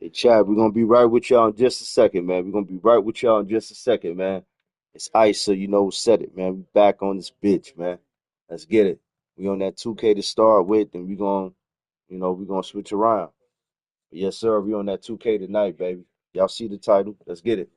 Hey, Chad, we're gonna be right with y'all in just a second, man. We're gonna be right with y'all in just a second, man. It's ice, so you know said it, man. We back on this bitch, man. Let's get it. We on that 2K to start with, and we're gonna switch around. But yes, sir. We on that 2K tonight, baby. Y'all see the title? Let's get it.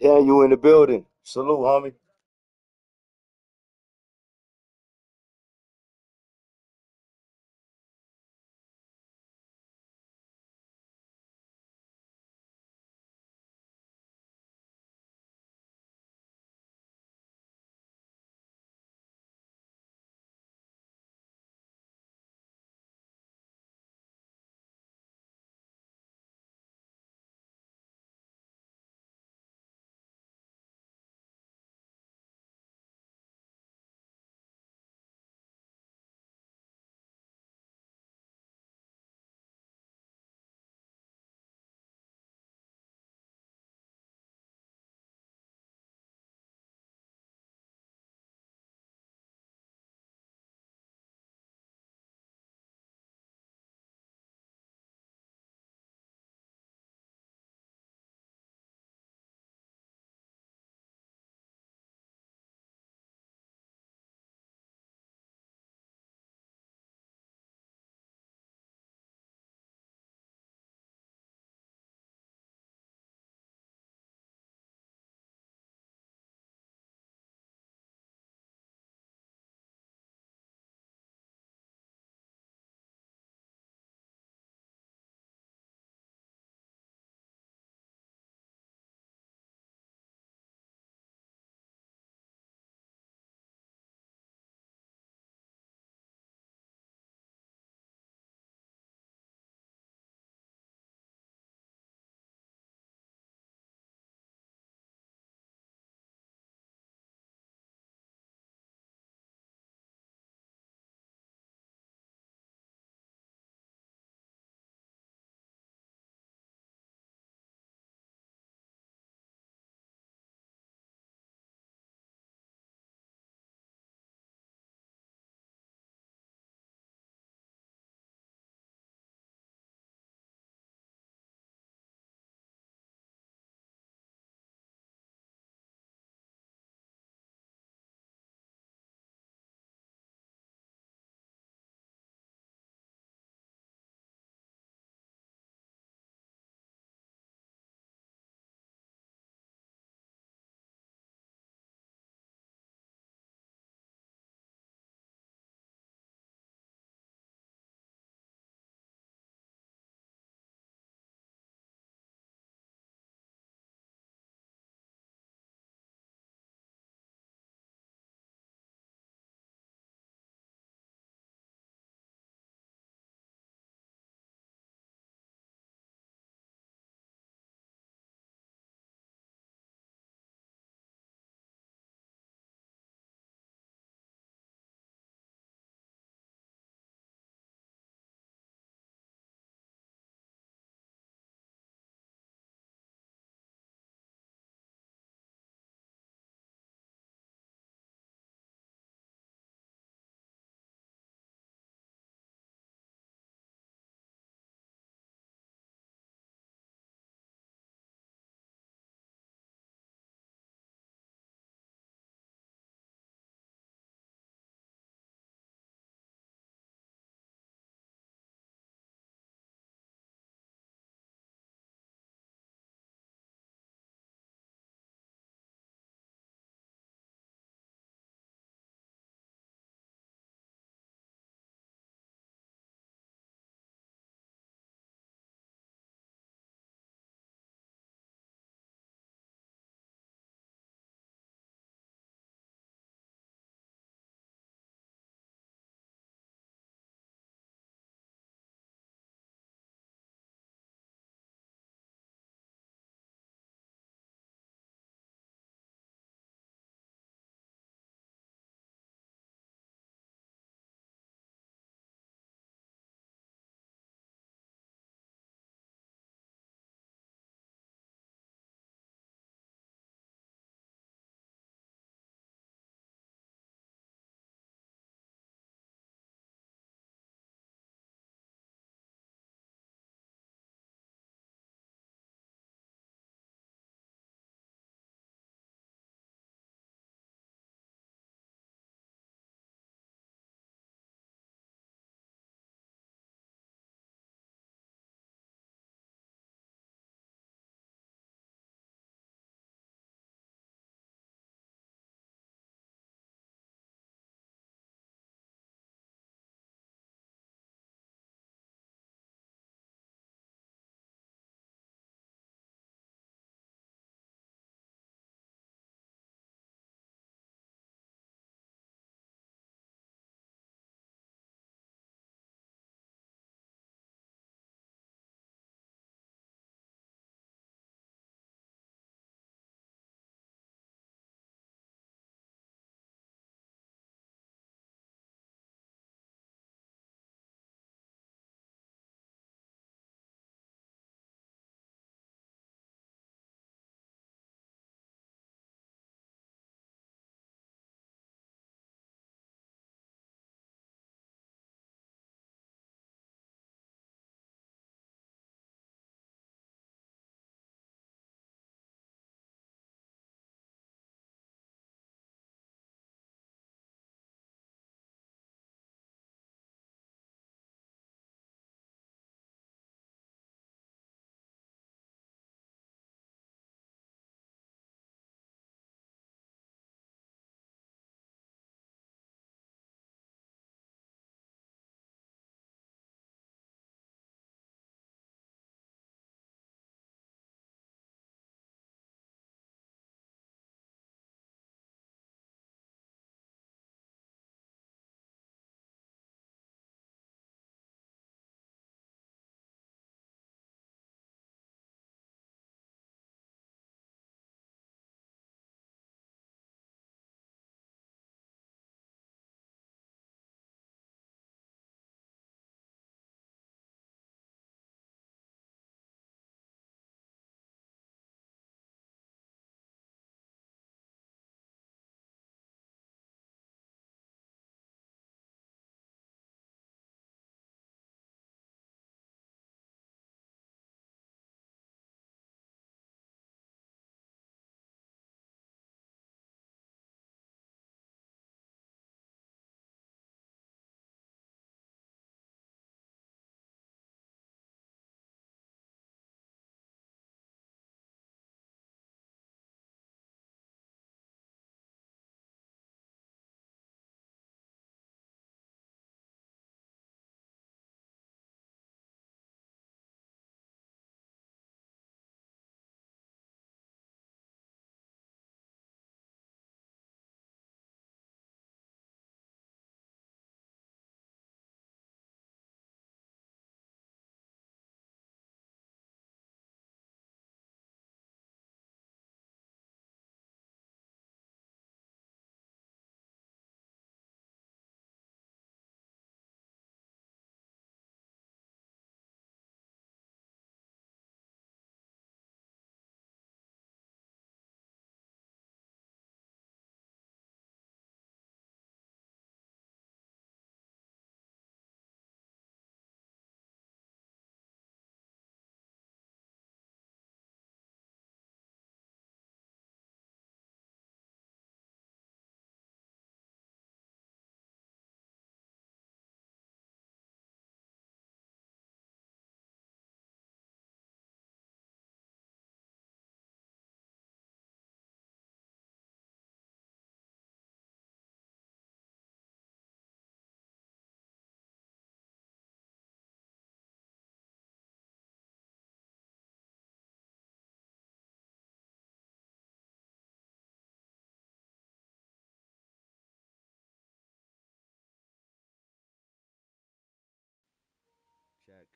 Daniel in the building. Salute, homie.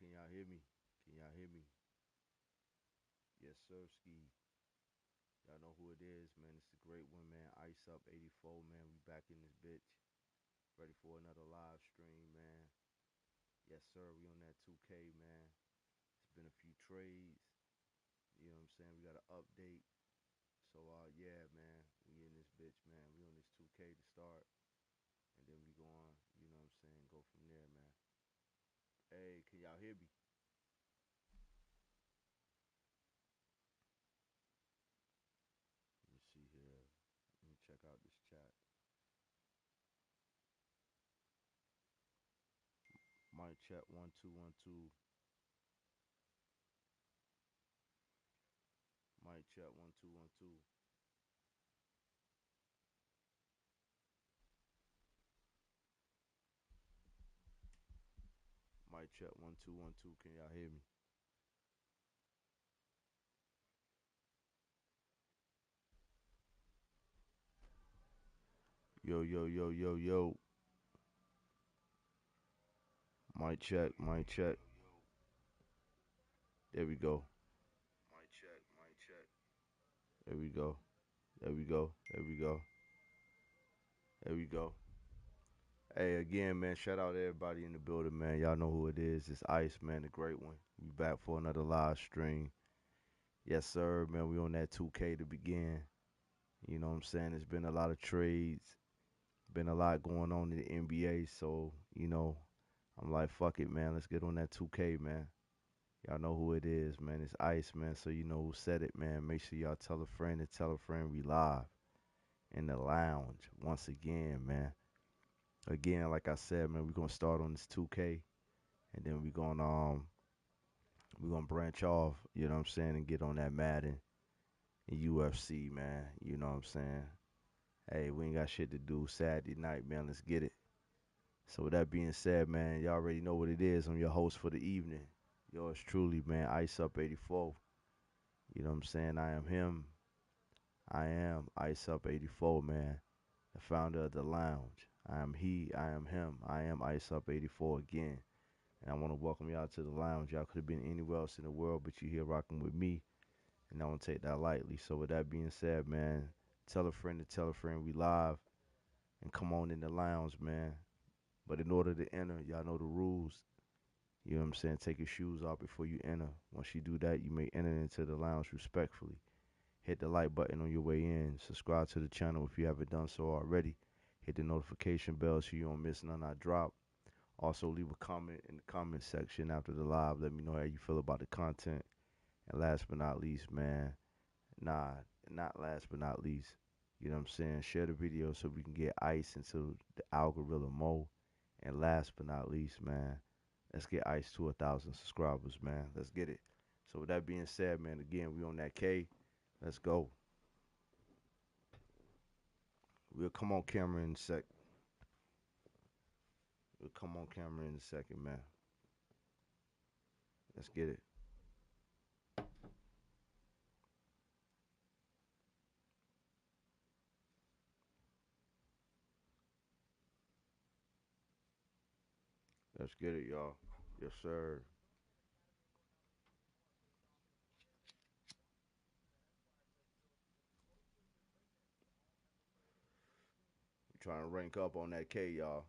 Can y'all hear me? Can y'all hear me? Yes, sir, Ski. Y'all know who it is, man. It's the great one, man. Ice Up 84, man. We back in this bitch. Ready for another live stream, man. Yes, sir. We on that 2K, man. It's been a few trades. You know what I'm saying? We got an update. So, yeah, man. We in this bitch, man. We on this 2K to start. And then we go on, you know what I'm saying? Go from there, man. Hey, can y'all hear me? Let me see here. Let me check out this chat. Mic check 1 2 1 2. Mic check 1 2 1 2. Mic check 1 2 1 2. Can y'all hear me? Yo yo yo yo yo. Mic check. Mic check. There we go. Mic check. Mic check. There we go. There we go. There we go. There we go. Hey, again, man, shout out to everybody in the building, man. Y'all know who it is. It's Ice, man, the great one. We back for another live stream. Yes, sir, man. We on that 2K to begin. You know what I'm saying? There's been a lot of trades, been a lot going on in the NBA. So, I'm like, fuck it, man. Let's get on that 2K, man. Y'all know who it is, man. It's Ice, man. So you know who said it, man. Make sure y'all tell a friend and tell a friend we live in the lounge once again, man. Again, like I said, man, we're gonna start on this 2K, and then we're gonna branch off, you know what I'm saying, and get on that Madden and UFC, man. You know what I'm saying? Hey, we ain't got shit to do Saturday night, man. Let's get it. So with that being said, man, y'all already know what it is. I'm your host for the evening. Yours truly, man, Ice Up 84. You know what I'm saying? I am him. I am Ice Up 84, man, the founder of the lounge. I am he, I am him. I am Ice Up 84 again. And I want to welcome y'all to the lounge. Y'all could have been anywhere else in the world, but you're here rocking with me. And I don't take that lightly. So with that being said, man, tell a friend to tell a friend we live. And come on in the lounge, man. But in order to enter, y'all know the rules. You know what I'm saying? Take your shoes off before you enter. Once you do that, you may enter into the lounge respectfully. Hit the like button on your way in. Subscribe to the channel if you haven't done so already. Hit the notification bell so you don't miss none I drop. Also, leave a comment in the comment section after the live. Let me know how you feel about the content. And last but not least, man, not last but not least, you know what I'm saying? Share the video so we can get Ice into the algorithm more. And last but not least, man, let's get Ice to 1,000 subscribers, man. Let's get it. So with that being said, man, again, we on that K. Let's go. We'll come on camera in a sec. We'll come on camera in a second, man. Let's get it. Let's get it, y'all. Yes, sir. We're trying to rank up on that K, y'all.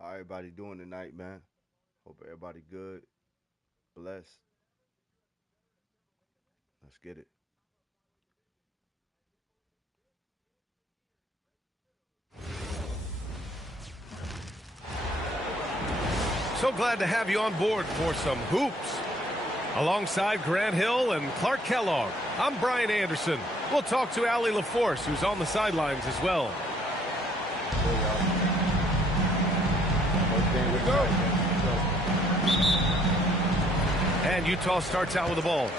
How everybody doing tonight, man? Hope everybody good, blessed. Let's get it. So glad to have you on board for some hoops Alongside Grant Hill and Clark Kellogg, I'm Brian Anderson. We'll talk to Allie LaForce, who's on the sidelines as well. And Utah starts out with the ball.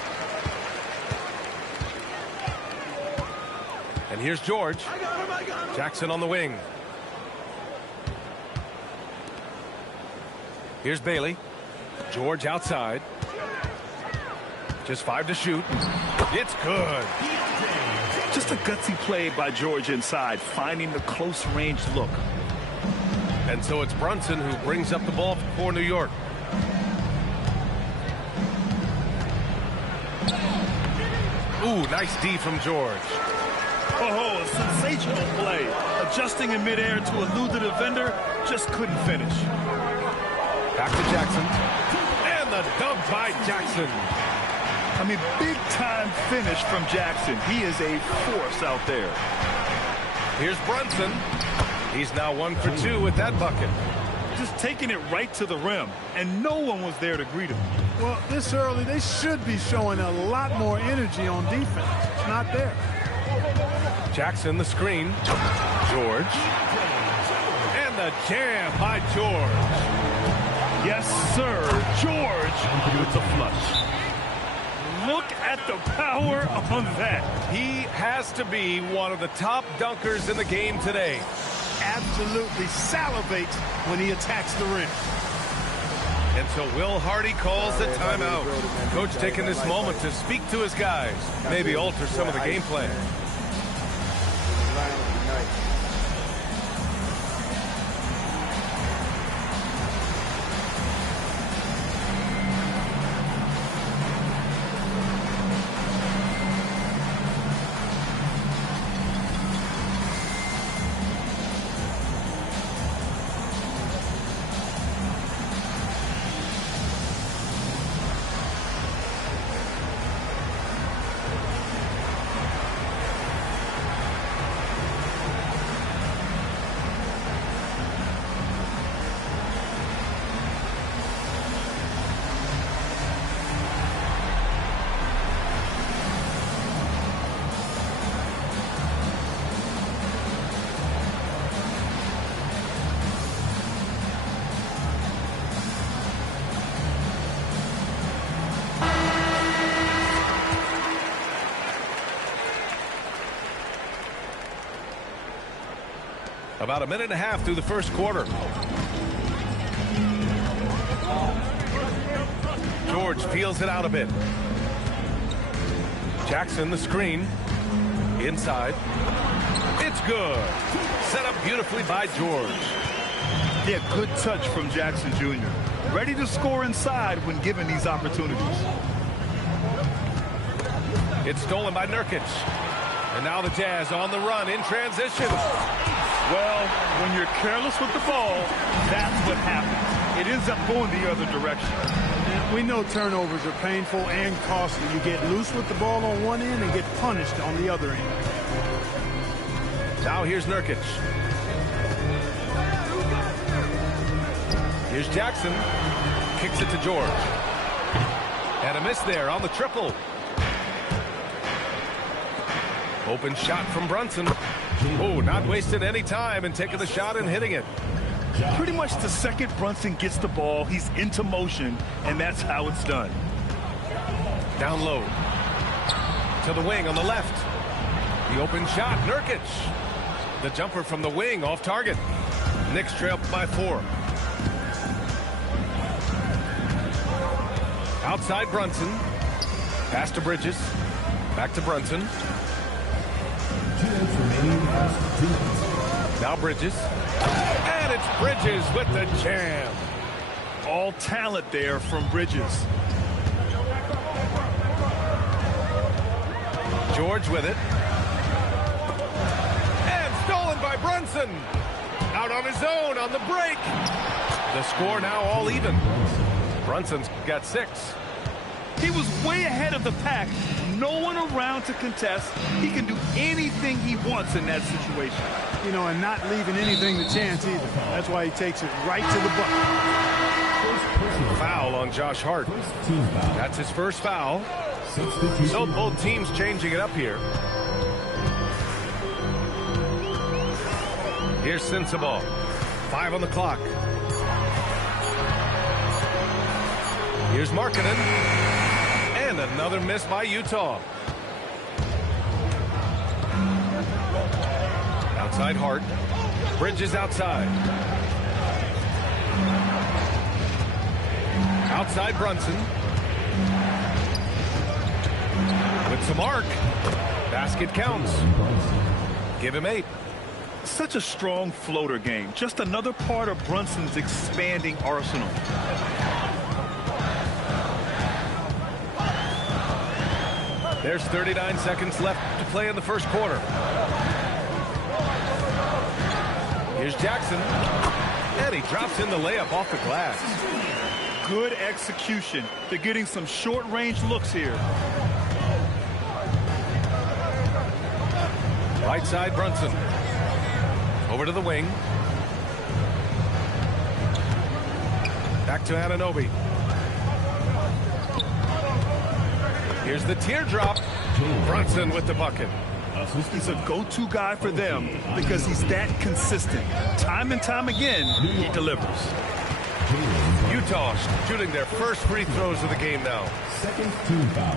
And here's George. Jackson on the wing. Here's Bailey. George outside. Just 5 to shoot. It's good. Just a gutsy play by George inside, finding the close range look. And so it's Brunson who brings up the ball for New York. Ooh, nice D from George. Oh, a sensational play. Adjusting in midair to elude the defender, just couldn't finish. Back to Jackson. And the dunk by Jackson. I mean, big-time finish from Jackson. He is a force out there. Here's Brunson. He's now 1 for 2 with that bucket. Just taking it right to the rim, and no one was there to greet him. Well, this early, they should be showing a lot more energy on defense. It's not there. Jackson, the screen. George. And the jam by George. Yes, sir. George with the flush. Look at the power on that. He has to be one of the top dunkers in the game today. Absolutely salivates when he attacks the rim. And so Will Hardy calls the timeout. Coach taking this moment to speak to his guys, maybe alter some of the game plan. About a minute and a half through the first quarter. George feels it out a bit. Jackson, the screen. Inside. It's good. Set up beautifully by George. Yeah, good touch from Jackson Jr. Ready to score inside when given these opportunities. It's stolen by Nurkic. And now the Jazz on the run in transition. Well, when you're careless with the ball, that's what happens. It ends up going the other direction. And we know turnovers are painful and costly. You get loose with the ball on one end and get punished on the other end. Now here's Nurkic. Here's Jackson. Kicks it to George. And a miss there on the triple. Open shot from Brunson. Oh, not wasting any time and taking the shot and hitting it. Pretty much the second Brunson gets the ball, he's into motion, and that's how it's done. Down low. To the wing on the left. The open shot, Nurkic. The jumper from the wing off target. Knicks trail by 4. Outside Brunson. Pass to Bridges. Back to Brunson. Now Bridges. And it's Bridges with the jam. All talent there from Bridges. George with it. And stolen by Brunson. Out on his own on the break. The score now all even. Brunson's got 6. He was way ahead of the pack. No one around to contest. He can do anything he wants in that situation. You know, and not leaving anything to chance either. That's why he takes it right to the bucket. Foul on Josh Hart. That's his first foul. So both teams changing it up here. Here's Sensabaugh. 5 on the clock. Here's Markkanen. And another miss by Utah. Outside Hart. Bridges outside. Outside Brunson. With some arc. Basket counts. Give him 8. Such a strong floater game. Just another part of Brunson's expanding arsenal. There's 39 seconds left to play in the first quarter. Here's Jackson. And he drops in the layup off the glass. Good execution. They're getting some short-range looks here. Right side Brunson. Over to the wing. Back to Anunoby. Here's the teardrop. Brunson with the bucket. He's a go-to guy for them because he's that consistent. Time and time again, he delivers. Utah shooting their first free throws of the game now. Second team foul.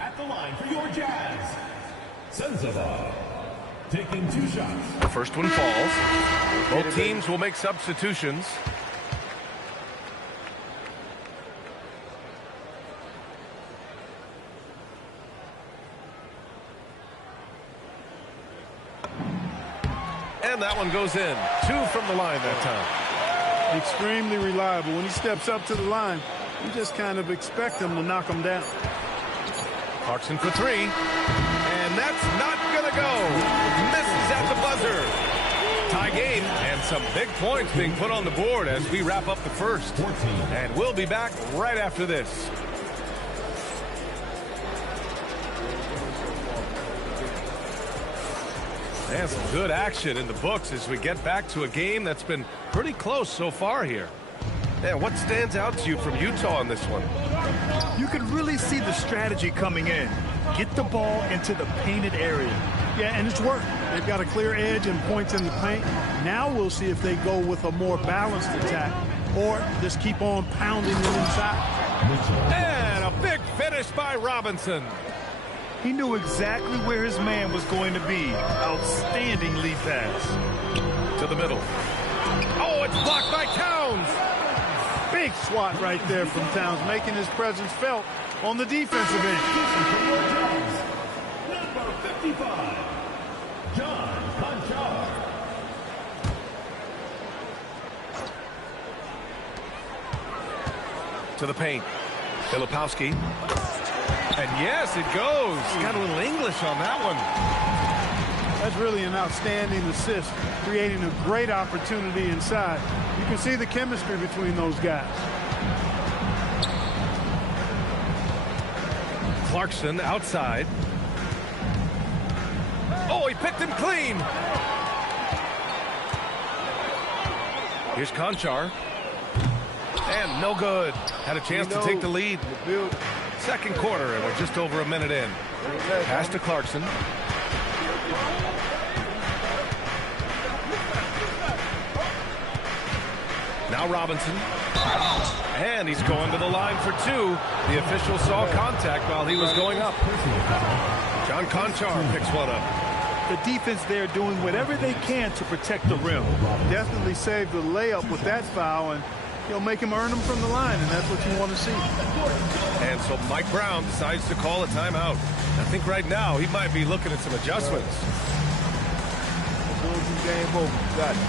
At the line for your Jazz, Sensabaugh. Taking 2 shots. The first one falls. Both teams will make substitutions. And that one goes in. 2 from the line that time. Extremely reliable. When he steps up to the line, you just kind of expect him to knock him down. Clarkson for 3. And that's not going to go. Misses at the buzzer. Tie game and some big points being put on the board as we wrap up the first. And we'll be back right after this. And some good action in the books as we get back to a game that's been pretty close so far here. And what stands out to you from Utah in this one? You can really see the strategy coming in. Get the ball into the painted area. Yeah, and it's worked. They've got a clear edge and points in the paint. Now we'll see if they go with a more balanced attack or just keep on pounding them inside. And a big finish by Robinson. He knew exactly where his man was going to be. Outstanding lead pass. To the middle. Oh, it's blocked by Towns. Big swat right there from Towns, making his presence felt on the defensive end. Number 55, John Conchar. To the paint. Filipowski. And yes, it goes. Got a little English on that one. That's really an outstanding assist, creating a great opportunity inside. You can see the chemistry between those guys. Clarkson outside. Oh, he picked him clean. Here's Conchar. And no good. Had a chance to take the lead. Second quarter, and we're just over a minute in. Pass to Clarkson. Now Robinson. And he's going to the line for 2. The official saw contact while he was going up. John Conchar picks one up. The defense there doing whatever they can to protect the rim. Definitely saved the layup with that foul, and he'll make him earn them from the line, and that's what you want to see. And so Mike Brown decides to call a timeout. I think right now he might be looking at some adjustments. Game over. Got it.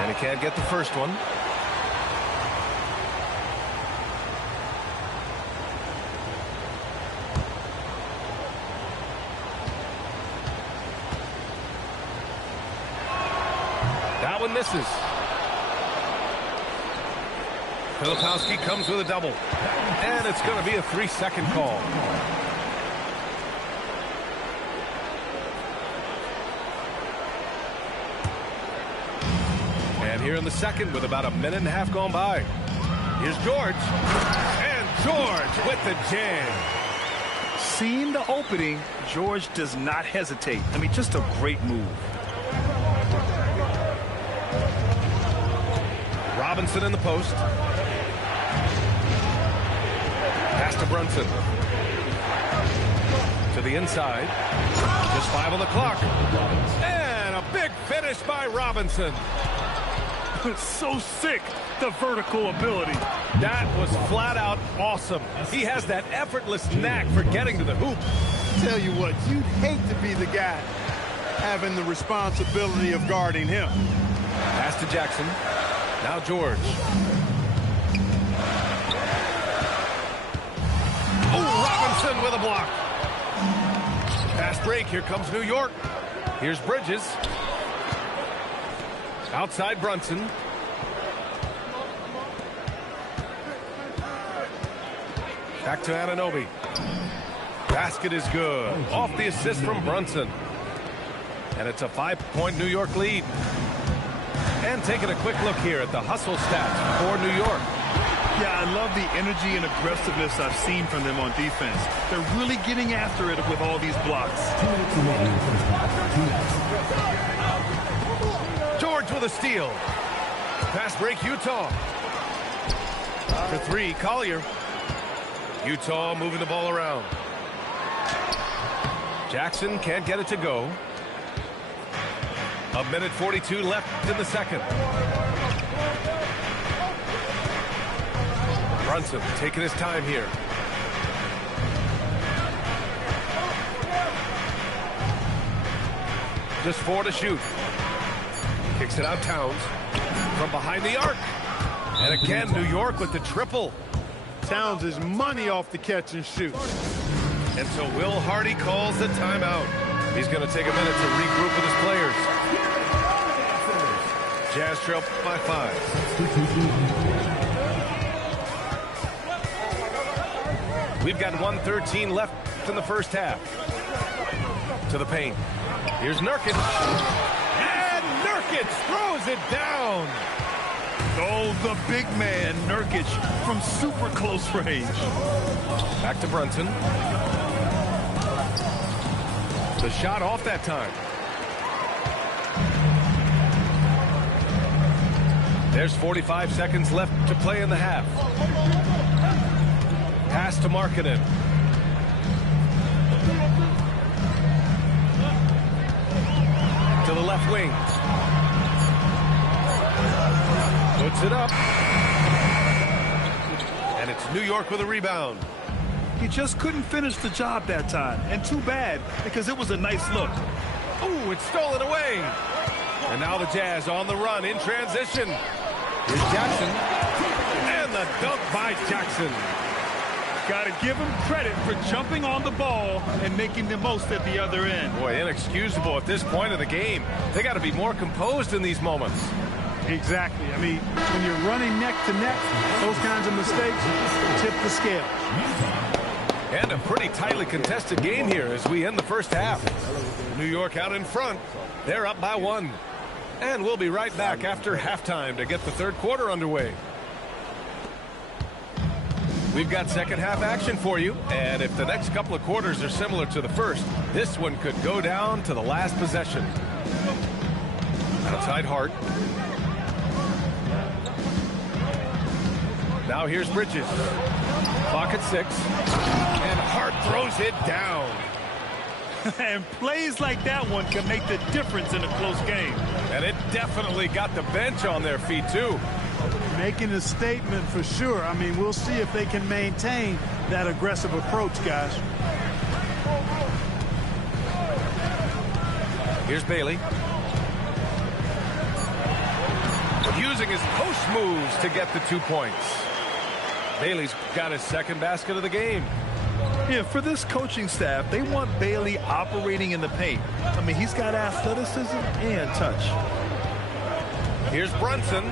And he can't get the first one. That one misses. Filipowski comes with a double. And it's going to be a 3-second call. And here in the second with about a minute and a half gone by. Here's George. And George with the jam. Seeing the opening, George does not hesitate. I mean, just a great move. Robinson in the post. Pass to Brunson. To the inside. Just 5 on the clock. And a big finish by Robinson. It's so sick, the vertical ability. That was flat out awesome. He has that effortless knack for getting to the hoop. Tell you what, you'd hate to be the guy having the responsibility of guarding him. Pass to Jackson. Now George. Oh, Robinson with a block. Fast break. Here comes New York. Here's Bridges. Outside Brunson. Back to Anunoby. Basket is good. Off the assist from Brunson. And it's a 5-point New York lead. And taking a quick look here at the hustle stats for New York. Yeah, I love the energy and aggressiveness I've seen from them on defense. They're really getting after it with all these blocks. George with a steal. Fast break, Utah. For 3, Collier. Utah moving the ball around. Jackson can't get it to go. A minute 42 left in the second. Brunson taking his time here. Just 4 to shoot. Kicks it out Towns. From behind the arc. And again, New York with the triple. Towns is money off the catch and shoot. And so Will Hardy calls the timeout. He's going to take a minute to regroup with his players. Jazz trail by 5. We've got 1:13 left in the first half. To the paint. Here's Nurkic. And Nurkic throws it down. Oh, the big man, Nurkic, from super close range. Back to Brunson. The shot off that time. There's 45 seconds left to play in the half. Pass to Markkanen. To the left wing. Puts it up. And it's New York with a rebound. He just couldn't finish the job that time. And too bad, because it was a nice look. Ooh, it's stolen away. And now the Jazz on the run in transition. Here's Jackson. And the dunk by Jackson. Got to give him credit for jumping on the ball and making the most at the other end. Boy, inexcusable at this point of the game. They got to be more composed in these moments. Exactly. I mean, when you're running neck to neck, those kinds of mistakes tip the scale. And a pretty tightly contested game here as we end the first half. New York out in front. They're up by 1. And we'll be right back after halftime to get the third quarter underway. We've got second half action for you. And if the next couple of quarters are similar to the first, this one could go down to the last possession. Outside Hart. Now here's Bridges. Clock at 6. And Hart throws it down. And plays like that one can make the difference in a close game. And it definitely got the bench on their feet, too. Making a statement for sure. I mean, we'll see if they can maintain that aggressive approach, guys. Here's Bailey. Using his post moves to get the 2 points. Bailey's got his second basket of the game. Yeah, for this coaching staff, they want Bailey operating in the paint. I mean, he's got athleticism and touch. Here's Brunson.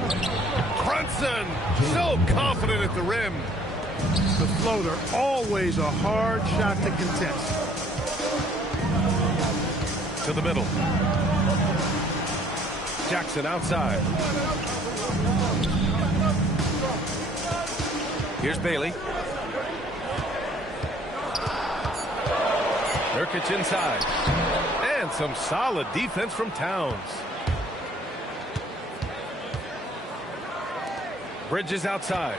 Brunson, so confident at the rim. The floater, always a hard shot to contest. To the middle. Jackson outside. Here's Bailey. Nurkic inside. And some solid defense from Towns. Bridges outside.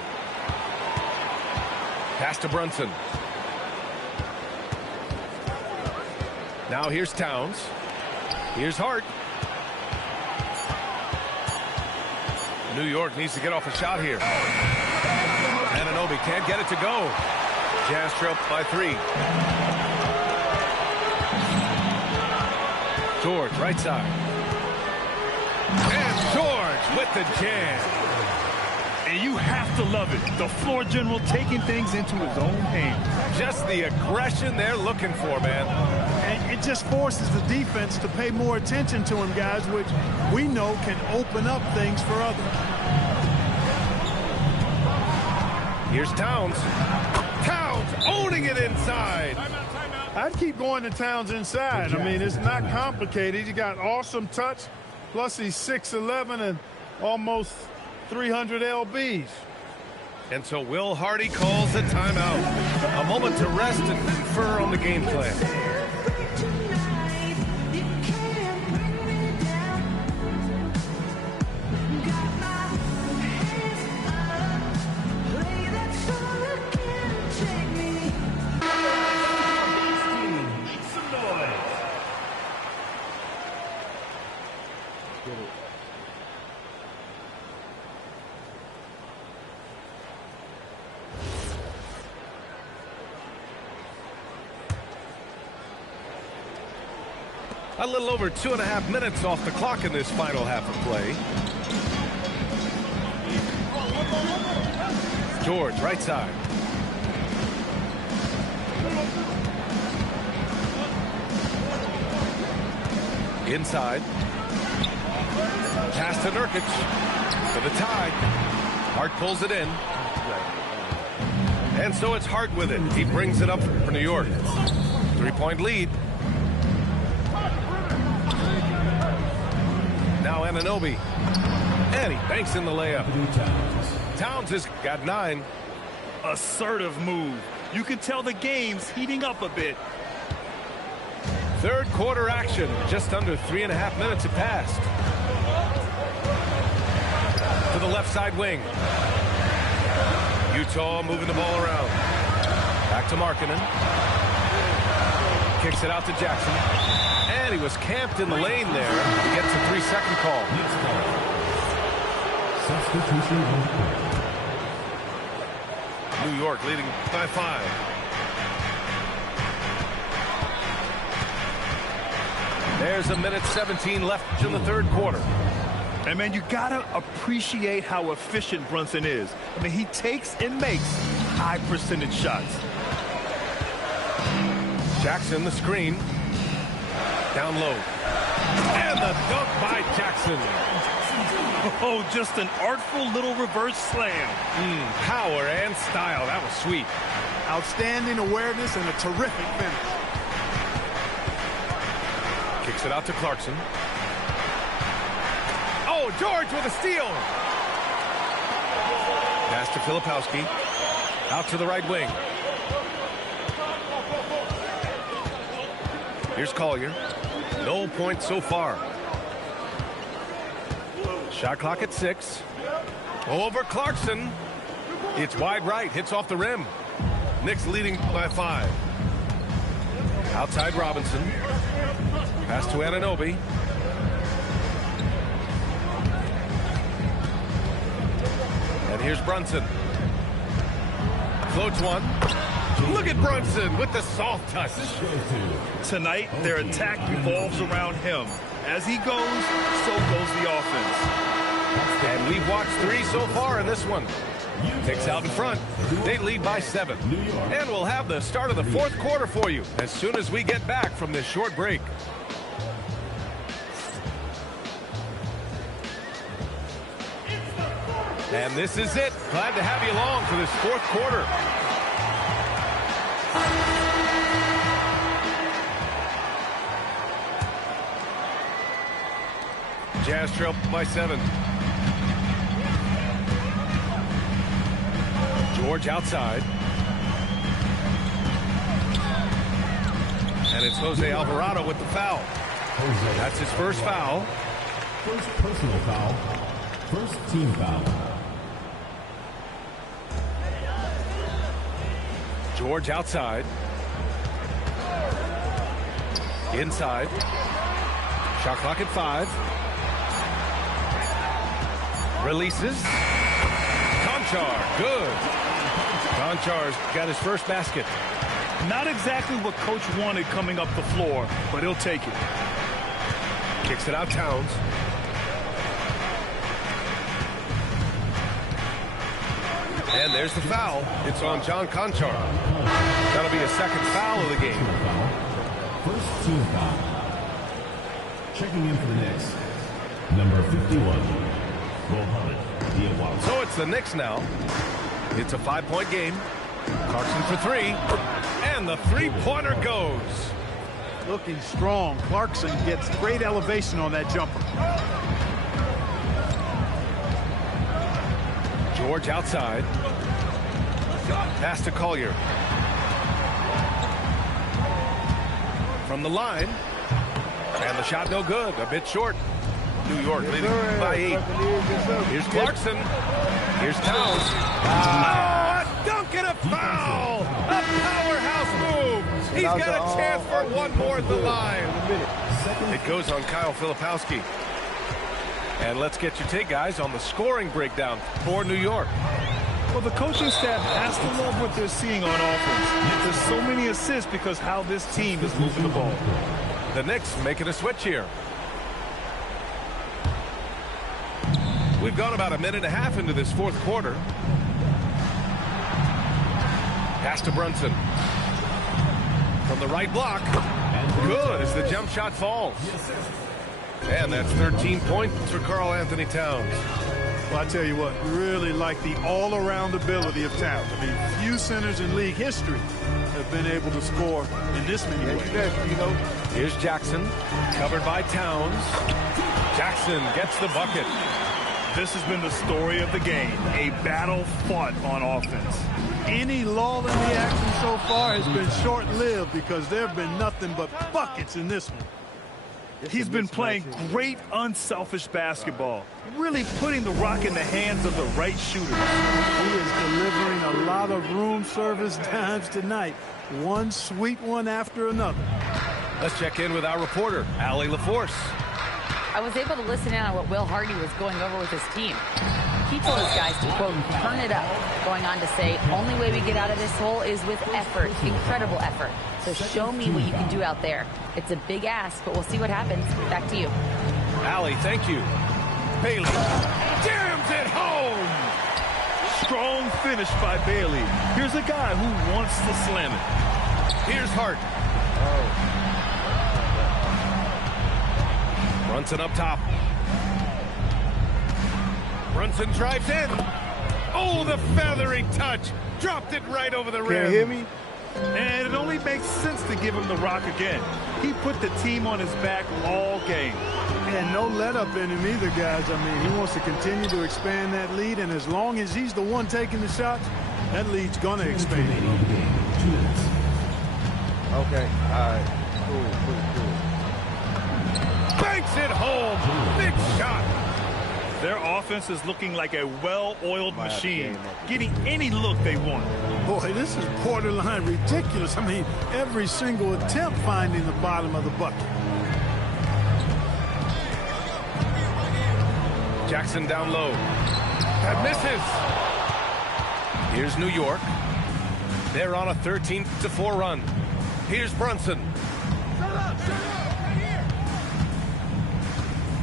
Pass to Brunson. Now here's Towns. Here's Hart. New York needs to get off a shot here. Anunoby can't get it to go. Jazz trail by 3. George, right side. And George with the jam. And you have to love it. The floor general taking things into his own hands. Just the aggression they're looking for, man. And it just forces the defense to pay more attention to him, guys, which we know can open up things for others. Here's Towns. Towns owning it inside. I'd keep going to Towns inside. I mean, it's not complicated. You got awesome touch, plus he's 6'11" and almost 300 lbs. And so Will Hardy calls the timeout. A moment to rest and confer on the game plan. A little over 2.5 minutes off the clock in this final half of play. George, right side. Inside. Pass to Nurkic. For the tie. Hart pulls it in. And so it's Hart with it. He brings it up for New York. 3-point lead. Now Anunoby. And he banks in the layup. Towns has got 9. Assertive move. You can tell the game's heating up a bit. Third quarter action. Just under 3.5 minutes have passed. To the left side wing. Utah moving the ball around. Back to Markkanen. Kicks it out to Jackson. And he was camped in the lane there. He gets a 3-second call. Substitution on the court. New York leading by 5. There's 1:17 left in the third quarter. And, man, you got to appreciate how efficient Brunson is. I mean, he takes and makes high-percentage shots. Jackson, the screen. Down low. And the dunk by Jackson. Oh, just an artful little reverse slam. Power and style. That was sweet. Outstanding awareness and a terrific finish. Kicks it out to Clarkson. Oh, George with a steal. Pass to Filipowski. Out to the right wing. Here's Collier. No points so far. Shot clock at 6. Over Clarkson. It's wide right. Hits off the rim. Knicks leading by 5. Outside Robinson. Pass to Anunoby. And here's Brunson. Floats one. Look at Brunson with the soft touch. Tonight, their attack revolves around him. As he goes, so goes the offense. And we've watched 3 so far in this one. Takes out in front. They lead by 7. And we'll have the start of the 4th quarter for you as soon as we get back from this short break. And this is it. Glad to have you along for this 4th quarter. Jazz trail by 7. George outside. And it's Jose Alvarado with the foul. That's his first foul. First personal foul. First team foul. George outside. Inside. Shot clock at 5. Releases. Conchar, good. Conchar's got his first basket. Not exactly what Coach wanted coming up the floor, but he'll take it. Kicks it out, Towns. And there's the foul. It's on John Conchar. That'll be a second foul of the game. First team foul. Checking in for the Knicks, number 51, Mohamed Diawara. So it's the Knicks now. It's a 5-point game. Clarkson for 3. And the 3-pointer goes. Looking strong. Clarkson gets great elevation on that jumper. George outside. Pass to Collier. From the line. And the shot no good. A bit short. New York leading by 8. Here's Clarkson. Here's Towns. Oh, a dunk and a foul! A powerhouse move. He's got a chance for one more at the line. It goes on Kyle Filipowski. And let's get your take, guys, on the scoring breakdown for New York. Well, the coaching staff has to love what they're seeing on offense. There's so many assists because how this team is moving the ball. The Knicks making a switch here. We've gone about a minute and a half into this 4th quarter. Pass to Brunson. From the right block. Good as the jump shot falls. And that's 13 points for Karl Anthony Towns. Well, I tell you what, really like the all-around ability of Towns. I mean, few centers in league history have been able to score in this many ways. Here's Jackson, covered by Towns. Jackson gets the bucket. This has been the story of the game, a battle fought on offense. Any lull in the action so far has been short-lived because there have been nothing but buckets in this one. He's been playing great, unselfish basketball, really putting the rock in the hands of the right shooters. He is delivering a lot of room service dimes tonight. One sweet one after another. Let's check in with our reporter, Allie LaForce. I was able to listen in on what Will Hardy was going over with his team. He told his guys to, quote, turn it up, going on to say, only way we get out of this hole is with effort, incredible effort. So show me what you can do out there. It's a big ask, but we'll see what happens. Back to you. Allie, thank you. Bailey jams it home. Strong finish by Bailey. Here's a guy who wants to slam it. Here's Hart. Brunson up top. Brunson drives in. Oh, the feathery touch. Dropped it right over the rim. Can you hear me? And it only makes sense to give him the rock again. He put the team on his back all game. And no let-up in him either, guys. I mean, he wants to continue to expand that lead, and as long as he's the one taking the shots, that lead's going to expand. Okay, all right. Cool. Banks it home. Big shot. Their offense is looking like a well-oiled machine, getting any look they want. Boy, this is borderline ridiculous. I mean, every single attempt finding the bottom of the bucket. Jackson down low. That misses. Here's New York. They're on a 13-4 run. Here's Brunson.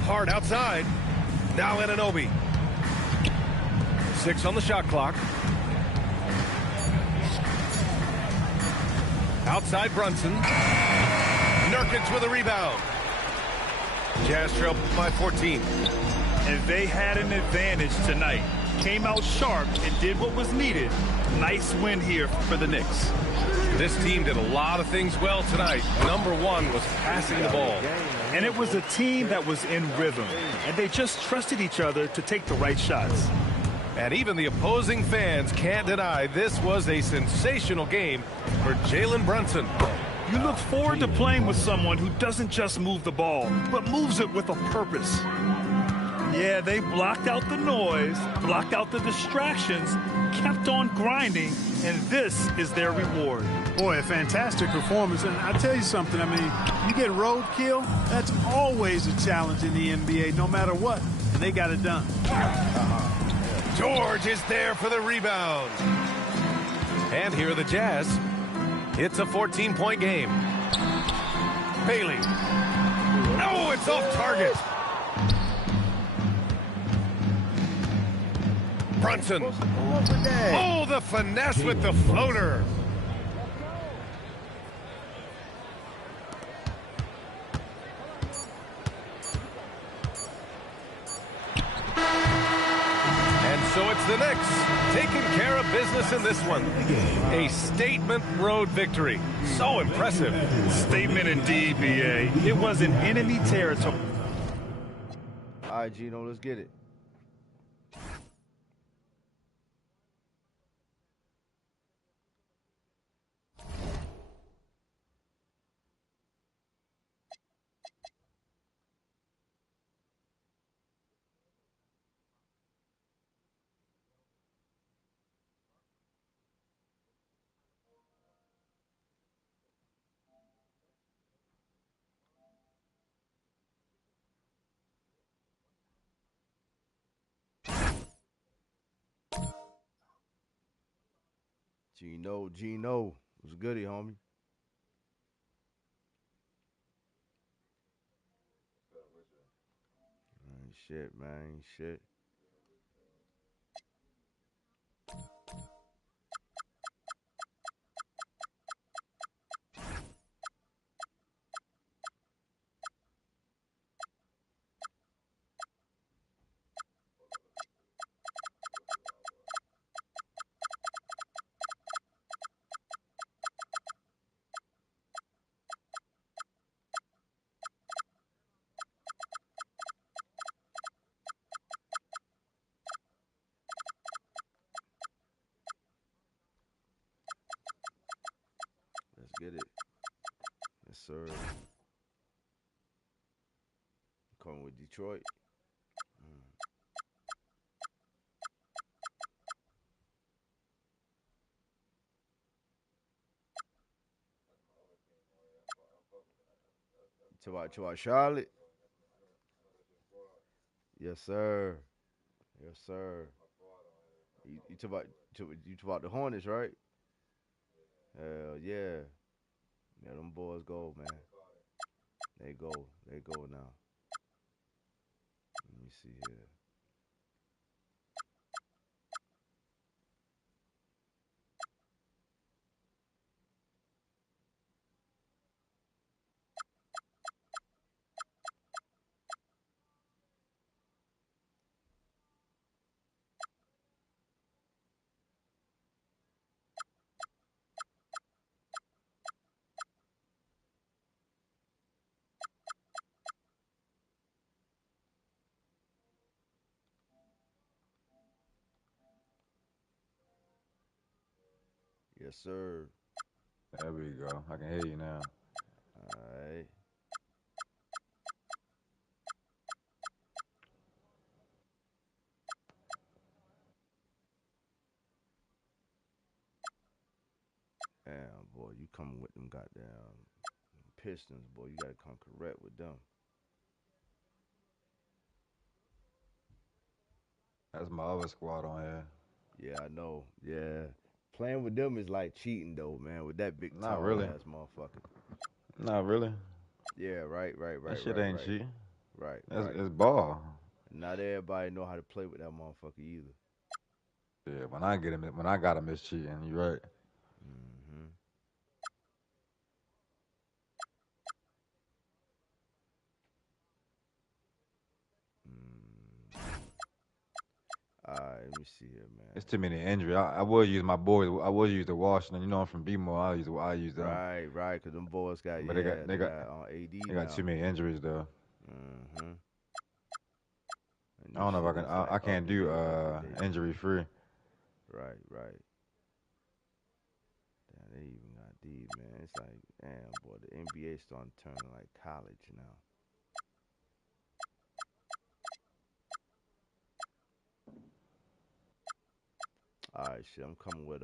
Hard outside. Now Anunoby. 6 on the shot clock. Outside Brunson. Nurkic with a rebound. Jazz trail by 14. And they had an advantage tonight. Came out sharp and did what was needed. Nice win here for the Knicks. This team did a lot of things well tonight. Number one was passing the ball. And it was a team that was in rhythm. And they just trusted each other to take the right shots. And even the opposing fans can't deny this was a sensational game for Jalen Brunson. You look forward to playing with someone who doesn't just move the ball, but moves it with a purpose. Yeah, they blocked out the noise, blocked out the distractions, kept on grinding, and this is their reward. Boy, a fantastic performance. And I tell you something, I mean, you get roadkill, that's always a challenge in the NBA, no matter what. And they got it done. George is there for the rebound. And here are the Jazz. It's a 14-point game. Bailey. No, it's off target. Brunson. Oh, the finesse with the floater. So it's the Knicks taking care of business in this one. A statement road victory. So impressive. Statement indeed, B.A. It was in enemy territory. All right, Gino, let's get it. Gino, what's goody, homie? Ain't shit, man, ain't shit. Let's get it. Yes, sir. Coming with Detroit. To our Charlotte. Yes, sir. Yes, sir. You talk about the Hornets, right? Hell yeah. Yeah, them boys go, man. They go now. Let me see here. Yes, sir. There we go. I can hear you now. All right. Damn, boy, you coming with them goddamn Pistons, boy. You gotta come correct with them. That's my other squad on here. Yeah, I know. Yeah. Playing with them is like cheating, though, man. With that big Not tall really. ass motherfucker. Not really. Yeah, right. That shit ain't cheating. Right. It's ball. Not everybody know how to play with that motherfucker either. Yeah, when I got him, it's cheating. You right. Mm-hmm. All right, let me see here, man. It's too many injuries. I would use my boys. I would use the Washington. You know, I'm from B-more. I use them. Right. Because them boys got But they got AD. they got too many injuries though. Mm-hmm. I don't know if I can. I can't do injury free. Right. Damn, they even got these, man. It's like, damn, boy, the NBA starting to turn like college now. All right, shit. I'm coming with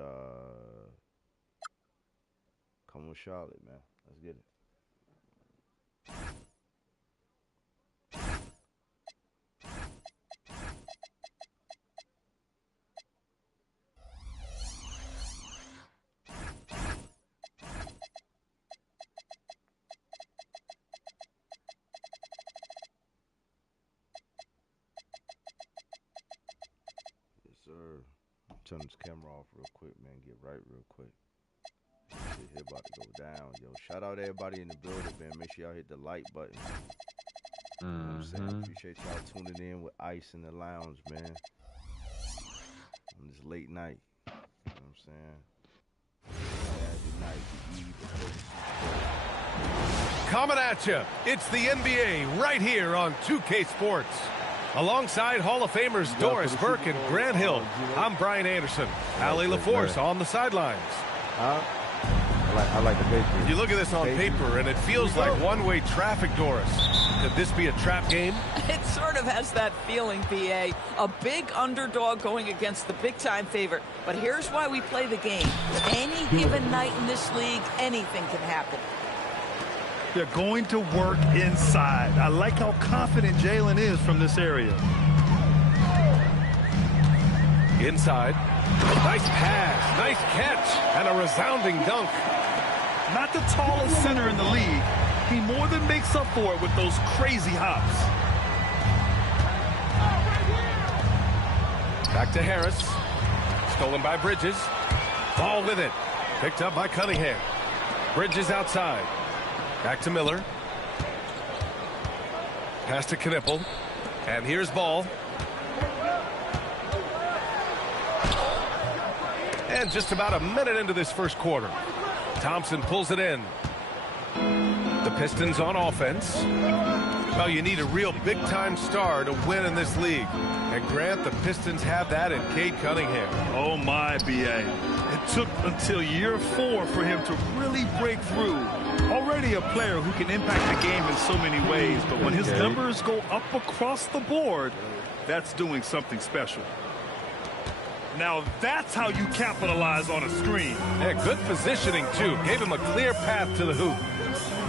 Charlotte, man. Let's get it. Yes, sir. Turn this camera off real quick, man. Get right real quick. Shit here about to go down, yo. Shout out everybody in the building, man. Make sure y'all hit the like button. You know what I'm saying? Appreciate y'all tuning in with Ice in the lounge, man. On this late night. You know what I'm saying? Saturday night, the eve before the Super Bowl. Coming at you, it's the NBA right here on 2K Sports. Alongside Hall of Famers Doris Burke and Grant Hill, I'm Brian Anderson. Allie LaForce on the sidelines. I like the Patriots. You look at this on paper, and it feels like one-way traffic, Doris. Could this be a trap game? It sort of has that feeling, PA. A big underdog going against the big-time favorite. But here's why we play the game. Any given night in this league, anything can happen. They're going to work inside. I like how confident Jalen is from this area. Inside. Nice pass, nice catch, and a resounding dunk. Not the tallest center in the league. He more than makes up for it with those crazy hops. Back to Harris. Stolen by Bridges. Ball with it. Picked up by Cunningham. Bridges outside. Back to Miller. Pass to Knipple. And here's Ball. And just about a minute into this first quarter. Thompson pulls it in. The Pistons on offense. Well, you need a real big-time star to win in this league. And Grant, the Pistons have that in Cade Cunningham. Oh, my, B.A. It took until year 4 for him to really break through. Already a player who can impact the game in so many ways, but when his numbers go up across the board, that's doing something special. Now that's how you capitalize on a screen. Yeah, good positioning, too. Gave him a clear path to the hoop.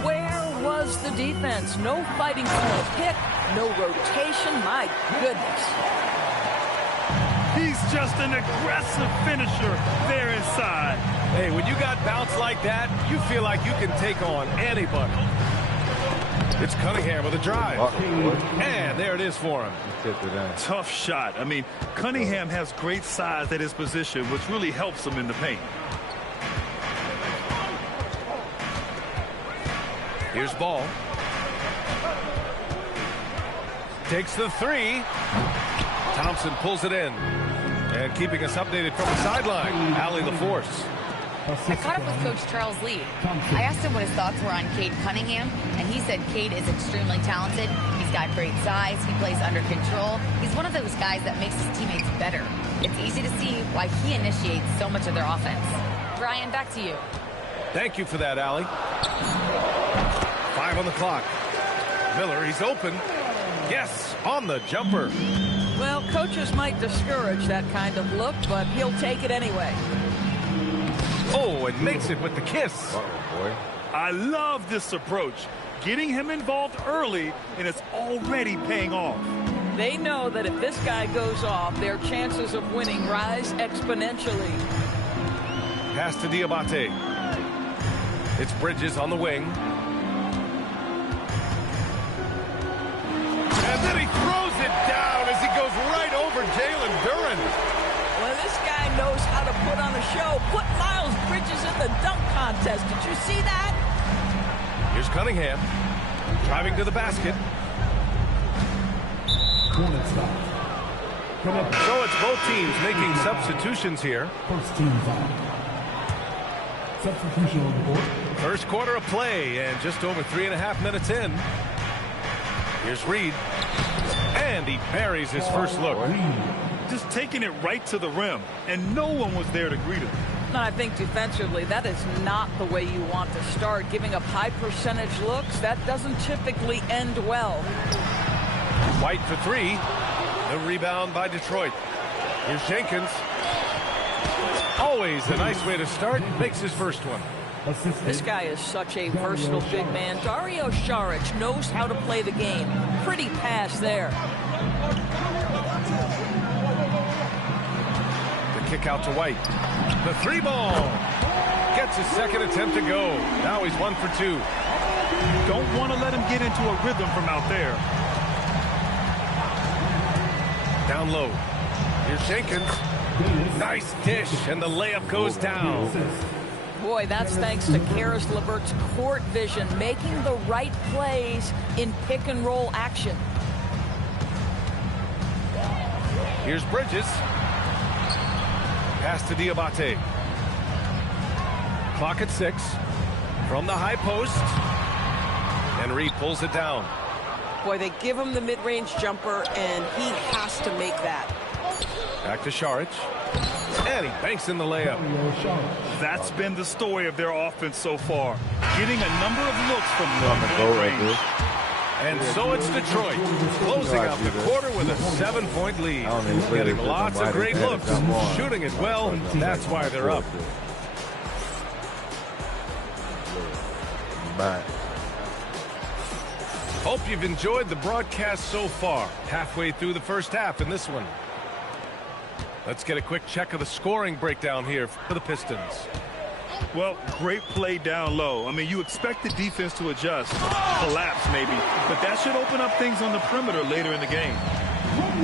Where was the defense? No fighting for a pick, no rotation. My goodness. He's just an aggressive finisher there inside. Hey, when you got bounce like that, you feel like you can take on anybody. It's Cunningham with a drive. And there it is for him. Tough shot. I mean, Cunningham has great size at his position, which really helps him in the paint. Here's Ball. Takes the three. Thompson pulls it in. And keeping us updated from the sideline, Allie LaForce. I caught up with Coach Charles Lee. I asked him what his thoughts were on Cade Cunningham, and he said Cade is extremely talented. He's got great size. He plays under control. He's one of those guys that makes his teammates better. It's easy to see why he initiates so much of their offense. Brian, back to you. Thank you for that, Allie. 5 on the clock. Miller, he's open. Yes, on the jumper. Well, coaches might discourage that kind of look, but he'll take it anyway. Oh, and makes it with the kiss. Boy. I love this approach. Getting him involved early, and it's already paying off. They know that if this guy goes off, their chances of winning rise exponentially. Pass to Diabate. It's Bridges on the wing. And then he throws it down as he goes right over Jalen Duren. Well, this guy knows how to put on a show. Put Miles Bridges in the dunk contest. Did you see that? Here's Cunningham. Driving to the basket. So it's both teams making substitutions here. First team foul. Substitution on the board. First quarter of play and just over 3.5 minutes in. Here's Reed. And he buries his first look. Just taking it right to the rim, and no one was there to greet him. No, I think defensively, that is not the way you want to start. Giving up high percentage looks, that doesn't typically end well. White for three. The rebound by Detroit. Here's Jenkins. Always a nice way to start. Makes his first one. This guy is such a versatile big man. Dario Saric knows how to play the game. Pretty pass there. The kick out to White. The three ball. Gets his second attempt to go. Now he's 1 for 2. Don't want to let him get into a rhythm from out there. Down low. Here's Jenkins. Nice dish, and the layup goes down. Boy, that's thanks to Karis LeVert's court vision, making the right plays in pick-and-roll action. Here's Bridges. Pass to Diabate. Clock at 6. From the high post. And Reed pulls it down. Boy, they give him the mid-range jumper, and he has to make that. Back to Saric. And he banks in the layup. That's been the story of their offense so far. Getting a number of looks from long range. And so it's Detroit, closing out the quarter with a 7-point lead. Getting lots of great looks, shooting it well. That's why they're up. Hope you've enjoyed the broadcast so far. Halfway through the first half in this one. Let's get a quick check of the scoring breakdown here for the Pistons. Well, great play down low. I mean, you expect the defense to adjust, collapse maybe, but that should open up things on the perimeter later in the game.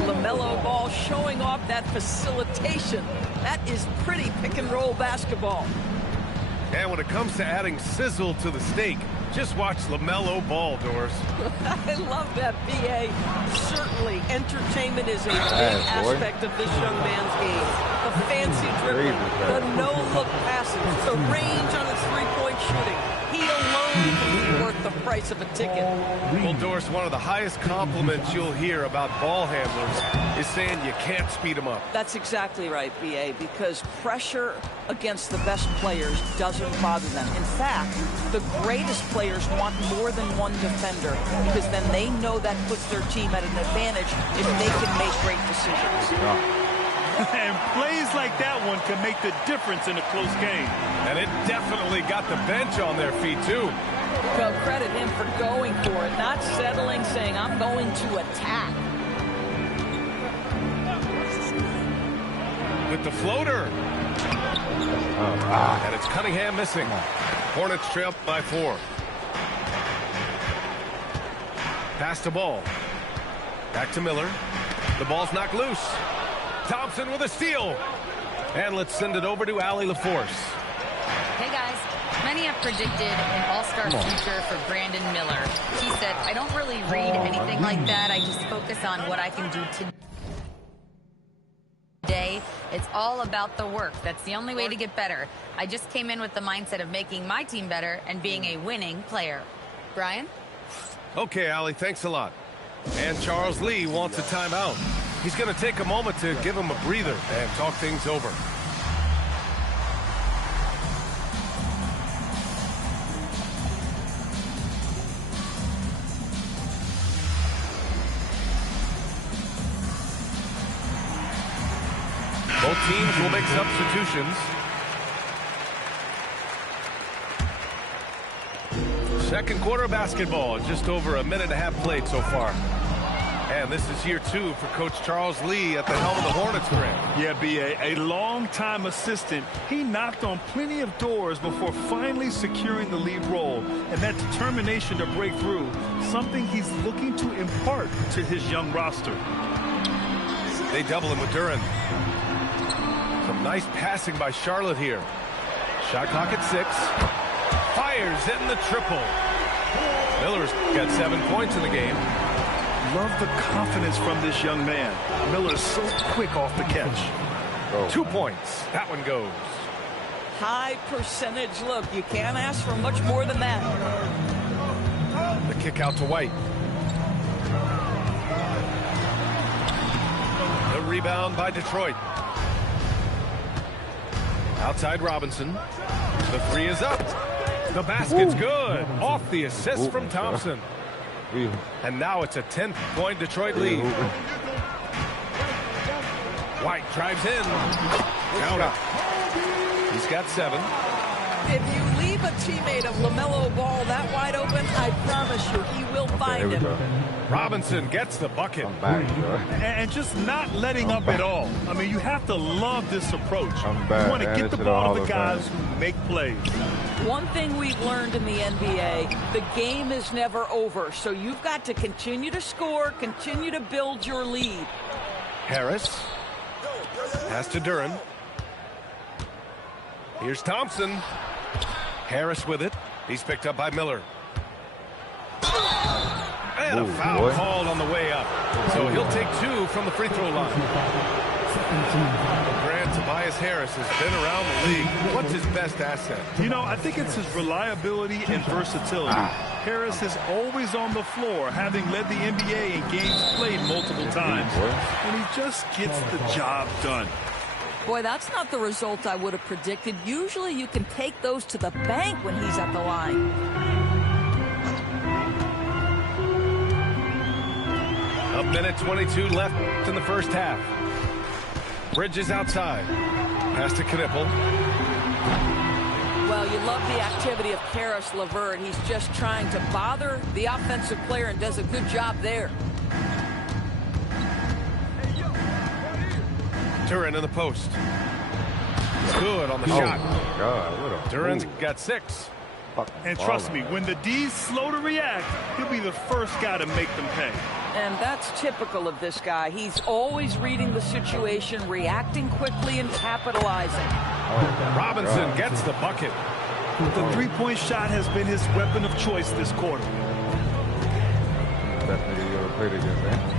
LaMelo Ball showing off that facilitation. That is pretty pick-and-roll basketball. And when it comes to adding sizzle to the steak, just watch LaMelo Ball, Doris. I love that, B.A. Certainly, entertainment is a big aspect of this young man's game. The fancy dribbling, the no-look passes, the range on his three-point shooting. He alone can be worth the price of a ticket. Well, Doris, one of the highest compliments you'll hear about ball handlers is saying you can't speed them up. That's exactly right, B.A., because pressure against the best players doesn't bother them. In fact, the greatest players want more than one defender because then they know that puts their team at an advantage if they can make great decisions. And plays like that one can make the difference in a close game. And it definitely got the bench on their feet, too. Well, credit him for going for it, not settling, saying, I'm going to attack. With the floater. And it's Cunningham missing. Hornets trail by 4. Pass to Ball. Back to Miller. The ball's knocked loose. Thompson with a steal. And let's send it over to Allie LaForce. Hey, guys. Many have predicted an all-star future for Brandon Miller. He said, I don't really read anything like that. I just focus on what I can do today. It's all about the work. That's the only way to get better. I just came in with the mindset of making my team better and being a winning player. Brian? Okay, Allie, thanks a lot. And Charles Lee wants a timeout. He's going to take a moment to give him a breather and talk things over. Both teams will make substitutions. Second quarter basketball, just over a minute and a half played so far. And this is year 2 for Coach Charles Lee at the helm of the Hornets brand. Yeah, B.A., a long-time assistant. He knocked on plenty of doors before finally securing the lead role. And that determination to break through, something he's looking to impart to his young roster. They double him with Duren. Some nice passing by Charlotte here. Shot clock at 6. Fires in the triple. Miller's got 7 points in the game. Love the confidence from this young man. Miller's so quick off the catch. 2 points. That one goes. High percentage look. You can't ask for much more than that. The kick out to White. The rebound by Detroit. Outside Robinson. The 3 is up. The basket's good. Off the assist from Thompson. And now it's a 10-point Detroit lead. White drives in. Counter. He's got 7. If you leave a teammate of LaMelo Ball that wide open, I promise you he will find him. Robinson gets the bucket. And just not letting up at all. I mean, you have to love this approach. You want to get the ball to the guys who make plays. One thing we've learned in the NBA, the game is never over. So you've got to continue to score, continue to build your lead. Harris. Pass to Duren. Here's Thompson. Harris with it. He's picked up by Miller. And a foul called on the way up. So he'll take 2 from the free throw line. Grant Tobias Harris has been around the league. What's his best asset? You know, I think it's his reliability and versatility. Harris is always on the floor, having led the NBA in games played multiple times. And he just gets the job done. Boy, that's not the result I would have predicted. Usually you can take those to the bank when he's at the line. A minute 22 left in the first half. Bridges outside. Pass to Knipple. Well, you love the activity of Karis LeVert. He's just trying to bother the offensive player and does a good job there. Duren in the post. Good on the shot. God, Duren's got 6. And trust me, when the D's slow to react, he'll be the first guy to make them pay. And that's typical of this guy. He's always reading the situation, reacting quickly, and capitalizing. Robinson gets the bucket. The three-point shot has been his weapon of choice this quarter. Best nigga you ever played against, man.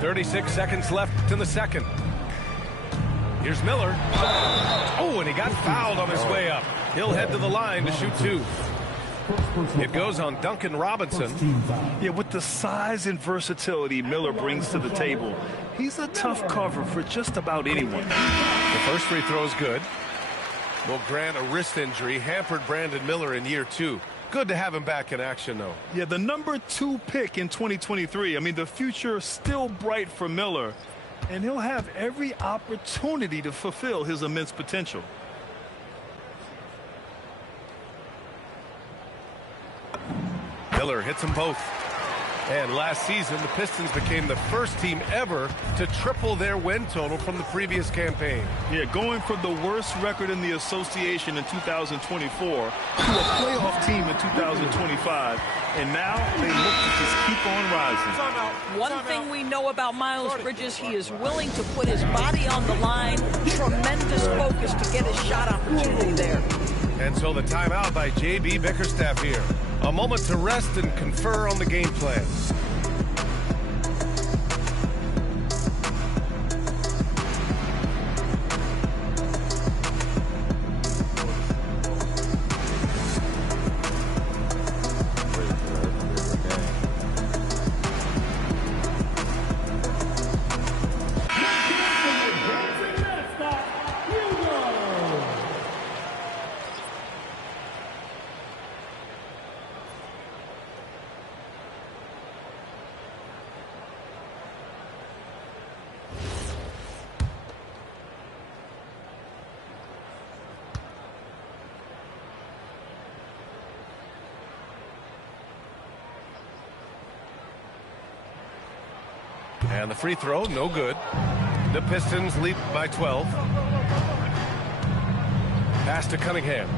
36 seconds left in the second. Here's Miller. Oh, and he got fouled on his way up. He'll head to the line to shoot 2. It goes on Duncan Robinson. Yeah, with the size and versatility Miller brings to the table, he's a tough cover for just about anyone. The first free throw is good. Will Grant, a wrist injury, hampered Brandon Miller in year 2. Good to have him back in action, though. Yeah, the number 2 pick in 2023. I mean, the future is still bright for Miller, and he'll have every opportunity to fulfill his immense potential. Miller hits them both. And last season, the Pistons became the first team ever to triple their win total from the previous campaign. Yeah, going from the worst record in the association in 2024 to a playoff team in 2025. And now they look to just keep on rising. One thing we know about Miles Bridges, he is willing to put his body on the line. Tremendous focus to get his shot opportunity there. And so the timeout by J.B. Bickerstaff here. A moment to rest and confer on the game plan. And the free throw, no good. The Pistons lead by 12. Pass to Cunningham.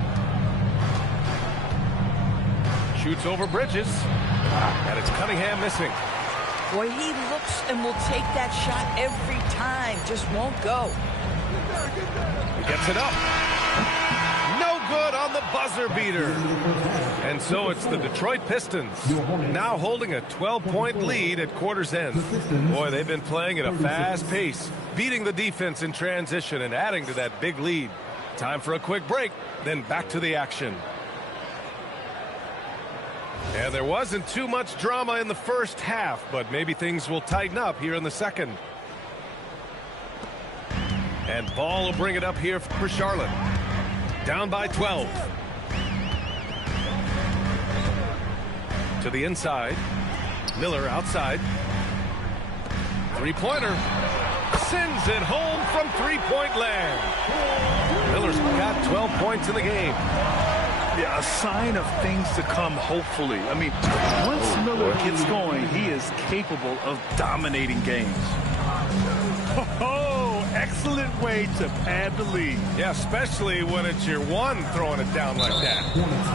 Shoots over Bridges. And it's Cunningham missing. Boy, he looks and will take that shot every time. Just won't go. He gets it up. No good on the buzzer beater. And so it's the Detroit Pistons now holding a 12-point lead at quarter's end. Boy, they've been playing at a fast pace, beating the defense in transition and adding to that big lead. Time for a quick break, then back to the action. And there wasn't too much drama in the first half, but maybe things will tighten up here in the second. And Ball will bring it up here for Charlotte. Down by 12. To the inside. Miller outside. Three-pointer. Sends it home from three-point land. Miller's got 12 points in the game. Yeah, a sign of things to come, hopefully. I mean, once Miller gets going, he is capable of dominating games. Oh, excellent way to pad the lead. Yeah, especially when it's your one throwing it down like that.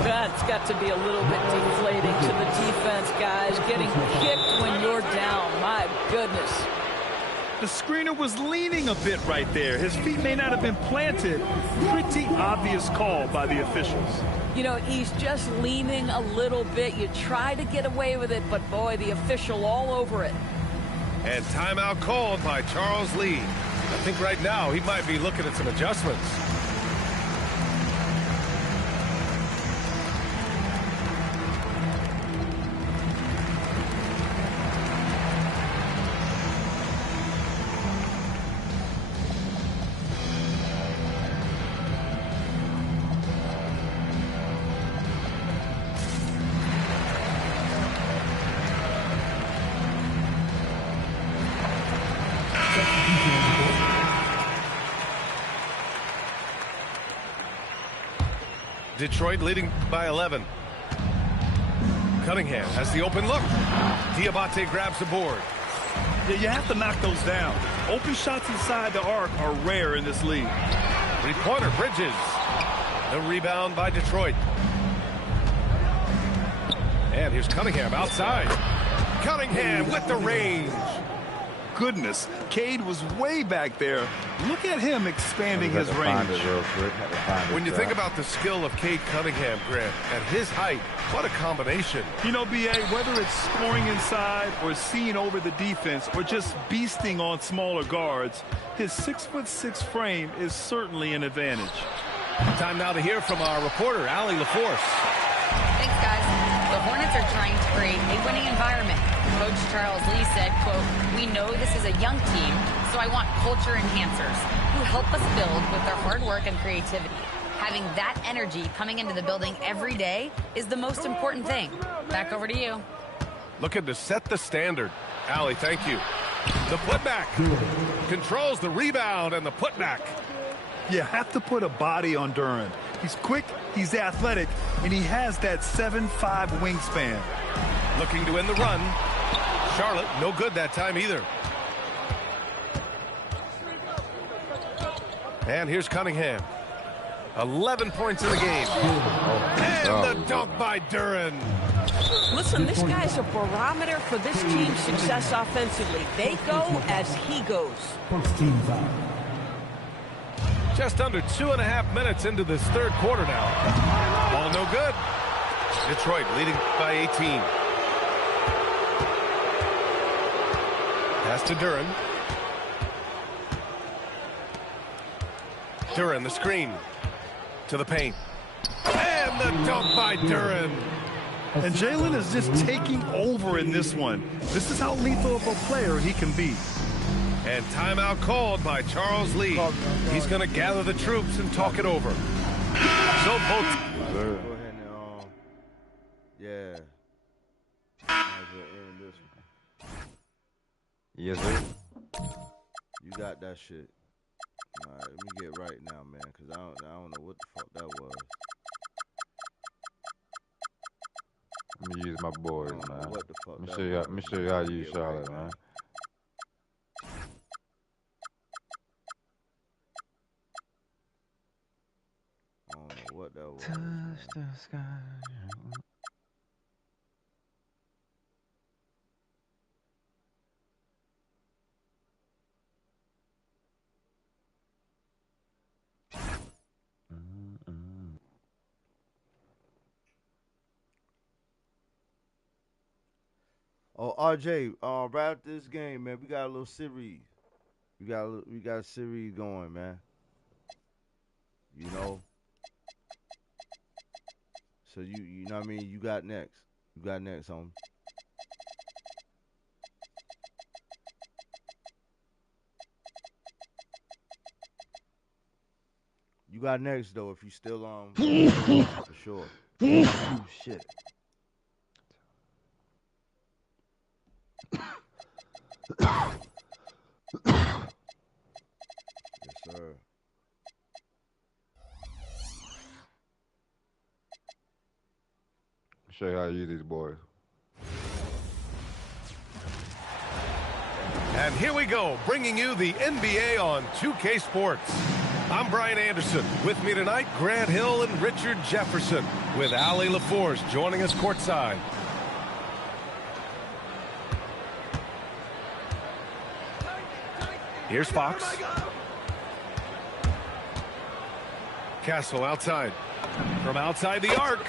That's got to be a little bit deflating to the defense, guys. Getting kicked when you're down. My goodness. The screener was leaning a bit right there. His feet may not have been planted. Pretty obvious call by the officials. You know, he's just leaning a little bit. You try to get away with it, but boy, the official all over it. And timeout called by Charles Lee. I think right now he might be looking at some adjustments. Detroit leading by 11. Cunningham has the open look. Diabate grabs the board. Yeah, you have to knock those down. Open shots inside the arc are rare in this league. Three-pointer, Bridges. The rebound by Detroit. And here's Cunningham outside. Cunningham with the range. Goodness, Cade was way back there. Look at him expanding his range. When you think about the skill of Cade Cunningham, Grant, at his height, what a combination. You know, B.A., whether it's scoring inside or seeing over the defense or just beasting on smaller guards, his 6'6" frame is certainly an advantage. Time now to hear from our reporter, Allie LaForce. Thanks, guys. The Hornets are trying to create a winning environment. Coach Charles Lee said, quote, "We know this is a young team, so I want culture enhancers who help us build with their hard work and creativity. Having that energy coming into the building every day is the most important thing." Back over to you. Looking to set the standard. Allie, thank you. The putback. Controls the rebound and the putback. You have to put a body on Duren. He's quick, he's athletic, and he has that 7'5" wingspan. Looking to end the run. Charlotte, no good that time either. And here's Cunningham. 11 points in the game. And the dunk by Duren. Listen, this guy's a barometer for this team's success offensively. They go as he goes. Just under 2.5 minutes into this third quarter now. Ball no good. Detroit leading by 18. Pass to Duren. Duren, the screen. To the paint. And the dunk by Duren. And Jalen is just taking over in this one. This is how lethal of a player he can be. And timeout called by Charles Lee. He's going to gather the troops and talk it over. So both. Go ahead and yeah. End this one. Yes, sir. You got that shit. All right, let me get right now, man, because I don't know what the fuck that was. Let me use my boys, man. What the fuck? Let me show you how to use Charlotte, man. what that was. Touch the sky. Oh, RJ, wrap this game, man. We got a little series. We got a series going, man. You know. So you know what I mean? You got next. You got next, homie. You got next though if you still for sure. Oh shit. Yes, sir. Show you how to use these boys. And here we go, bringing you the NBA on 2K Sports. I'm Brian Anderson. With me tonight, Grant Hill and Richard Jefferson, with Ali LaForce joining us courtside. Here's Fox. Castle outside. From outside the arc.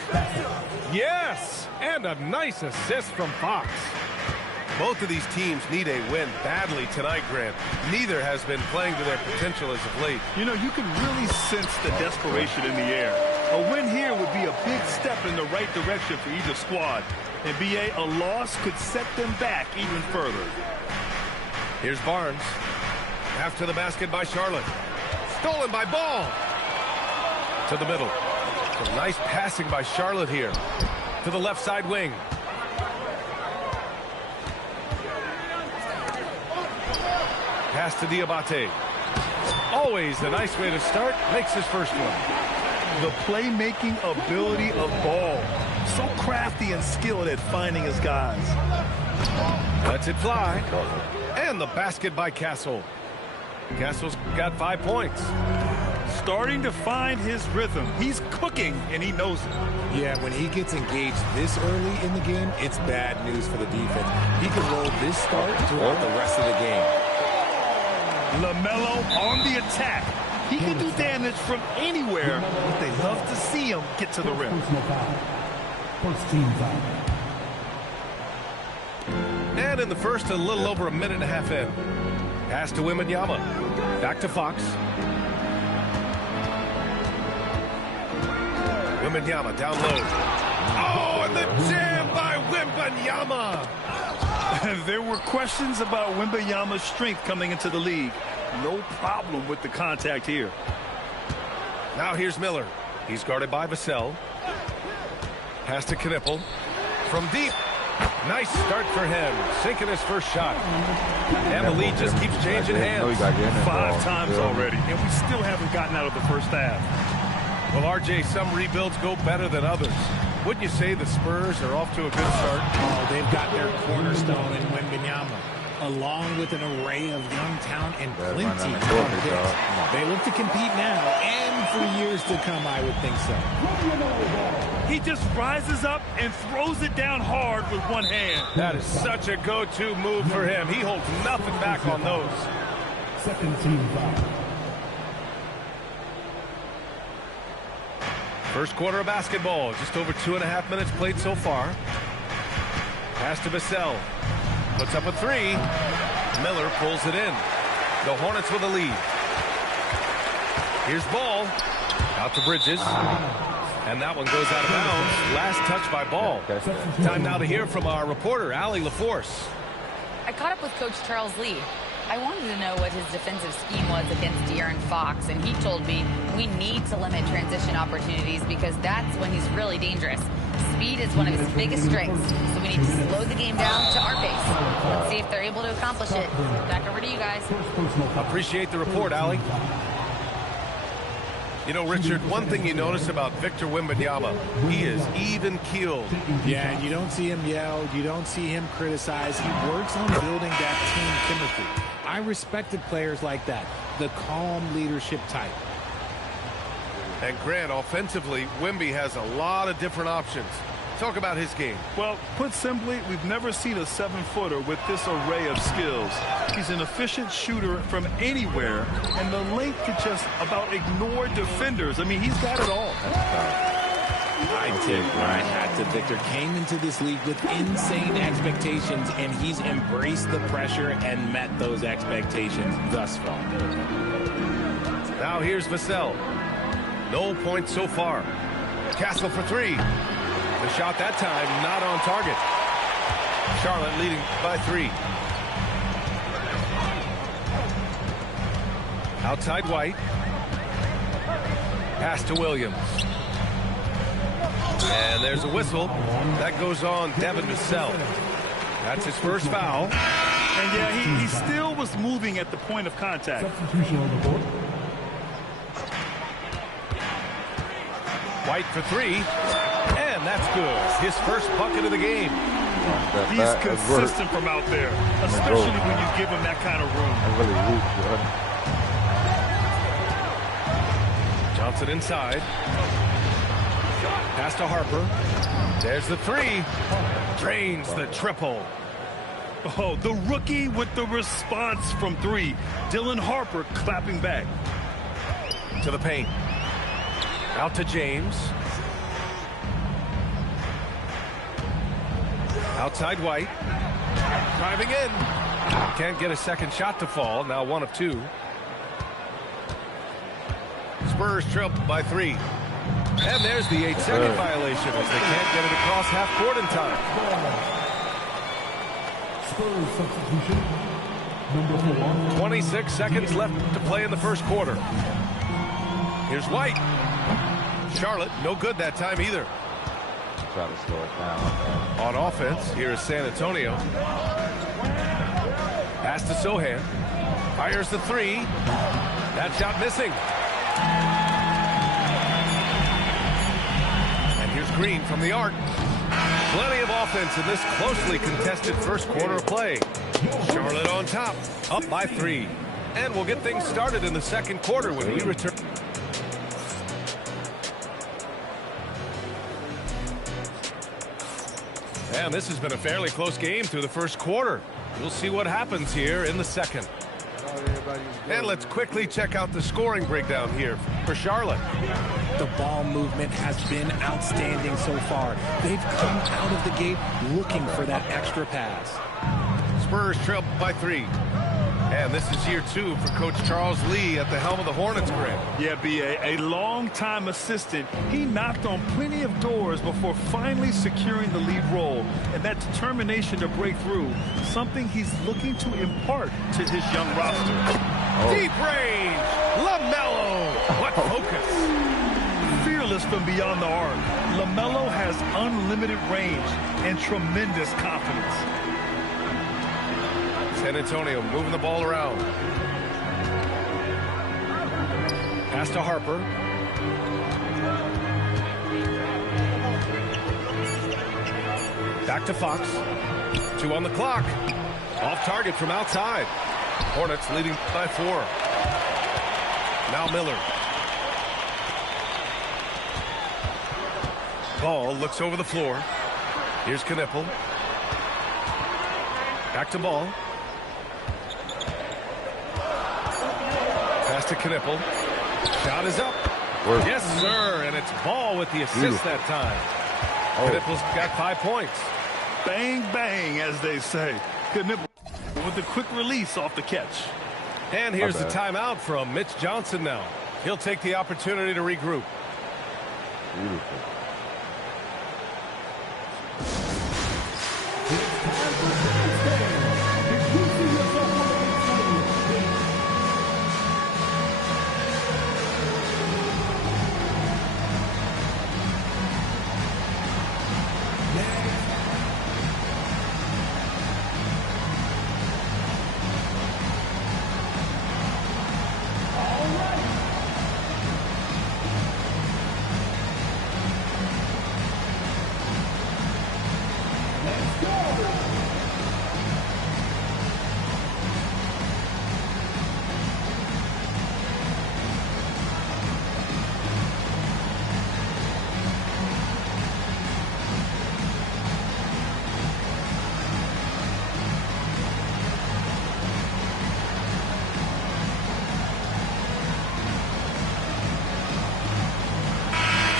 Yes! And a nice assist from Fox. Both of these teams need a win badly tonight, Grant. Neither has been playing to their potential as of late. You know, you can really sense the desperation in the air. A win here would be a big step in the right direction for either squad. And BA, a loss could set them back even further. Here's Barnes. After the basket by Charlotte. Stolen by Ball. To the middle. Some nice passing by Charlotte here. To the left side wing. Pass to Diabate. Always a nice way to start. Makes his first one. The playmaking ability of Ball. So crafty and skilled at finding his guys. Lets it fly. And the basket by Castle. Castle's got 5 points. Starting to find his rhythm. He's cooking, and he knows it. Yeah, when he gets engaged this early in the game, it's bad news for the defense. He can roll this start throughout the rest of the game. LaMelo on the attack. He can do damage from anywhere, but they love to see him get to the rim. First team foul. And in the first, a little over a minute and a half in. Pass to Wembanyama. Back to Fox. Wembanyama down low. Oh, and the jam by Wembanyama. There were questions about Wembanyama's strength coming into the league. No problem with the contact here. Now here's Miller. He's guarded by Vassell. Pass to Knipple. From deep. Nice start for him. Sinking his first shot. And the lead just keeps changing hands. 5 times already, and we still haven't gotten out of the first half. Well, RJ, some rebuilds go better than others. Wouldn't you say the Spurs are off to a good start? Oh, they've got their cornerstone in Wembanyama, along with an array of young talent and plenty of picks. They look to compete now and for years to come, I would think so. He just rises up and throws it down hard with one hand. That is such a go-to move for him. He holds nothing back on those. Second team foul. First quarter of basketball, just over 2.5 minutes played so far. Pass to Vassell. Puts up a 3. Miller pulls it in. The Hornets with a lead. Here's Ball. Out to Bridges. And that one goes out of bounds. Last touch by Ball. Time now to hear from our reporter, Ali LaForce. I caught up with Coach Charles Lee. I wanted to know what his defensive scheme was against De'Aaron Fox, and he told me we need to limit transition opportunities because that's when he's really dangerous. Speed is one of his biggest strengths, so we need to slow the game down to our pace. Let's see if they're able to accomplish it. Back over to you guys. Appreciate the report, Ali. You know, Richard, one thing you notice about Victor Wembanyama, he is even-keeled. Yeah, and you don't see him yell. You don't see him criticize. He works on building that team chemistry. I respected players like that, the calm leadership type. And Grant, offensively, Wemby has a lot of different options. Talk about his game. Well, put simply, we've never seen a 7-footer with this array of skills. He's an efficient shooter from anywhere, and the length could just about ignore defenders. I mean, he's got it all. I tip where I had to. Victor came into this league with insane expectations, and he's embraced the pressure and met those expectations thus far. Now here's Vassell. No points so far. Castle for three. The shot that time not on target. Charlotte leading by 3. Outside White. Pass to Williams. And there's a whistle. That goes on Devin Vassell. That's his first foul. And yeah, he still was moving at the point of contact. White for 3. And that's good. His first bucket of the game. He's consistent from out there, especially when you give him that kind of room. Johnson inside. Pass to Harper. There's the 3. Drains the triple. Oh, the rookie with the response from 3. Dylan Harper clapping back. To the paint. Out to James. Outside White. Driving in. Can't get a second shot to fall. Now 1 of 2. Spurs trail by 3. And there's the 8-second violation as they can't get it across half court in time. Spurs substitution, number 4. 26 seconds left to play in the first quarter. Here's White. Charlotte, no good that time either. Try to slow it down. On offense, here is San Antonio. Pass to Sohan. Fires the 3. That shot missing. And here's Green from the arc. Plenty of offense in this closely contested first quarter of play. Charlotte on top, up by 3. And we'll get things started in the second quarter when we return. And this has been a fairly close game through the first quarter. We'll see what happens here in the second. And let's quickly check out the scoring breakdown here for Charlotte. The ball movement has been outstanding so far. They've come out of the gate looking for that extra pass. Spurs trail by 3. And this is year 2 for Coach Charles Lee at the helm of the Hornets, Grant. Yeah, B.A., a long-time assistant. He knocked on plenty of doors before finally securing the lead role. And that determination to break through, something he's looking to impart to his young roster. Deep range. LaMelo. What focus. Fearless from beyond the arc. LaMelo has unlimited range and tremendous confidence. San Antonio moving the ball around. Pass to Harper. Back to Fox. 2 on the clock. Off target from outside. Hornets leading by 4. Now Miller. Ball looks over the floor. Here's Knipple. Back to Ball. Pass to Knipple. Shot is up. Yes, sir. And it's Ball with the assist that time. Knipple's got 5 points. Bang, bang, as they say. Knipple with a quick release off the catch. And here's the timeout from Mitch Johnson now. He'll take the opportunity to regroup. Beautiful.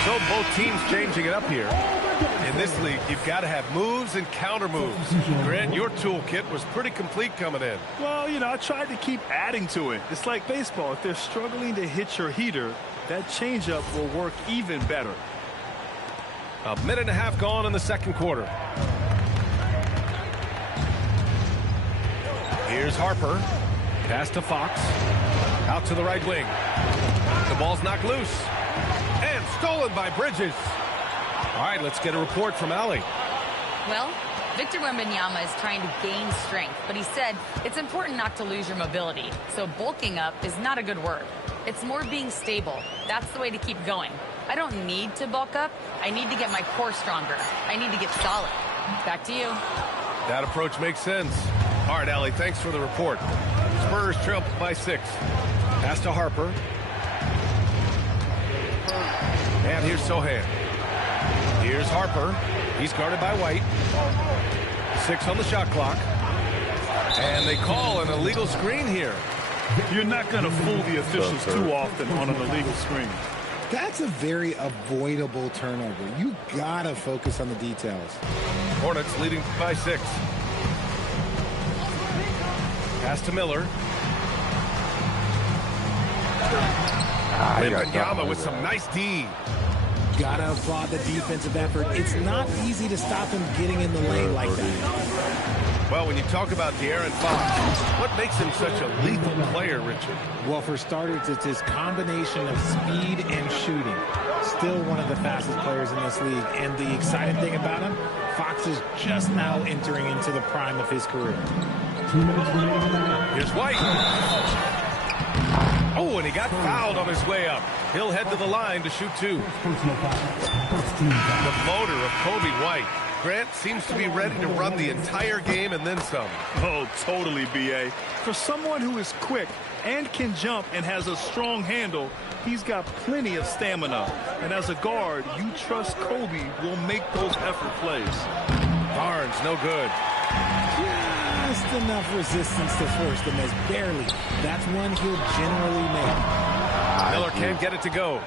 So both teams changing it up here. In this league, you've got to have moves and counter moves. Grant, your toolkit was pretty complete coming in. Well, you know, I tried to keep adding to it. It's like baseball. If they're struggling to hit your heater, that changeup will work even better. A minute and a half gone in the second quarter. Here's Harper. Pass to Fox. Out to the right wing. The ball's knocked loose. And stolen by Bridges. All right, let's get a report from Allie. Well, Victor Wembanyama is trying to gain strength, but he said it's important not to lose your mobility. So bulking up is not a good word. It's more being stable. That's the way to keep going. I don't need to bulk up. I need to get my core stronger. I need to get solid. Back to you. That approach makes sense. All right, Allie, thanks for the report. Spurs trail by 6. Pass to Harper. And here's Sohan. Here's Harper. He's guarded by White. 6 on the shot clock. And they call an illegal screen here. You're not going to fool the officials too often on an illegal screen. That's a very avoidable turnover. You got to focus on the details. Hornets leading by 6. Pass to Miller. Wembanyama with some nice D. Gotta applaud the defensive effort. It's not easy to stop him getting in the lane like that. Well, when you talk about De'Aaron Fox, what makes him such a lethal player, Richard? Well, for starters, it's his combination of speed and shooting. Still one of the fastest players in this league. And the exciting thing about him, Fox is just now entering into the prime of his career. Here's White. Oh, and he got fouled on his way up. He'll head to the line to shoot 2. The motor of Kobe White. Grant seems to be ready to run the entire game and then some. Oh, totally, B.A. For someone who is quick and can jump and has a strong handle, he's got plenty of stamina. And as a guard, you trust Kobe will make those effort plays. Barnes, no good. Just enough resistance to force the miss. Barely. That's one he'll generally make. Miller can't get it to go.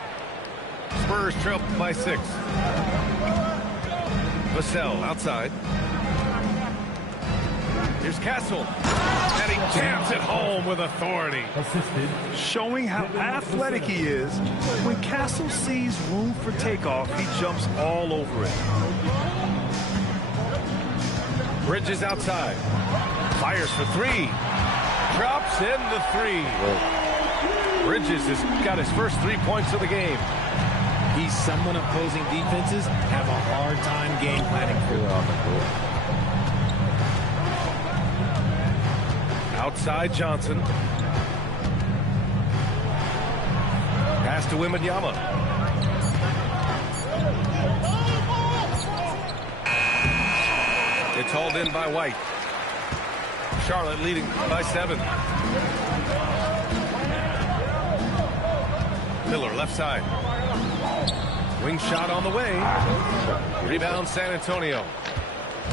Spurs trail by 6. Vassell outside. Here's Castle. And he jams it home with authority. Showing how athletic he is. When Castle sees room for takeoff, he jumps all over it. Bridges outside. Fires for 3. Drops in the 3. Bridges has got his first 3 points of the game. He's someone opposing defenses have a hard time game planning for. Outside Johnson. Pass to Wembanyama. It's hauled in by White. Charlotte leading by 7. Miller left side. Wing shot on the way. Rebound San Antonio.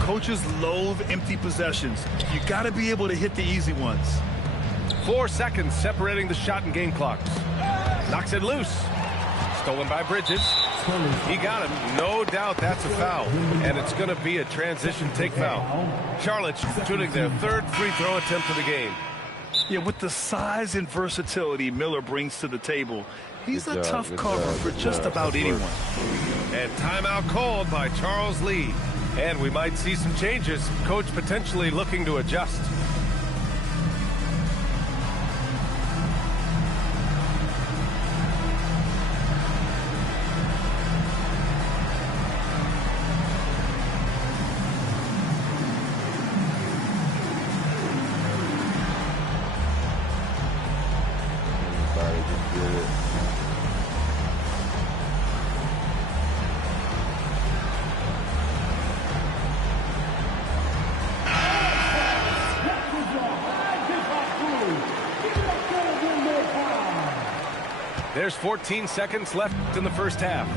Coaches loathe empty possessions. You got to be able to hit the easy ones. 4 seconds separating the shot and game clocks. Knocks it loose. Stolen by Bridges. He got him. No doubt that's a foul. And it's going to be a transition take foul. Charlotte shooting their 3rd free throw attempt of the game. Yeah, with the size and versatility Miller brings to the table, he's a tough cover for just about anyone. And timeout called by Charles Lee. And we might see some changes. Coach potentially looking to adjust. There's 14 seconds left in the first half.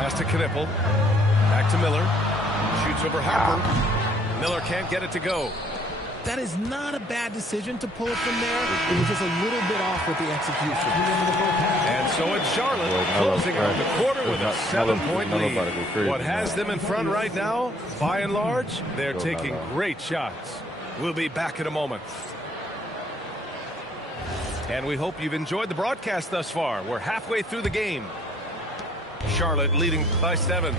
Pass to Knippel. Back to Miller. Shoots over Harper. Miller can't get it to go. That is not a bad decision to pull it from there. It was just a little bit off with the execution. And so it's Charlotte closing out the quarter with a 7-point lead. What has them in front right now, by and large, they're taking great shots. We'll be back in a moment. And we hope you've enjoyed the broadcast thus far. We're halfway through the game. Charlotte leading by 7.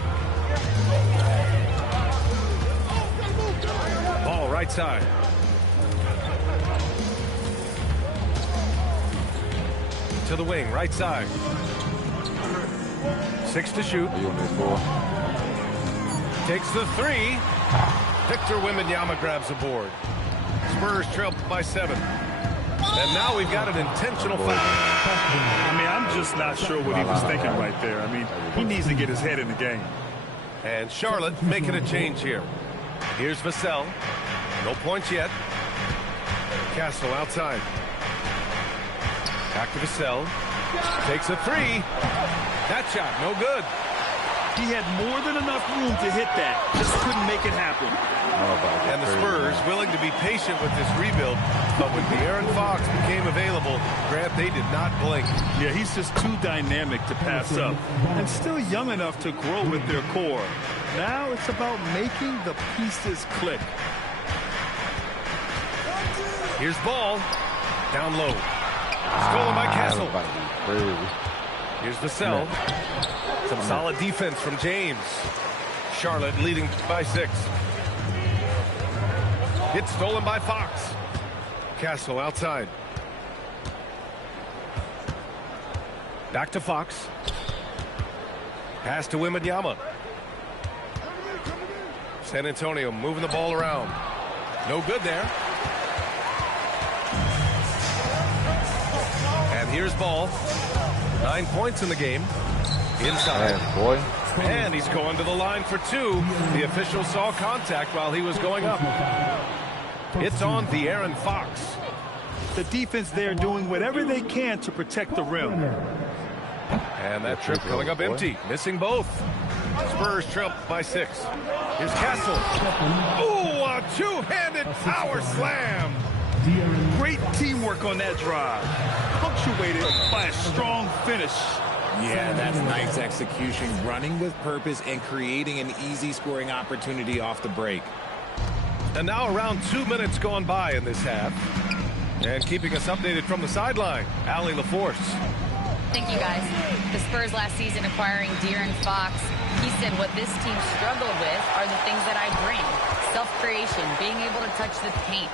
Ball right side. To the wing, right side. 6 to shoot. Takes the 3. Victor Wembanyama grabs the board. Spurs trail by 7. And now we've got an intentional foul. I mean, I'm just not sure what he was thinking right there. I mean, he needs to get his head in the game. And Charlotte making a change here. Here's Vassell. No points yet. Castle outside. Back to Vassell. Takes a 3. That shot, no good. He had more than enough room to hit that. Just couldn't make it happen. And the Spurs willing to be patient with this rebuild. But when De'Aaron Fox became available, Grant, they did not blink. Yeah, he's just too dynamic to pass up. And still young enough to grow with their core. Now it's about making the pieces click. Here's Ball. Down low. Stolen by Castle. Here's Vassell. Some solid defense from James. Charlotte leading by 6. It's stolen by Fox. Castle outside. Back to Fox. Pass to Wembanyama. San Antonio moving the ball around. No good there. And here's Ball. 9 points in the game. Inside. And he's going to the line for 2. The official saw contact while he was going up. It's on De'Aaron Fox. The defense there doing whatever they can to protect the rim. And that trip coming up empty. Missing both. Spurs trail by 6. Here's Castle. Ooh, a two-handed power slam. Great teamwork on that drive. Punctuated by a strong finish. Yeah, that's nice execution. Running with purpose and creating an easy scoring opportunity off the break. And now around 2 minutes gone by in this half. And keeping us updated from the sideline, Allie LaForce. Thank you, guys. The Spurs last season acquiring De'Aaron Fox, he said what this team struggled with are the things that I bring. Self-creation, being able to touch the paint,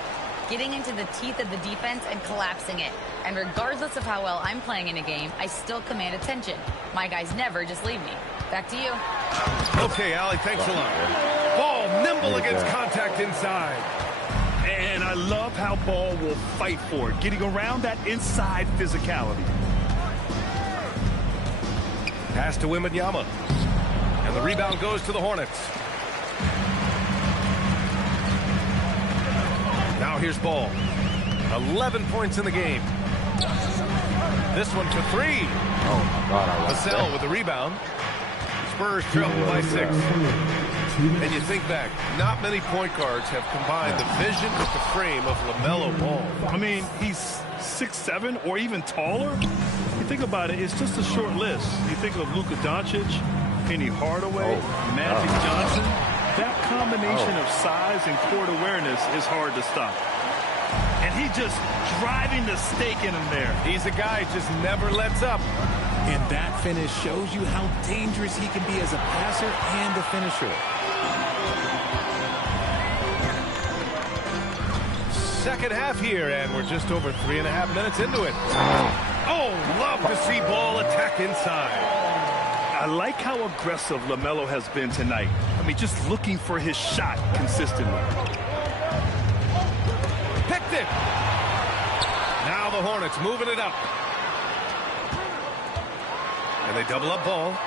getting into the teeth of the defense and collapsing it. And regardless of how well I'm playing in a game, I still command attention. My guys never just leave me. Back to you. Okay, Allie, thanks a lot. Ball nimble against contact inside. And I love how Ball will fight for it, getting around that inside physicality. Pass to Wembanyama. And the rebound goes to the Hornets. Now here's Ball. 11 points in the game. This one to 3. Oh, my God. Vassell with the rebound. Spurs trail by 6. And you think back, not many point guards have combined the vision with the frame of LaMelo Ball. I mean, he's 6'7" or even taller. You think about it, it's just a short list. You think of Luka Doncic, Penny Hardaway, Magic Johnson. That combination of size and court awareness is hard to stop. And he just driving the stake in him there. He's a guy who just never lets up. And that finish shows you how dangerous he can be as a passer and a finisher. Second half here, and we're just over 3.5 minutes into it. Oh, love to see Ball attack inside. I like how aggressive LaMelo has been tonight. I mean, just looking for his shot consistently. Picked it. Now the Hornets moving it up. And they double up Ball.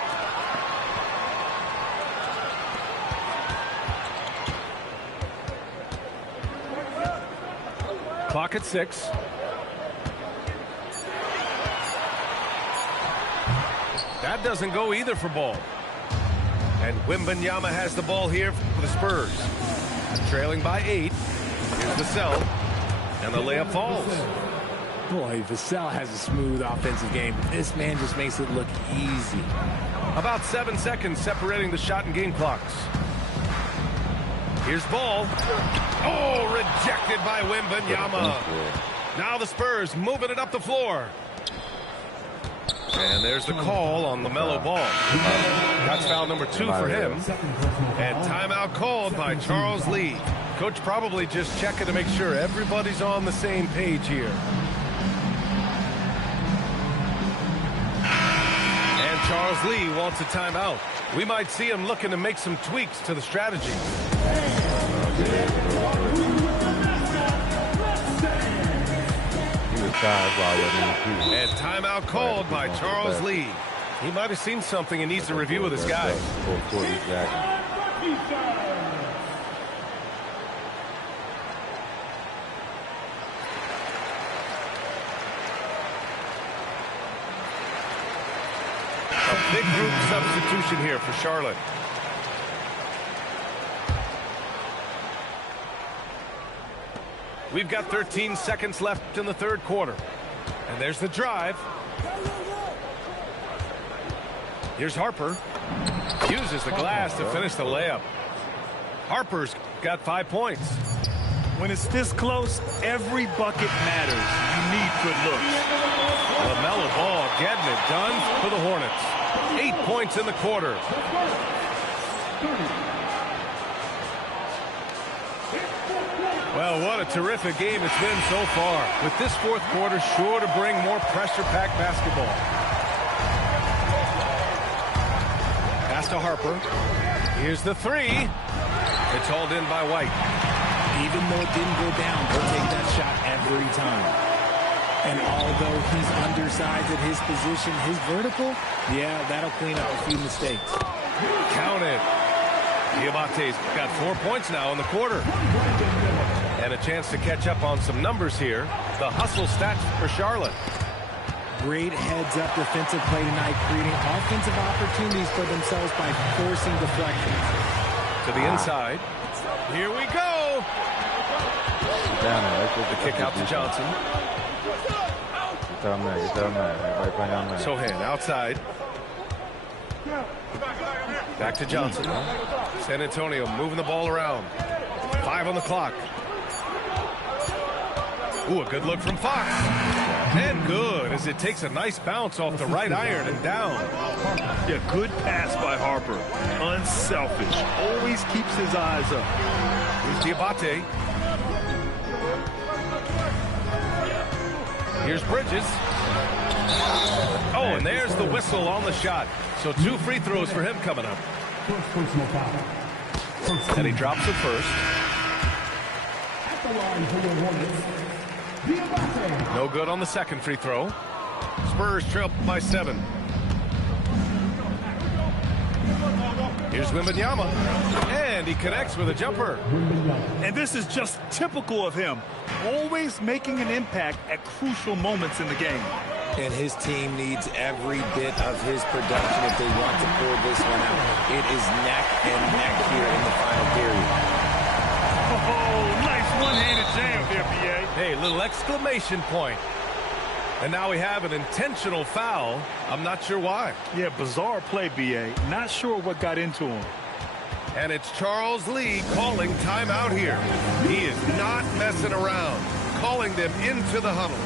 Clock at 6. That doesn't go either for Ball. And Wembanyama has the ball here for the Spurs. Trailing by 8. Here's Vassell, and the layup falls. Boy, Vassell has a smooth offensive game. This man just makes it look easy. About 7 seconds separating the shot and game clocks. Here's ball. Oh, rejected by Wembanyama. Now the Spurs moving it up the floor. And there's the call on LaMelo Ball. That's foul number 2 for him. And timeout called by Charles Lee. Coach probably just checking to make sure everybody's on the same page here. And Charles Lee wants a timeout. We might see him looking to make some tweaks to the strategy. And timeout called by Charles Lee. He might have seen something and needs to review with his guys. A big group substitution here for Charlotte. We've got 13 seconds left in the third quarter. And there's the drive. Here's Harper. Uses the glass to finish the layup. Harper's got 5 points. When it's this close, every bucket matters. You need good looks. LaMelo Ball getting it done for the Hornets. 8 points in the quarter. Well, what a terrific game it's been so far. With this fourth quarter sure to bring more pressure-packed basketball. Pass to Harper. Here's the 3. It's hauled in by White. Even though it didn't go down, he'll take that shot every time. And although he's undersized at his position, his vertical, yeah, that'll clean up a few mistakes. Count it. Diabate's got 4 points now in the quarter. And a chance to catch up on some numbers here. The hustle stats for Charlotte. Great heads-up defensive play tonight, creating offensive opportunities for themselves by forcing deflections. To the inside. Here we go. The kick out to Johnson. Sohan outside. Back to Johnson. San Antonio moving the ball around. 5 on the clock. Ooh, a good look from Fox. And good as it takes a nice bounce off the right iron and down. Yeah, good pass by Harper. Unselfish. Always keeps his eyes up. Here's Diabate. Here's Bridges. Oh, and there's the whistle on the shot. So 2 free throws for him coming up. And he drops it first. No good on the second free throw. Spurs trail by 7. Here's Wembanyama. And he connects with a jumper. And this is just typical of him. Always making an impact at crucial moments in the game. And his team needs every bit of his production if they want to pull this one out. It is neck and neck here in the final period. Oh, nice one-handed jam there, B.A. Hey, little exclamation point. And now we have an intentional foul. I'm not sure why. Yeah, bizarre play, B.A. Not sure what got into him. And it's Charles Lee calling timeout here. He is not messing around, calling them into the huddle.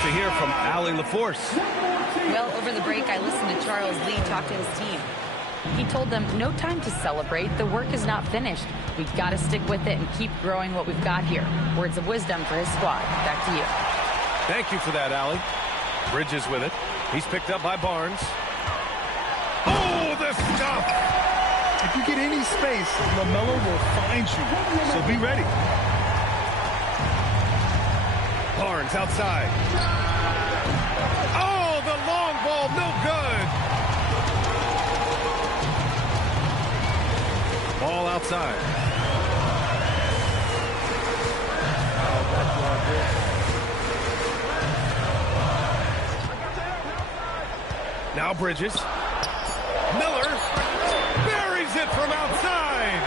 To hear from Allie LaForce. Well, over the break, I listened to Charles Lee talk to his team. He told them, no time to celebrate. The work is not finished. We've got to stick with it and keep growing what we've got here. Words of wisdom for his squad. Back to you. Thank you for that, Allie. Bridges with it. He's picked up by Barnes. Oh, the stuff! If you get any space, LaMelo will find you. So be ready. Barnes outside. Oh, the long ball, no good. Ball outside. Now Bridges. Miller buries it from outside.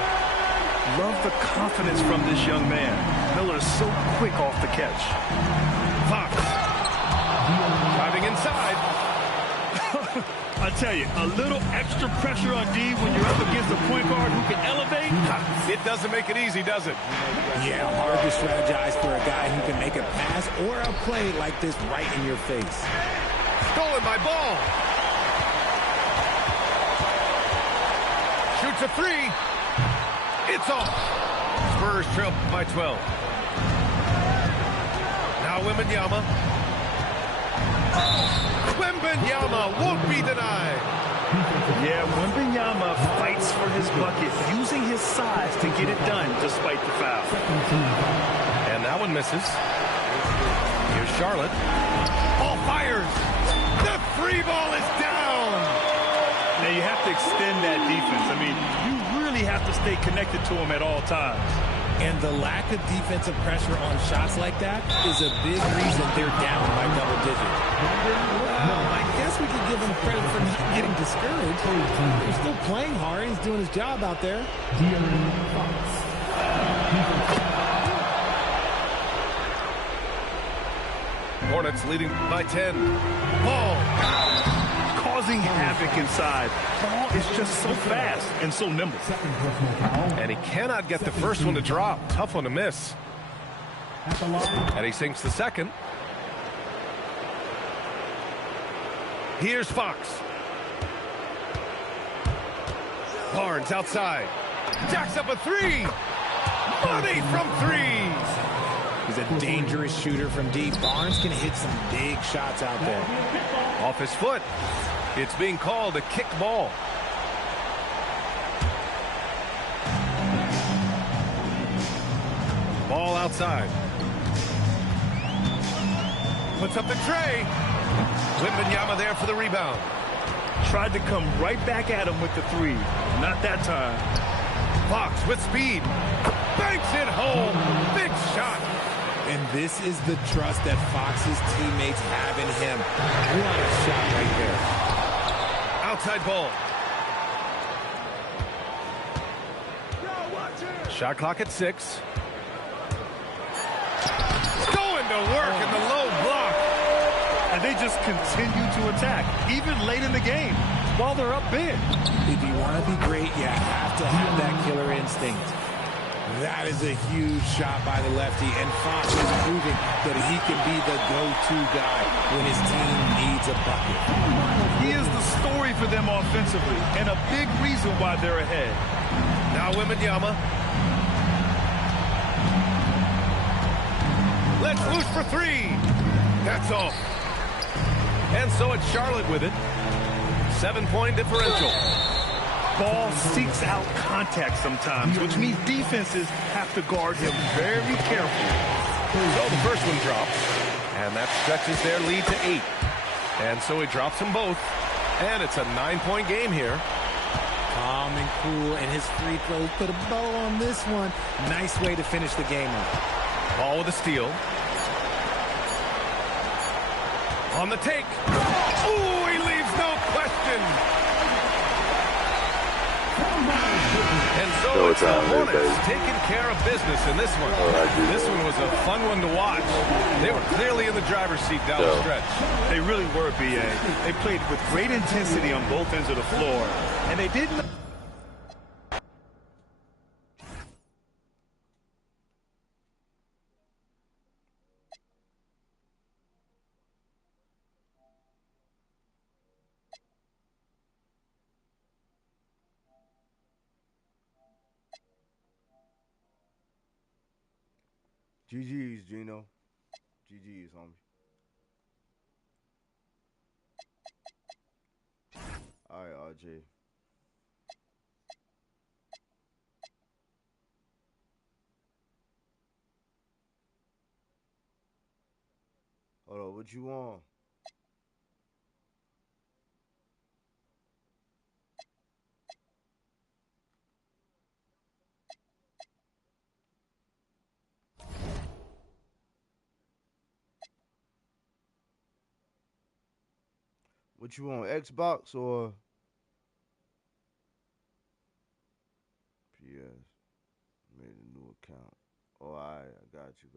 Love the confidence from this young man. Miller is so quick off the catch. Fox driving inside. I tell you, a little extra pressure on D when you're up against a point guard who can elevate. It doesn't make it easy, does it? Yeah, hard to strategize for a guy who can make a pass or a play like this right in your face. Stolen by Ball. Shoots a three. It's off. Spurs trail by 12. Now Wembanyama. Wembanyama won't be denied. Yeah, Wembanyama fights for his bucket, using his size to get it done despite the foul. And that one misses. Here's Charlotte. Ball fires. The free ball is down. Now you have to extend that defense. I mean, you really have to stay connected to him at all times. And the lack of defensive pressure on shots like that is a big reason they're down by double digits. Well, I guess we could give him credit for not getting discouraged. He's still playing hard. He's doing his job out there. Hornets leading by 10. Ball. Causing havoc inside. Ball is just so fast and so nimble. And he cannot get the first one to drop. Tough one to miss. And he sinks the second. Here's Fox. Barnes outside. Jacks up a three. Money from three. He's a dangerous shooter from deep. Barnes can hit some big shots out there. Off his foot. It's being called a kicked ball. Ball outside. Puts up the tray. Wembanyama there for the rebound. Tried to come right back at him with the three. Not that time. Fox with speed. Banks it home. Big shot. And this is the trust that Fox's teammates have in him. What a shot right there. Outside ball. Shot clock at 6. Going to work in the low block. And they just continue to attack, even late in the game, while they're up big. If you want to be great, you have to have that killer instinct. That is a huge shot by the lefty, and Fox is proving that he can be the go-to guy when his team needs a bucket. He is the story for them offensively, and a big reason why they're ahead. Now Wembanyama. Let's loose for three. That's all. And so it's Charlotte with it. 7-point differential. Ball seeks out contact sometimes, which means defenses have to guard him very carefully. So the first one drops, and that stretches their lead to 8. And so he drops them both, and it's a 9-point game here. Calm and cool, and his free throws put a bow on this one. Nice way to finish the game up. Ball with a steal. On the take. Ooh, he leaves no question. And so it's the Hornets taking care of business in this one. This one was a fun one to watch. They were clearly in the driver's seat down the stretch. They really were, B.A. They played with great intensity on both ends of the floor, and they didn't... GG's, Gino. GG's, homie. All right, RJ. Hold on, what you want? What you on, Xbox or PS? Made a new account. Oh, I got you.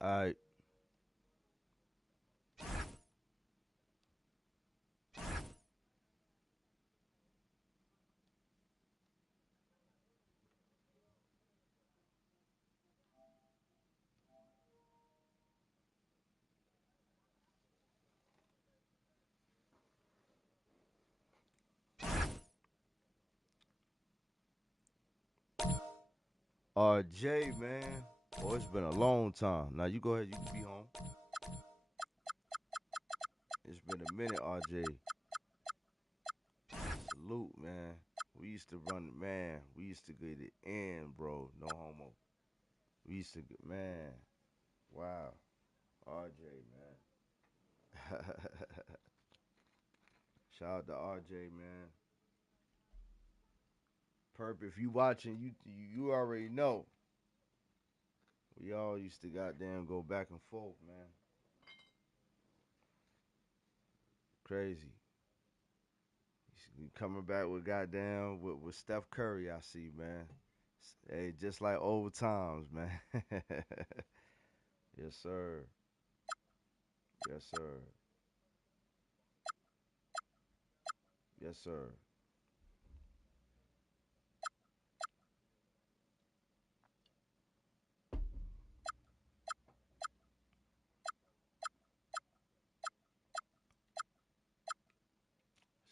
All right. RJ, man. Oh, it's been a long time. Now you go ahead, you can be home. It's been a minute, RJ. Salute, man. We used to run, man. We used to get it in, bro. No homo. We used to get, man. Wow. RJ, man. Shout out to RJ, man. Perp, if you watching, you already know. We all used to goddamn go back and forth, man. Crazy. He's coming back with goddamn with Steph Curry, I see, man. Hey, just like old times, man. Yes, sir. Yes, sir. Yes, sir.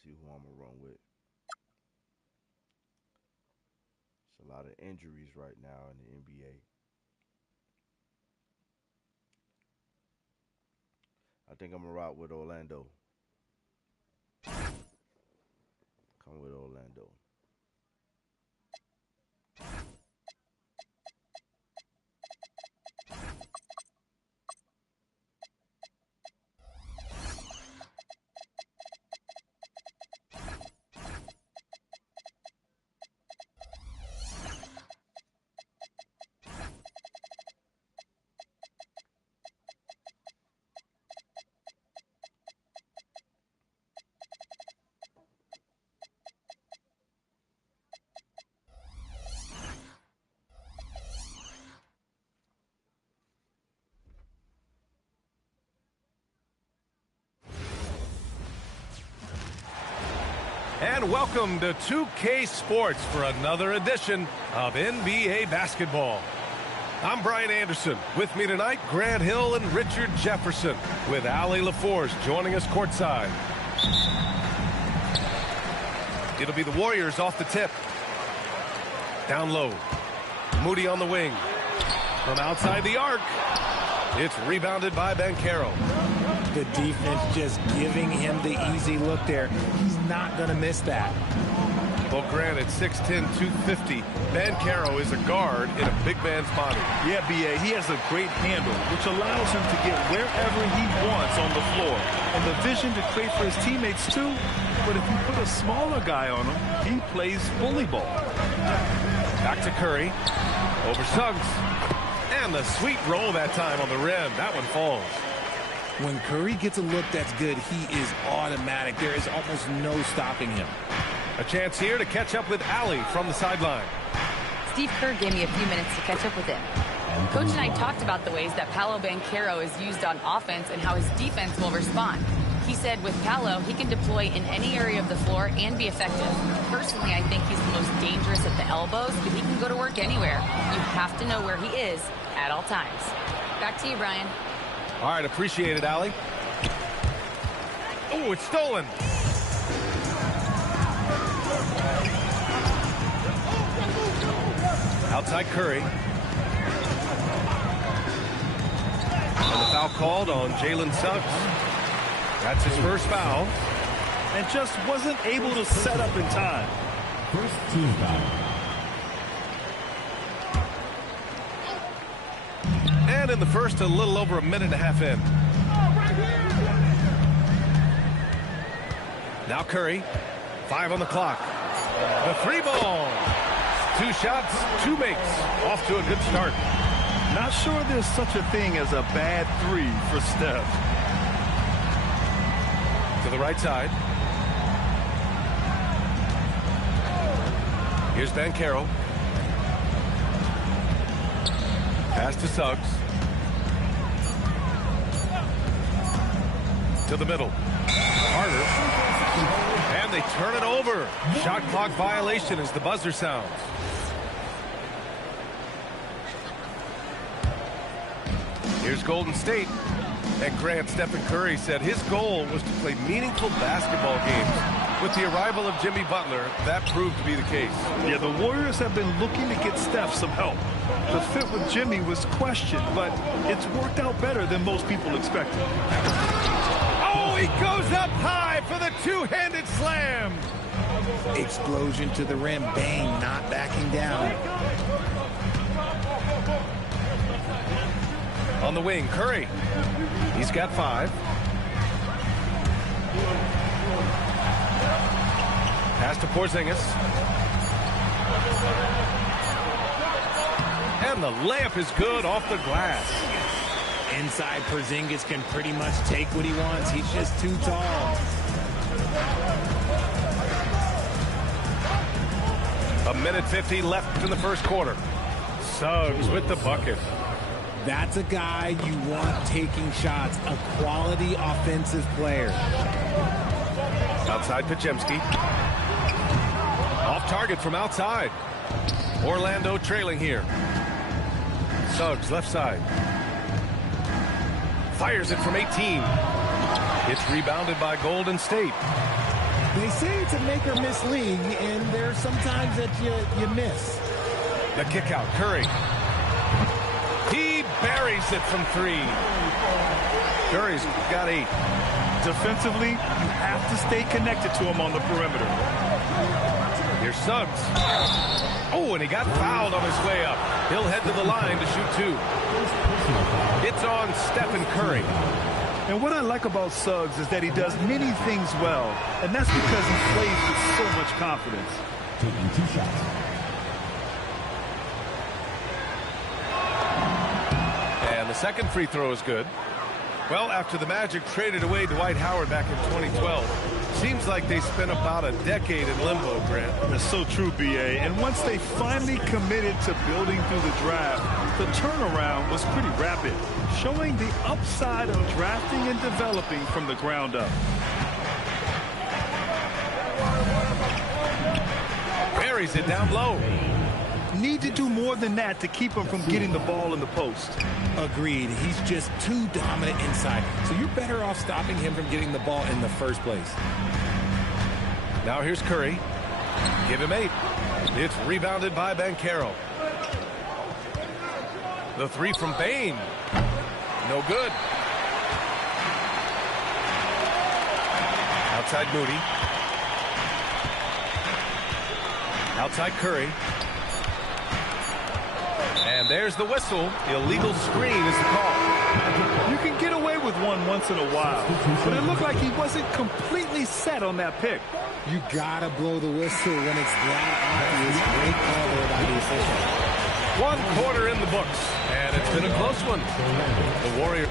See who I'm gonna run with. It's a lot of injuries right now in the NBA. I think I'm gonna rock with Orlando. Come with Orlando. And welcome to 2K Sports for another edition of NBA basketball. I'm Brian Anderson. With me tonight, Grant Hill and Richard Jefferson, with Allie LaForce joining us courtside. It'll be the Warriors off the tip. Down low. Moody on the wing. From outside the arc. It's rebounded by Banchero. The defense just giving him the easy look there. He's not going to miss that. Well, Grant, at 6'10", 250, Banchero is a guard in a big man's body. Yeah, B.A., he has a great handle, which allows him to get wherever he wants on the floor. And the vision to create for his teammates, too. But if you put a smaller guy on him, he plays bully ball. Back to Curry. Over Suggs. And the sweet roll that time on the rim. That one falls. When Curry gets a look that's good, he is automatic. There is almost no stopping him. A chance here to catch up with Allie from the sideline. Steve Kerr gave me a few minutes to catch up with him. Coach and I talked about the ways that Paolo Banchero is used on offense and how his defense will respond. He said with Paolo, he can deploy in any area of the floor and be effective. Personally, I think he's the most dangerous at the elbows, but he can go to work anywhere. You have to know where he is at all times. Back to you, Brian. All right, appreciate it, Allie. Oh, it's stolen. Outside Curry. And the foul called on Jalen Suggs. That's his first foul. And just wasn't able to set up in time. First team foul. And in the first, a little over a minute and a half in. Now Curry, 5 on the clock. The 3 ball. 2 shots, 2 makes. Off to a good start. Not sure there's such a thing as a bad 3 for Steph. To the right side. Here's Banchero. Pass to Suggs. To the middle. Carter. And they turn it over. Shot clock violation as the buzzer sounds. Here's Golden State. And Grant, Stephen Curry said his goal was to play meaningful basketball games. With the arrival of Jimmy Butler, that proved to be the case. Yeah, the Warriors have been looking to get Steph some help. The fit with Jimmy was questioned, but it's worked out better than most people expected. Oh, he goes up high for the two-handed slam. Explosion to the rim. Bang, not backing down. On the wing, Curry. He's got 5. Pass to Porzingis. And the layup is good off the glass. Inside, Porzingis can pretty much take what he wants. He's just too tall. A minute 50 left in the first quarter. Suggs with the bucket. That's a guy you want taking shots, a quality offensive player. Outside Podziemski. Off target from outside. Orlando trailing here. Suggs left side. Fires it from 18. It's rebounded by Golden State. They say it's a make or miss league, and there's sometimes that you miss. The kick out, Curry. He buries it from 3. Curry's got 8. Defensively, you have to stay connected to him on the perimeter. Here's Suggs. Oh, and he got fouled on his way up. He'll head to the line to shoot 2. It's on Stephen Curry. And what I like about Suggs is that he does many things well, and that's because he plays with so much confidence. Taking 2 shots. And the second free throw is good. Well, after the Magic traded away Dwight Howard back in 2012, seems like they spent about a decade in limbo, Grant. That's so true, B.A. And once they finally committed to building through the draft, the turnaround was pretty rapid, showing the upside of drafting and developing from the ground up. Buries it down low. Need to do more than that to keep him from getting the ball in the post. Agreed. He's just too dominant inside. So you're better off stopping him from getting the ball in the first place. Now here's Curry. Give him 8. It's rebounded by Banchero. The 3 from Bane. No good. Outside Moody. Outside Curry. And there's the whistle. Illegal screen is the call. You can get away with one once in a while, but it looked like he wasn't completely set on that pick. You gotta blow the whistle when it's that obvious. Great call there by the official. 1 quarter in the books, and it's been a close one. The Warriors.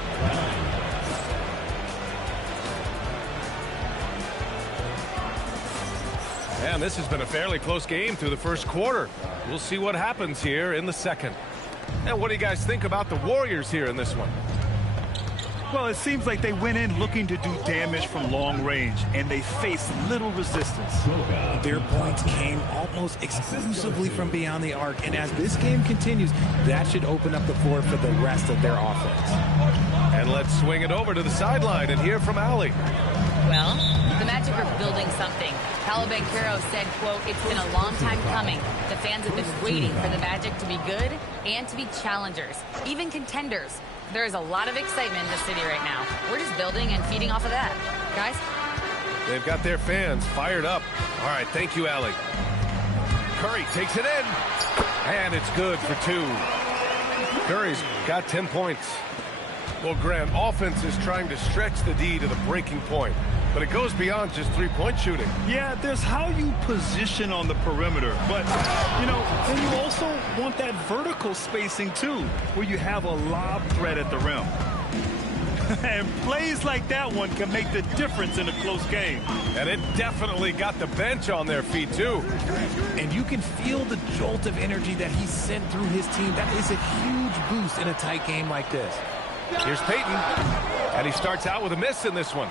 And this has been a fairly close game through the first quarter. We'll see what happens here in the second. And what do you guys think about the Warriors here in this one? Well, it seems like they went in looking to do damage from long range, and they faced little resistance. Their points came almost exclusively from beyond the arc, and as this game continues, that should open up the floor for the rest of their offense. And let's swing it over to the sideline and hear from Allie. Well, the Magic are building something. Paolo Banchero said, quote, "It's been a long time coming. The fans have been waiting for the Magic to be good and to be challengers, even contenders. There is a lot of excitement in the city right now. We're just building and feeding off of that. Guys?" They've got their fans fired up. All right, thank you, Allie. Curry takes it in, and it's good for 2. Curry's got 10 points. Well, Graham, offense is trying to stretch the D to the breaking point, but it goes beyond just three-point shooting. Yeah, there's how you position on the perimeter, but, you know, then you also want that vertical spacing, too, where you have a lob threat at the rim. And plays like that one can make the difference in a close game. And it definitely got the bench on their feet, too. And you can feel the jolt of energy that he sent through his team. That is a huge boost in a tight game like this. Here's Payton, and he starts out with a miss in this one.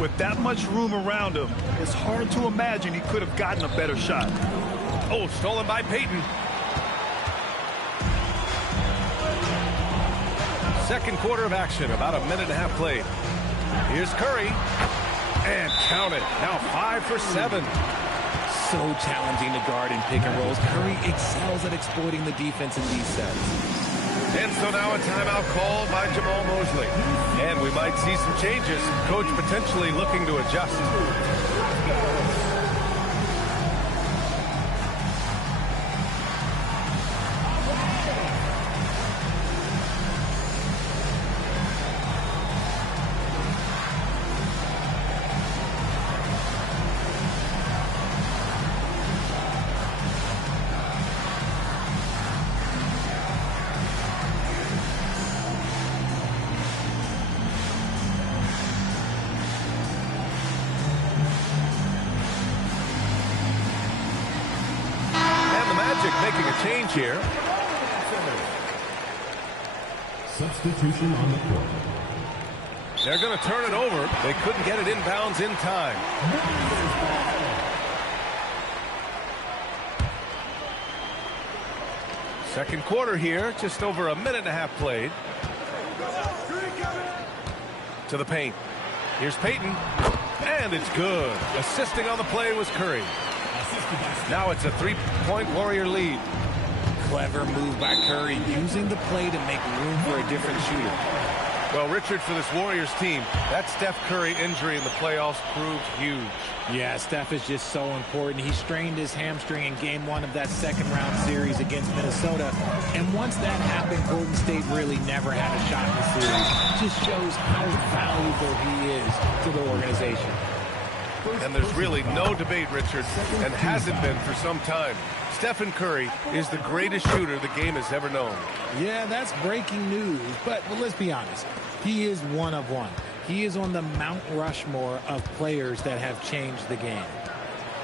With that much room around him, it's hard to imagine he could have gotten a better shot. Oh, stolen by Payton. Second quarter of action, about a minute and a half played. Here's Curry, and count it. Now 5 for 7. So challenging to guard in pick and rolls. Curry excels at exploiting the defense in these sets. And so now a timeout called by Jamal Mosley. And we might see some changes. Coach potentially looking to adjust. Making a change here. Substitution on the court. They're going to turn it over. They couldn't get it inbounds in time. Second quarter here, just over a minute and a half played. To the paint. Here's Payton, and it's good. Assisting on the play was Curry. Now it's a 3-point Warrior lead. Clever move by Curry, using the play to make room for a different shooter. Well, Richard, for this Warriors team, that Steph Curry injury in the playoffs proved huge. Yeah, Steph is just so important. He strained his hamstring in game 1 of that second-round series against Minnesota. And once that happened, Golden State really never had a shot in the series. Just shows how valuable he is to the organization. And there's really no debate, Richard, and hasn't been for some time. Stephen Curry is the greatest shooter the game has ever known. Yeah, that's breaking news, but let's be honest. He is one of one. He is on the Mount Rushmore of players that have changed the game.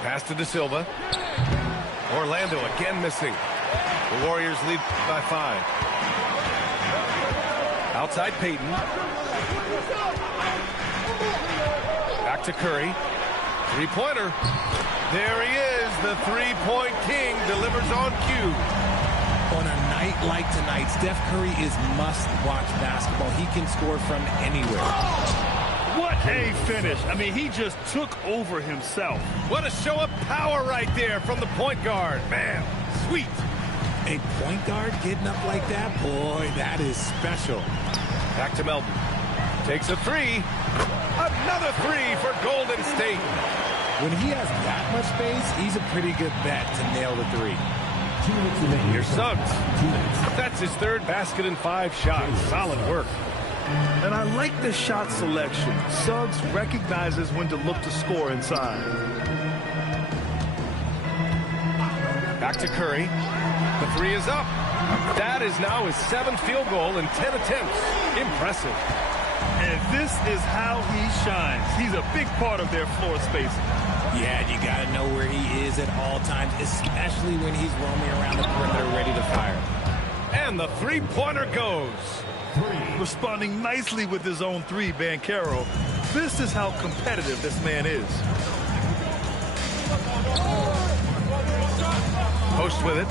Pass to De Silva. Orlando again missing. The Warriors lead by 5. Outside Payton. Back to Curry. Three-pointer. There he is. The three-point king delivers on cue. On a night like tonight, Steph Curry is must-watch basketball. He can score from anywhere. What a finish. I mean, he just took over himself. What a show of power right there from the point guard. Man, sweet. A point guard getting up like that? Boy, that is special. Back to Melton. Takes a 3. Another 3 for Golden State. When he has that much space, he's a pretty good bet to nail the 3. Here's Suggs. That's his 3rd basket in 5 shots. Solid work. And I like the shot selection. Suggs recognizes when to look to score inside. Back to Curry. The 3 is up. That is now his 7th field goal in 10 attempts. Impressive. And this is how he shines. He's a big part of their floor spacing. Yeah, you got to know where he is at all times, especially when he's roaming around the perimeter ready to fire. And the three-pointer goes. Responding nicely with his own three, Banchero. This is how competitive this man is. Post with it.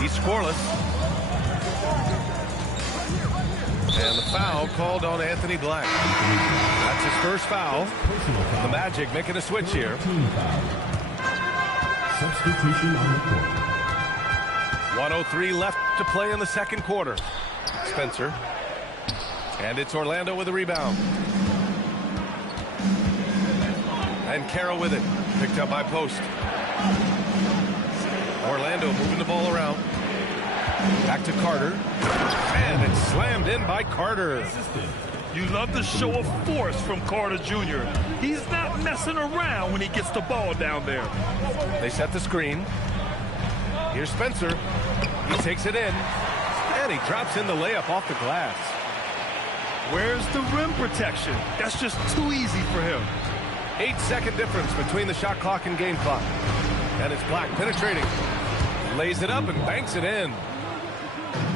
He's scoreless. And the foul called on Anthony Black. That's his first foul. The Magic making a switch here. Substitution on the court. 1:03 left to play in the second quarter. Spencer. And it's Orlando with the rebound. And Carroll with it. Picked up by Post. Orlando moving the ball around. Back to Carter. And it's slammed in by Carter. You love the show of force from Carter Jr. He's not messing around when he gets the ball down there. They set the screen. Here's Spencer. He takes it in. And he drops in the layup off the glass. Where's the rim protection? That's just too easy for him. 8-second difference between the shot clock and game clock. And it's Black penetrating. Lays it up and banks it in.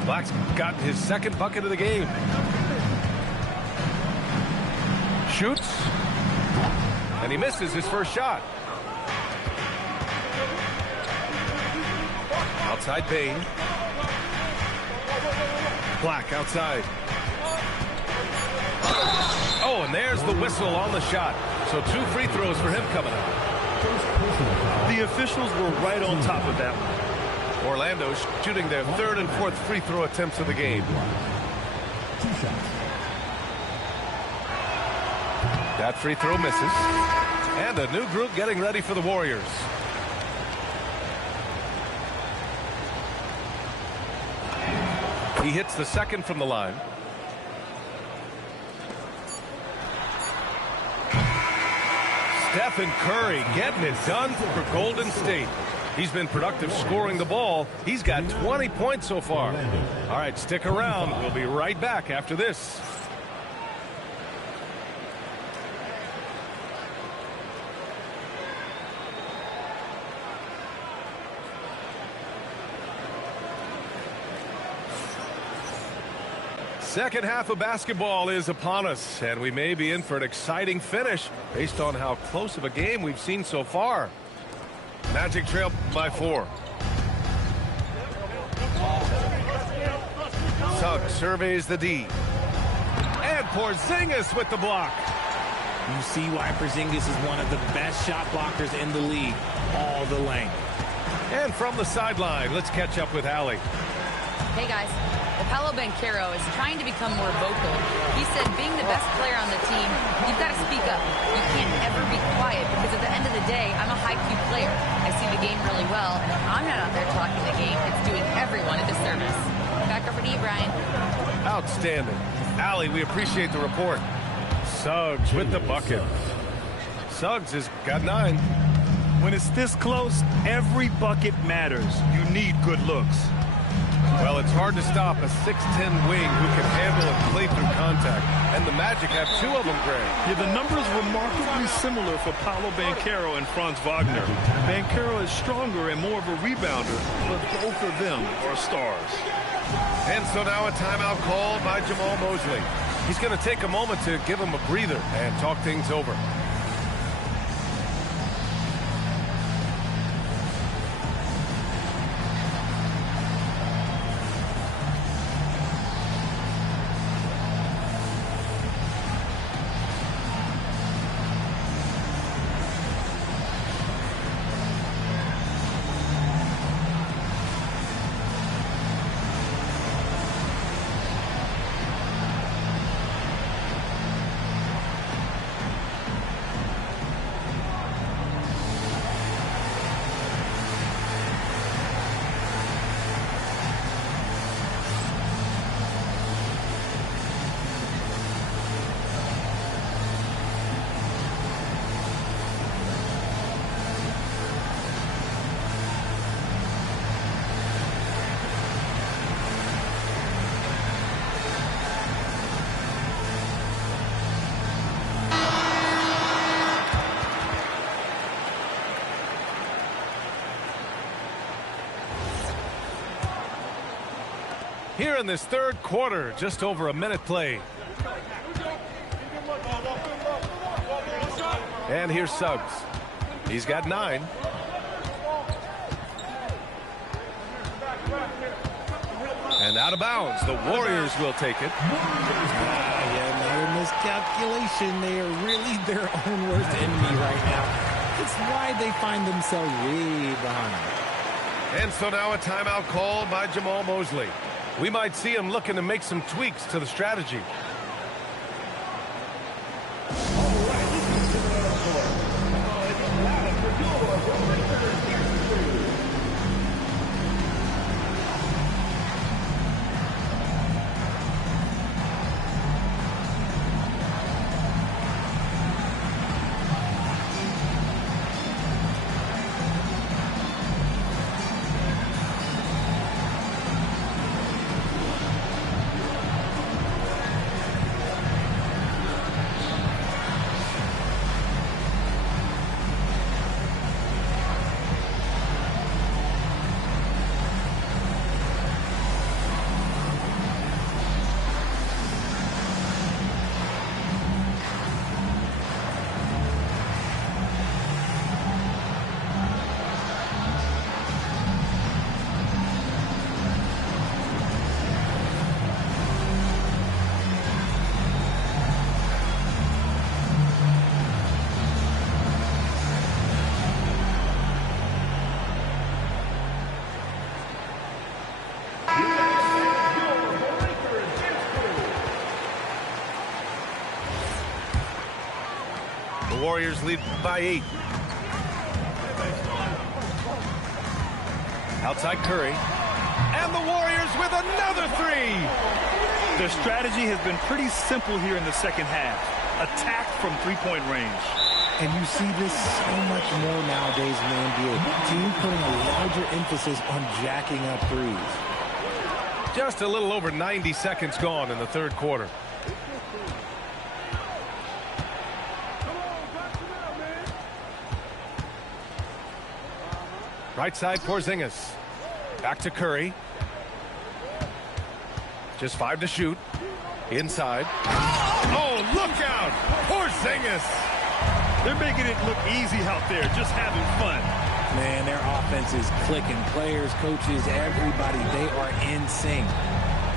Black's got his second bucket of the game. Shoots. And he misses his first shot. Outside Bain. Black outside. Oh, and there's the whistle on the shot. So 2 free throws for him coming up. The officials were right on top of that one. Orlando shooting their third and fourth free throw attempts of the game. That free throw misses. And a new group getting ready for the Warriors. He hits the second from the line. Stephen Curry getting it done for Golden State. He's been productive scoring the ball. He's got 20 points so far. All right, stick around. We'll be right back after this. Second half of basketball is upon us, and we may be in for an exciting finish based on how close of a game we've seen so far. Magic trail by 4. Suggs surveys the D. And Porzingis with the block. You see why Porzingis is one of the best shot blockers in the league. All the length. And from the sideline, let's catch up with Allie. Hey, guys. Paolo Banchero is trying to become more vocal. He said being the best player on the team, you've got to speak up. You can't ever be quiet because at the end of the day, I'm a high-Q player. I see the game really well, and if I'm not out there talking the game, it's doing everyone a disservice. Back over to you, Brian. Outstanding. Allie, we appreciate the report. Suggs with the bucket. Suggs has got 9. When it's this close, every bucket matters. You need good looks. Well, it's hard to stop a 6'10 wing who can handle and play through contact. And the Magic have 2 of them, Greg. Yeah, the numbers remarkably similar for Paolo Banchero and Franz Wagner. Banchero is stronger and more of a rebounder, but both of them are stars. And so now a timeout called by Jamal Mosley. He's going to take a moment to give him a breather and talk things over. Here in this third quarter, just over a minute played. And here's Suggs. He's got 9. And out of bounds. The Warriors will take it. Yeah, another miscalculation. They are really their own worst enemy right now. It's why they find themselves way behind. And so now a timeout called by Jamal Mosley. We might see him looking to make some tweaks to the strategy. Warriors lead by 8. Outside Curry. And the Warriors with another 3. Their strategy has been pretty simple here in the second half. Attack from three-point range. And you see this so much more nowadays in the NBA. Team putting a larger emphasis on jacking up threes. Just a little over 90 seconds gone in the third quarter. Right side, Porzingis. Back to Curry. Just 5 to shoot. Inside. Oh, look out! Porzingis! They're making it look easy out there, just having fun. Man, their offense is clicking. Players, coaches, everybody, they are in sync.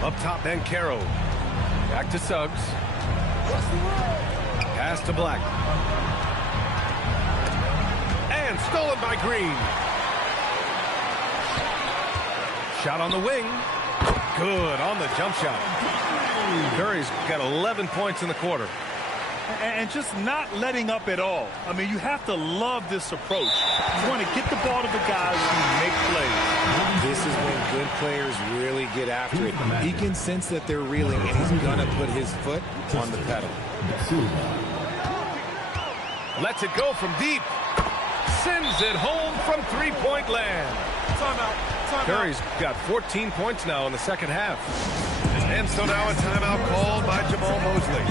Up top, Banchero. Back to Suggs. Pass to Black. And stolen by Green. Shot on the wing. Good on the jump shot. Curry's got 11 points in the quarter. And just not letting up at all. I mean, you have to love this approach. You want to get the ball to the guys who make plays. This is when good players really get after it. He can sense that they're reeling, and he's going to put his foot on the pedal. Lets it go from deep. Sends it home from three-point land. Curry's got 14 points now in the second half. And so now a timeout called by Jamal Mosley.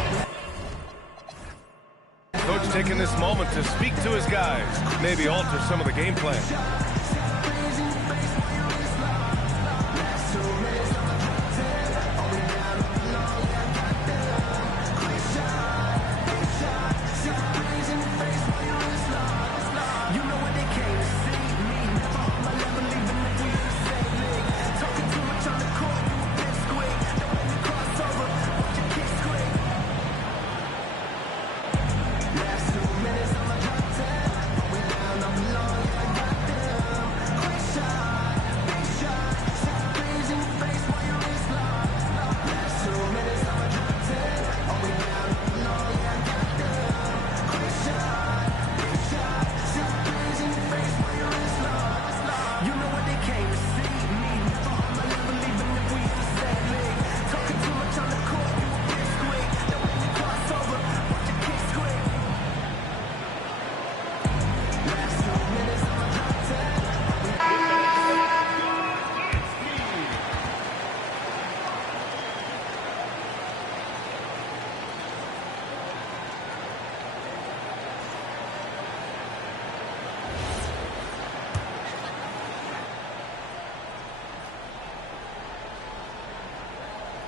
Coach taking this moment to speak to his guys, maybe alter some of the game plan.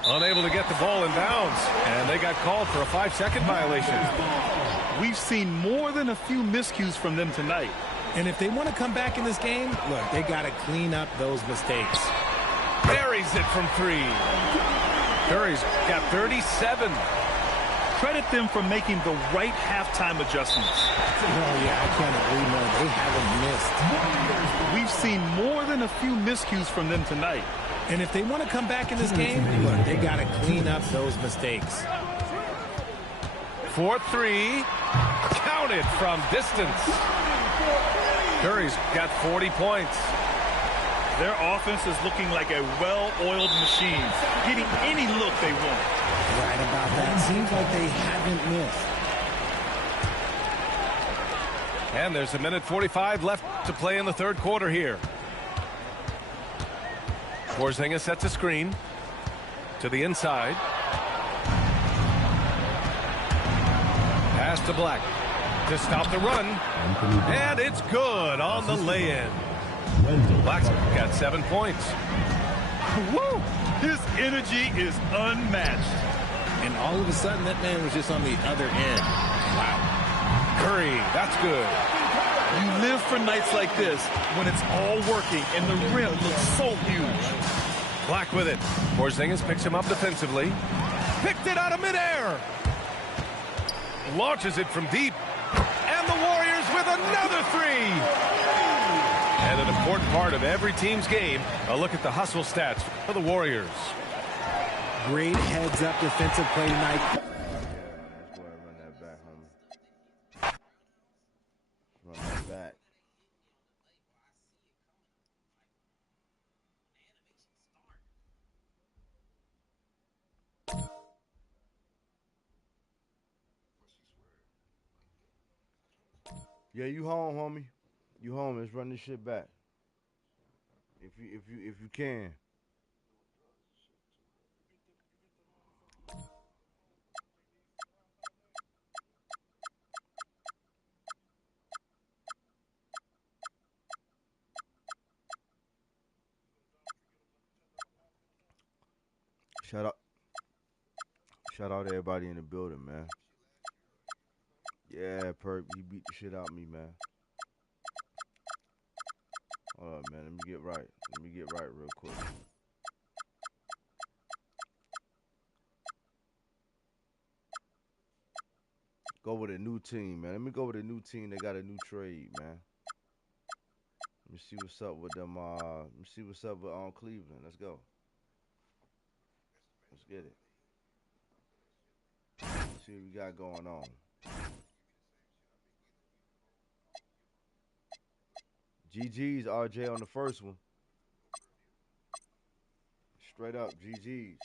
Unable to get the ball in bounds, and they got called for a 5-second violation. We've seen more than a few miscues from them tonight. And if they want to come back in this game, look, they got to clean up those mistakes. Buries it from 3. Curry's got 37. Credit them for making the right halftime adjustments. Oh, yeah, I can't agree more. They haven't missed. We've seen more than a few miscues from them tonight. And if they want to come back in this game, look, they got to clean up those mistakes. 4-3. Counted from distance. Curry's got 40 points. Their offense is looking like a well-oiled machine, getting any look they want. Right about that. Seems like they haven't missed. And there's a minute 45 left to play in the third quarter here. Porzingis sets a screen to the inside. Pass to Black to stop the run. And it's good on the lay-in. Black's got 7 points. Woo! His energy is unmatched. And all of a sudden, that man was just on the other end. Wow. Curry, that's good. You live for nights like this when it's all working and the rim looks so huge. Black with it. Porzingis picks him up defensively. Picked it out of midair. Launches it from deep. And the Warriors with another 3. And an important part of every team's game, a look at the hustle stats for the Warriors. Great heads-up defensive play tonight. Yeah, let's go ahead and run that back, homie. Run that back. Yeah, you home, homie. You home. Let's run this shit back. If you can. Shout out to everybody in the building, man. Yeah, Perk, he beat the shit out of me, man. Hold up, man. Let me get right. Let me get right real quick. Go with a new team, man. Let me go with a new team. They got a new trade, man. Let me see what's up with them. Let me see what's up with Cleveland. Let's go. Let's get it. Let's see what we got going on. GG's RJ on the first one. Straight up GG's.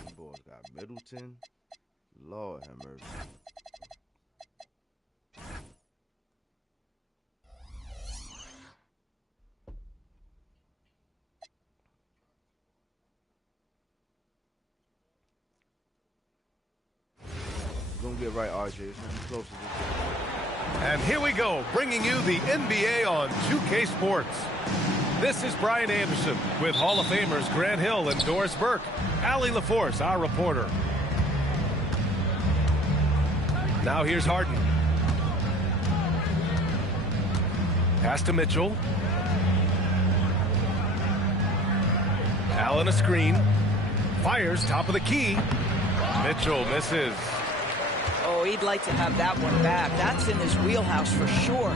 These boys got Middleton. Lord have mercy. Gonna get right, RJ. It's gonna be close to this. And here we go, bringing you the NBA on 2K Sports. This is Brian Anderson with Hall of Famers Grant Hill and Doris Burke. Allie LaForce, our reporter. Now here's Harden. Pass to Mitchell. Allen a screen. Fires top of the key. Mitchell misses. Oh, he'd like to have that one back. That's in his wheelhouse for sure.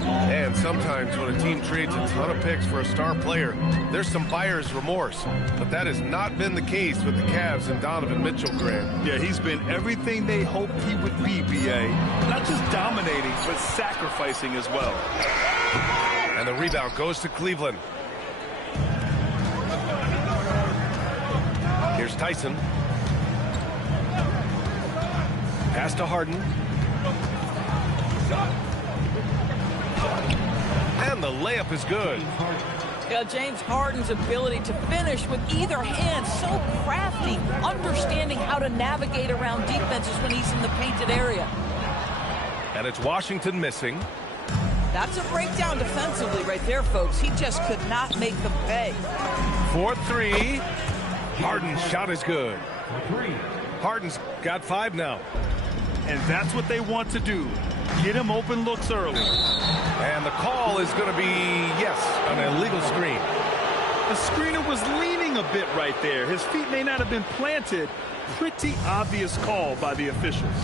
And sometimes when a team trades a ton of picks for a star player, there's some buyer's remorse. But that has not been the case with the Cavs and Donovan Mitchell, Grant. Yeah, he's been everything they hoped he would be, B.A. Not just dominating, but sacrificing as well. And the rebound goes to Cleveland. Here's Tyson. Pass to Harden. And the layup is good. Yeah, James Harden's ability to finish with either hand, so crafty, understanding how to navigate around defenses when he's in the painted area. And it's Washington missing. That's a breakdown defensively right there, folks. He just could not make them pay. 4-3. Harden's shot is good. Harden's got 5 now. And that's what they want to do. Get him open looks early. And the call is going to be, yes, an illegal screen. The screener was leaning a bit right there. His feet may not have been planted. Pretty obvious call by the officials.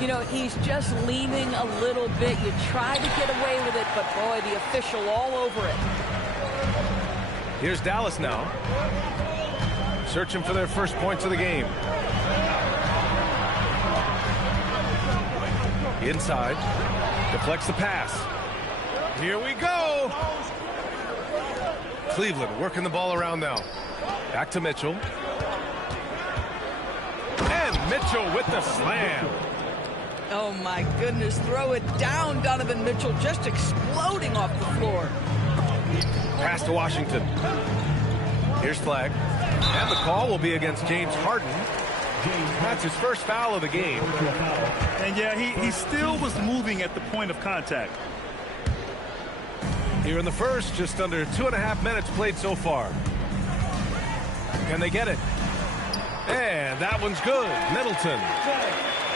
You know, he's just leaning a little bit. You try to get away with it, but boy, the official all over it. Here's Dallas now. Searching for their first points of the game. Inside. Deflects the pass. Here we go. Cleveland working the ball around now. Back to Mitchell. And Mitchell with the slam. Oh, my goodness. Throw it down, Donovan Mitchell, just exploding off the floor. Pass to Washington. Here's flag. And the call will be against James Harden. That's his first foul of the game. And yeah, he still was moving at the point of contact. Here in the first, just under 2.5 minutes played so far. Can they get it? And that one's good. Middleton.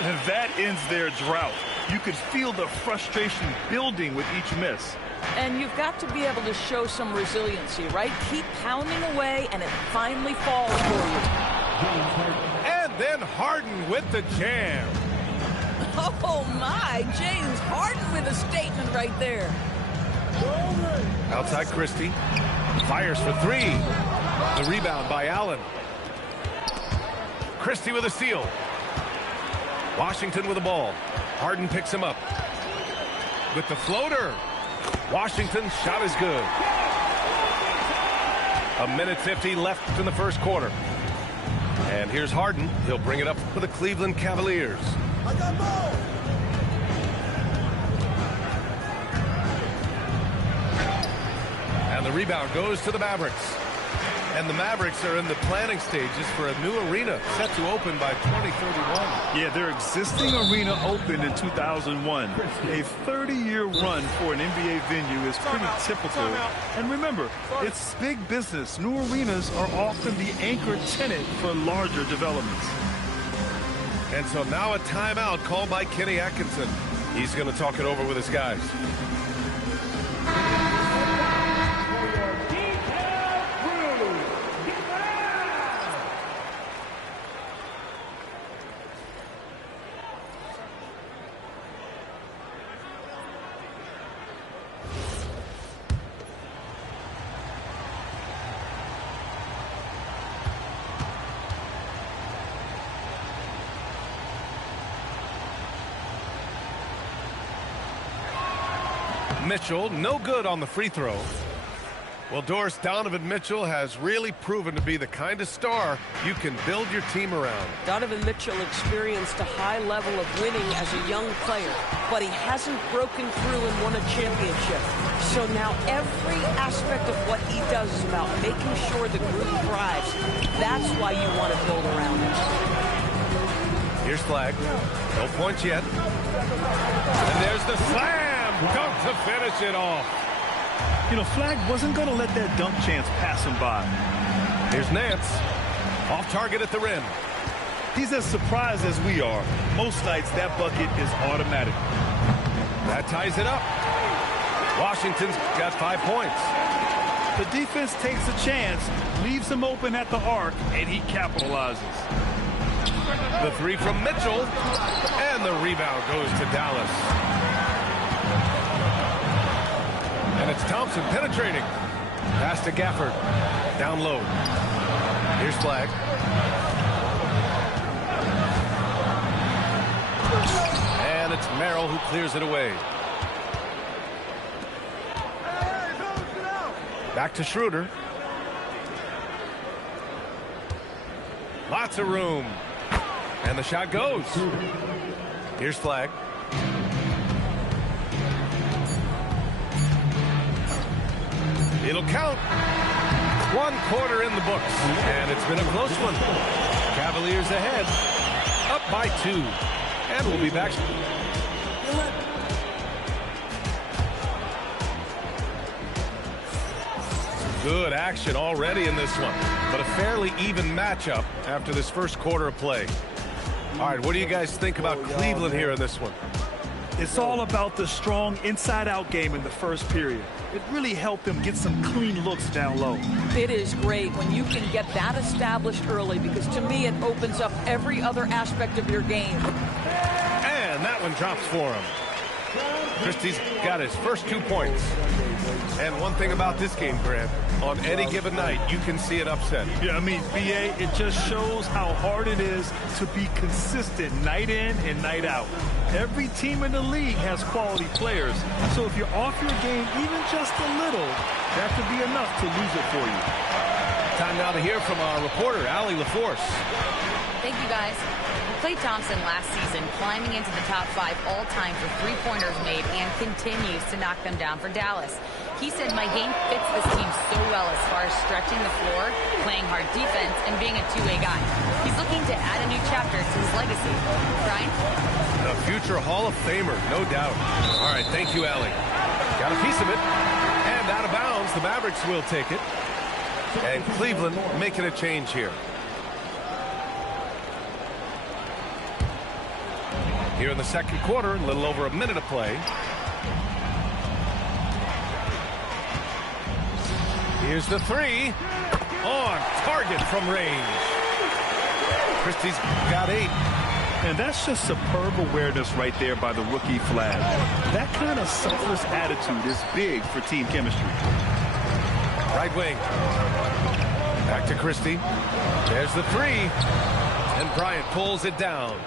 And that ends their drought. You could feel the frustration building with each miss. And you've got to be able to show some resiliency, right? Keep pounding away, and it finally falls for you. And then Harden with the jam. Oh, my. James Harden with a statement right there. Outside Christie. Fires for 3. The rebound by Allen. Christie with a steal. Washington with the ball. Harden picks him up. With the floater. Washington's shot is good. 1:50 left in the first quarter. And here's Harden. He'll bring it up for the Cleveland Cavaliers. And the rebound goes to the Mavericks. And the Mavericks are in the planning stages for a new arena set to open by 2031. Yeah, their existing arena opened in 2001. A 30-year run for an NBA venue is pretty typical. And remember, it's big business. New arenas are often the anchor tenant for larger developments. And so now a timeout called by Kenny Atkinson. He's going to talk it over with his guys. Mitchell, no good on the free throw. Well, Doris, Donovan Mitchell has really proven to be the kind of star you can build your team around. Donovan Mitchell experienced a high level of winning as a young player, but he hasn't broken through and won a championship. So now every aspect of what he does is about making sure the group thrives. That's why you want to build around him. Here's flag. No points yet. And there's the slam. Dunk to finish it off. You know, Flag wasn't going to let that dunk chance pass him by. Here's Nance. Off target at the rim. He's as surprised as we are. Most nights, that bucket is automatic. That ties it up. Washington's got 5 points. The defense takes a chance, leaves him open at the arc, and he capitalizes. The 3 from Mitchell. And the rebound goes to Dallas. And it's Thompson penetrating. Pass to Gafford. Down low. Here's flag. And it's Merrill who clears it away. Back to Schroeder. Lots of room. And the shot goes. Here's flag. It'll count. 1 quarter in the books, and it's been a close one. Cavaliers ahead, up by 2, and we'll be back. Good action already in this one, but a fairly even matchup after this first quarter of play. All right, what do you guys think about Cleveland here in this one? It's all about the strong inside-out game in the first period. It really helped them get some clean looks down low. It is great when you can get that established early, because to me it opens up every other aspect of your game. And that one drops for him. Christie's got his first 2 points. And one thing about this game, Grant, on any given night, you can see an upset. Yeah, I mean, BA, it just shows how hard it is to be consistent night in and night out. Every team in the league has quality players, so if you're off your game even just a little, that could be enough to lose it for you. Time now to hear from our reporter, Allie LaForce. Thank you, guys. Klay Thompson last season climbing into the top 5 all-time for three-pointers made and continues to knock them down for Dallas. He said, my game fits this team so well as far as stretching the floor, playing hard defense, and being a two-way guy. He's looking to add a new chapter to his legacy. Brian? A future Hall of Famer, no doubt. All right, thank you, Allie. Got a piece of it. And out of bounds, the Mavericks will take it. And Cleveland making a change here. Here in the second quarter, a little over a minute of play. Here's the 3. On target from range. Christie's got 8. And that's just superb awareness right there by the rookie Flag. That kind of selfless attitude is big for team chemistry. Right wing. Back to Christie. There's the 3. And Bryant pulls it down.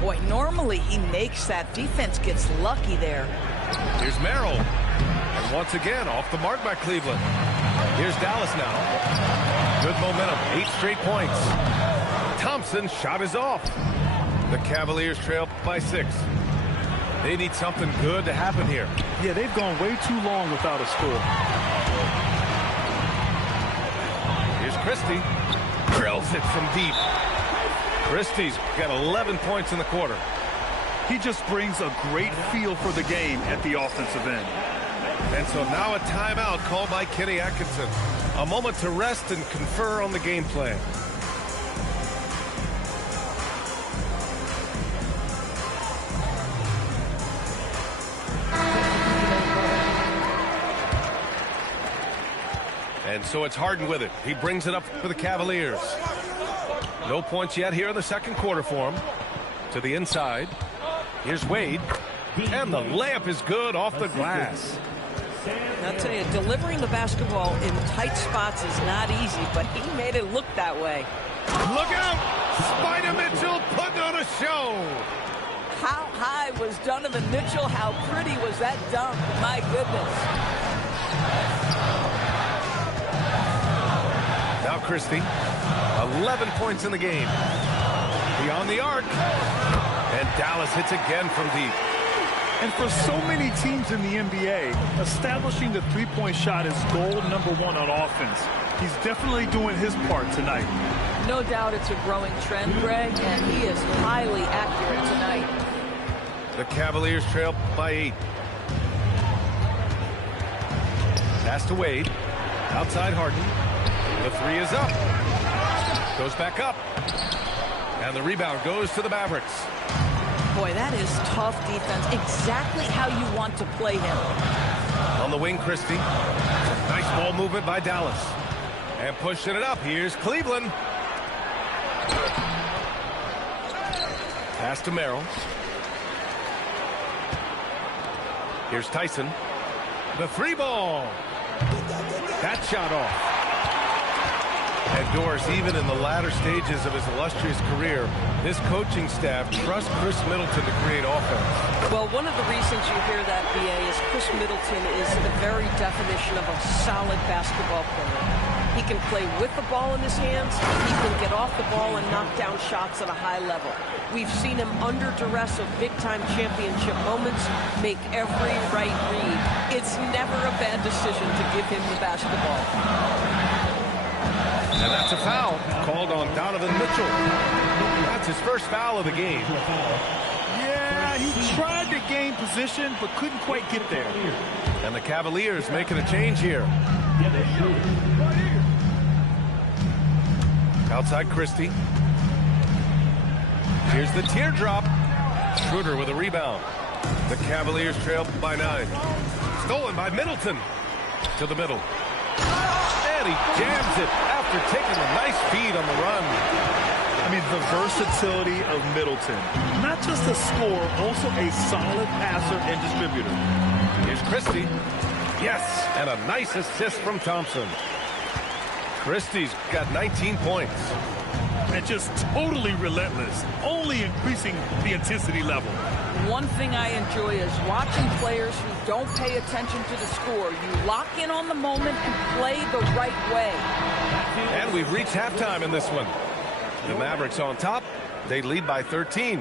Boy, normally he makes that. Defense gets lucky there. Here's Merrill. And once again, off the mark by Cleveland. Here's Dallas now. Good momentum. 8 straight points. Thompson's shot is off. The Cavaliers trail by 6. They need something good to happen here. Yeah, they've gone way too long without a score. Here's Christie. Drills it from deep. Christie's got 11 points in the quarter. He just brings a great feel for the game at the offensive end. And so now a timeout called by Kenny Atkinson. A moment to rest and confer on the game plan. And so it's Harden with it. He brings it up for the Cavaliers. No points yet here in the second quarter for him. To the inside. Here's Wade. And the layup is good off the glass. I'll tell you, delivering the basketball in tight spots is not easy, but he made it look that way. Look out! Spider Mitchell putting on a show. How high was Donovan Mitchell? How pretty was that dunk? My goodness. Now Christie. 11 points in the game. Beyond the arc. And Dallas hits again from deep. And for so many teams in the NBA, establishing the three-point shot is goal number 1 on offense. He's definitely doing his part tonight. No doubt it's a growing trend, Greg, and he is highly accurate tonight. The Cavaliers trail by 8. Pass to Wade. Outside Harden. The 3 is up. Goes back up. And the rebound goes to the Mavericks. Boy, that is tough defense. Exactly how you want to play him. On the wing, Christie. Nice ball movement by Dallas. And pushing it up. Here's Cleveland. Pass to Merrill. Here's Tyson. The 3 ball. That shot off. And Doris, even in the latter stages of his illustrious career, this coaching staff trusts Chris Middleton to create offense. Well, one of the reasons you hear that, BA, is Chris Middleton is the very definition of a solid basketball player. He can play with the ball in his hands. He can get off the ball and knock down shots at a high level. We've seen him under duress of big-time championship moments make every right read. It's never a bad decision to give him the basketball. And that's a foul called on Donovan Mitchell. That's his first foul of the game. Yeah, he tried to gain position, but couldn't quite get there. And the Cavaliers making a change here. Outside Christie. Here's the teardrop. Schroeder with a rebound. The Cavaliers trail by 9. Stolen by Middleton. To the middle. And he jams it after taking a nice feed on the run. I mean, the versatility of Middleton. Not just a scorer, also a solid passer and distributor. Here's Christie. Yes, and a nice assist from Thompson. Christie's got 19 points. And just totally relentless, only increasing the intensity level. One thing I enjoy is watching players who don't pay attention to the score. You lock in on the moment and play the right way. And we've reached halftime in this one. The Mavericks on top. They lead by 13.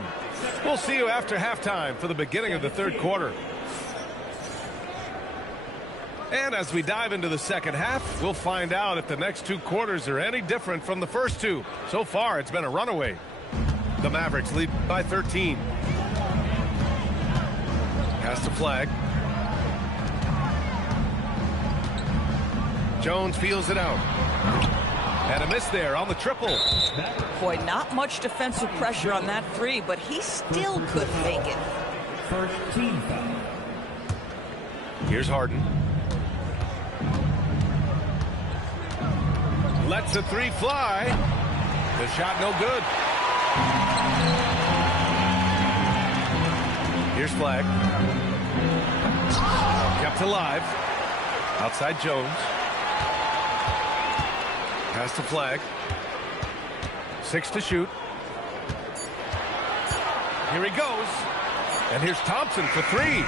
We'll see you after halftime for the beginning of the third quarter. And as we dive into the second half, we'll find out if the next 2 quarters are any different from the first 2. So far, it's been a runaway. The Mavericks lead by 13. Pass the flag. Jones feels it out. And a miss there on the triple. Boy, not much defensive pressure on that 3, but he still could make it. First team foul. Here's Harden. Lets the 3 fly. The shot no good. Here's Flag. Kept alive. Outside Jones. Pass to Flag. 6 to shoot. Here he goes. And here's Thompson for 3.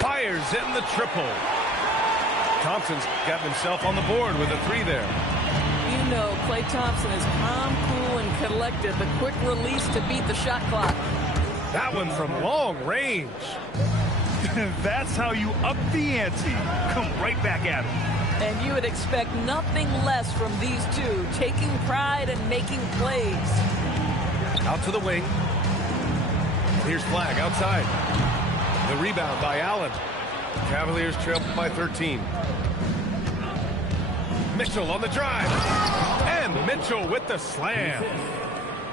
Fires in the triple. Thompson's gotten himself on the board with a 3 there. You know, Klay Thompson is calm, cool, and collected. The quick release to beat the shot clock. That one from long range. That's how you up the ante. Come right back at him. And you would expect nothing less from these two, taking pride and making plays. Out to the wing. Here's Flag outside. The rebound by Allen. Cavaliers trail by 13. Mitchell on the drive. And Mitchell with the slam.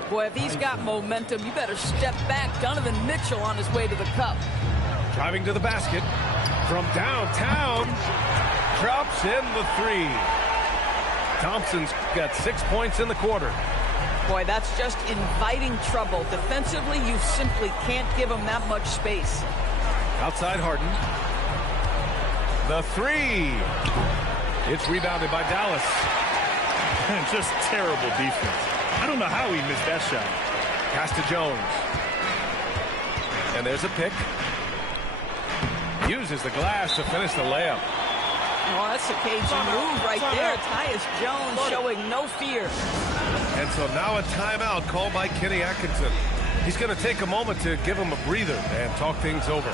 Boy, if he's got momentum, you better step back. Donovan Mitchell on his way to the cup. Driving to the basket. From downtown. Drops in the 3. Thompson's got 6 points in the quarter. Boy, that's just inviting trouble. Defensively, you simply can't give him that much space. Outside Harden. The 3. It's rebounded by Dallas. Just terrible defense. I don't know how he missed that shot. Pass to Jones. And there's a pick. Uses the glass to finish the layup. Oh, that's a cagey move right there. Tyus Jones showing no fear. And so now a timeout called by Kenny Atkinson. He's going to take a moment to give him a breather and talk things over.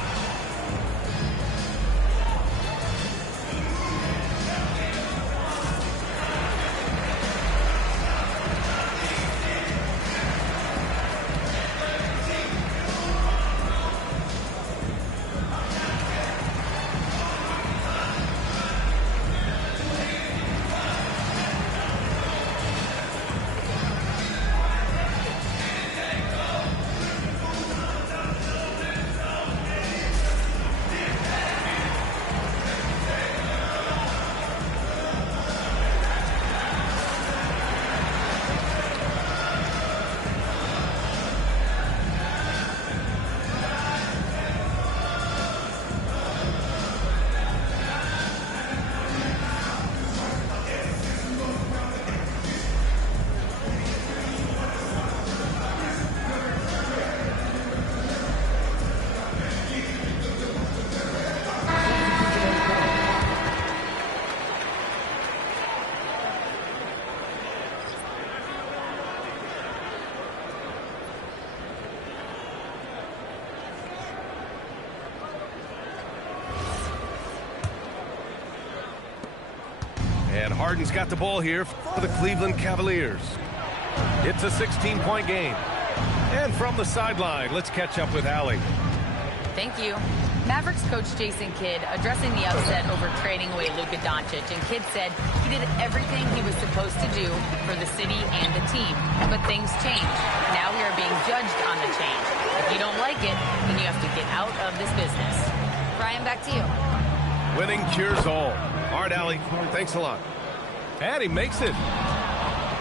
And Harden's got the ball here for the Cleveland Cavaliers. It's a 16-point game. And from the sideline, let's catch up with Allie. Thank you. Mavericks coach Jason Kidd addressing the upset over trading away Luka Doncic, and Kidd said he did everything he was supposed to do for the city and the team. But things change. Now we are being judged on the change. If you don't like it, then you have to get out of this business. Brian, back to you. Winning cures all. All right, Allie, thanks a lot. And he makes it.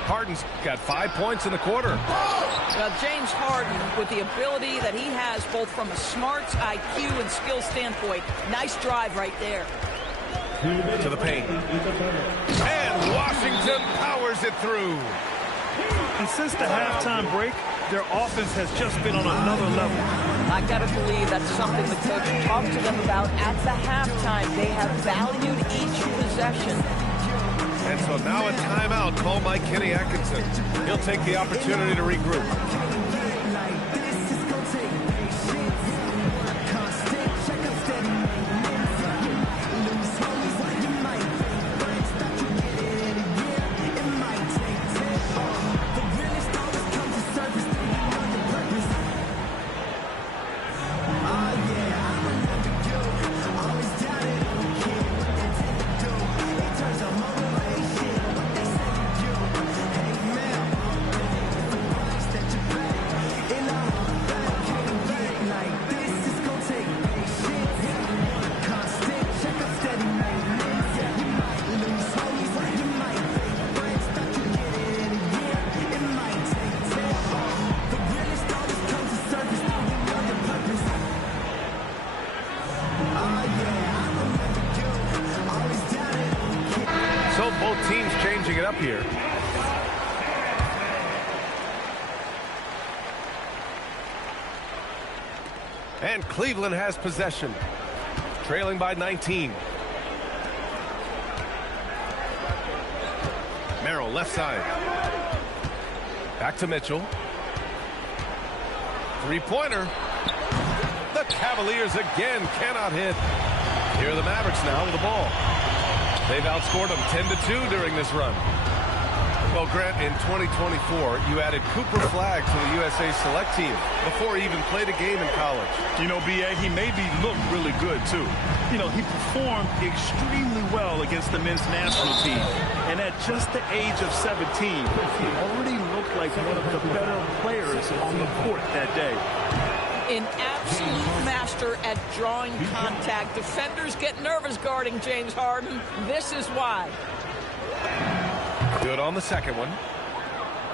Harden's got 5 points in the quarter. James Harden, with the ability that he has both from a smarts, IQ, and skill standpoint, nice drive right there. To the paint. And Washington powers it through. And since the halftime break, their offense has just been on another level. I got to believe that's something the coach talked to them about at the halftime. They have valued each possession. And so now a timeout called by Kenny Atkinson. He'll take the opportunity to regroup. So both teams changing it up here. And Cleveland has possession, trailing by 19. Merrill left side. Back to Mitchell. Three-pointer. The Cavaliers again cannot hit. Here are the Mavericks now with the ball. They've outscored them 10-2 during this run. Well, Grant, in 2024, you added Cooper Flagg to the USA Select team before he even played a game in college. You know, B.A., he maybe looked really good, too. You know, he performed extremely well against the men's national team. And at just the age of 17, he already looked like one of the better players on the court that day. An absolute master at drawing contact. Defenders get nervous guarding James Harden. This is why. Good on the second one.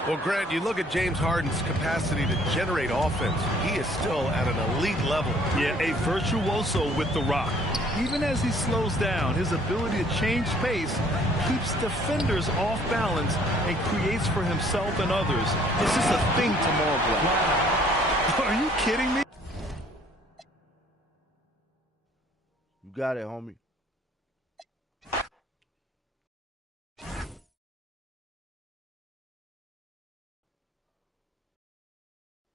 Well, Grant, you look at James Harden's capacity to generate offense. He is still at an elite level. Yeah, a virtuoso with the rock. Even as he slows down, his ability to change pace keeps defenders off balance and creates for himself and others. It's just a thing to marvel. Are you kidding me? You got it, homie.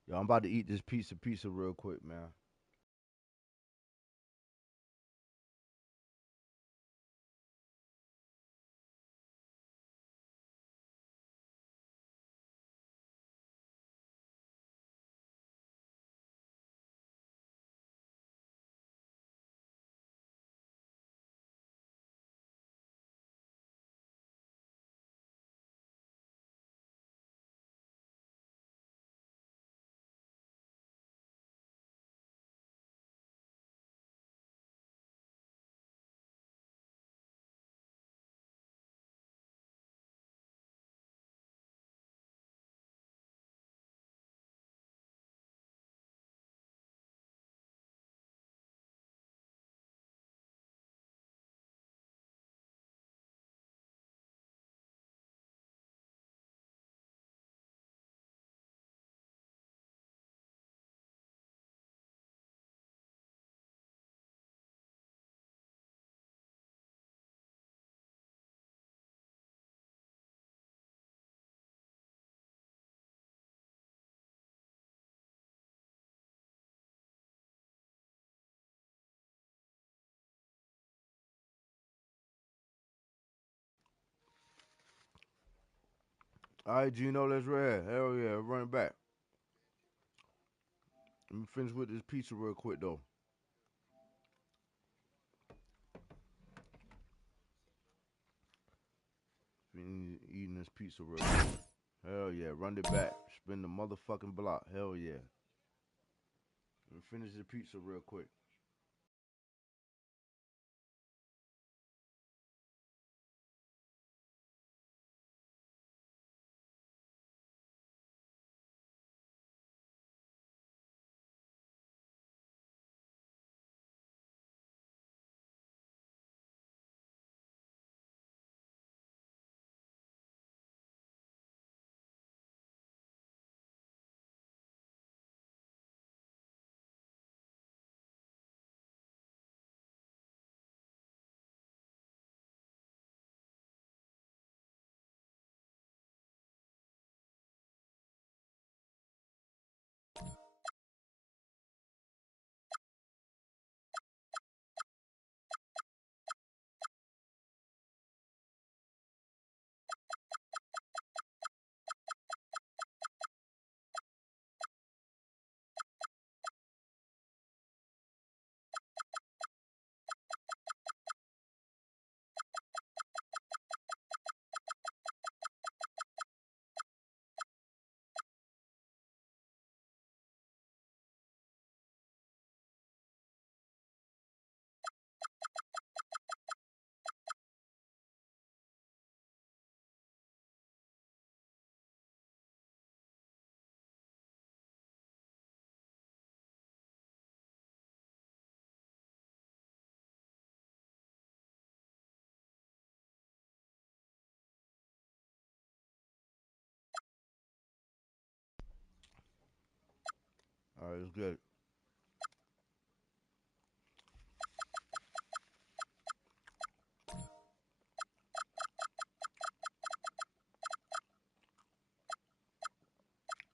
Yo, I'm about to eat this pizza real quick, man. All right, Gino, let's ride. Hell yeah, run it back. Let me finish with this pizza real quick, though. Eating this pizza real quick. Hell yeah, run it back. Spin the motherfucking block. Hell yeah. Let me finish the pizza real quick. All right, let's get it.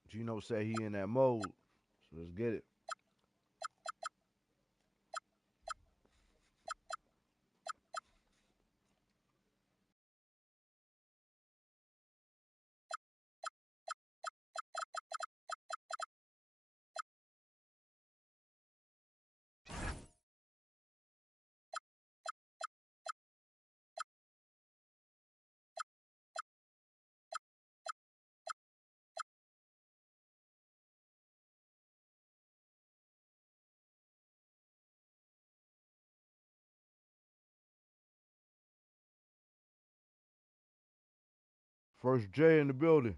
Gino said he in that mode, so let's get it. First J in the building.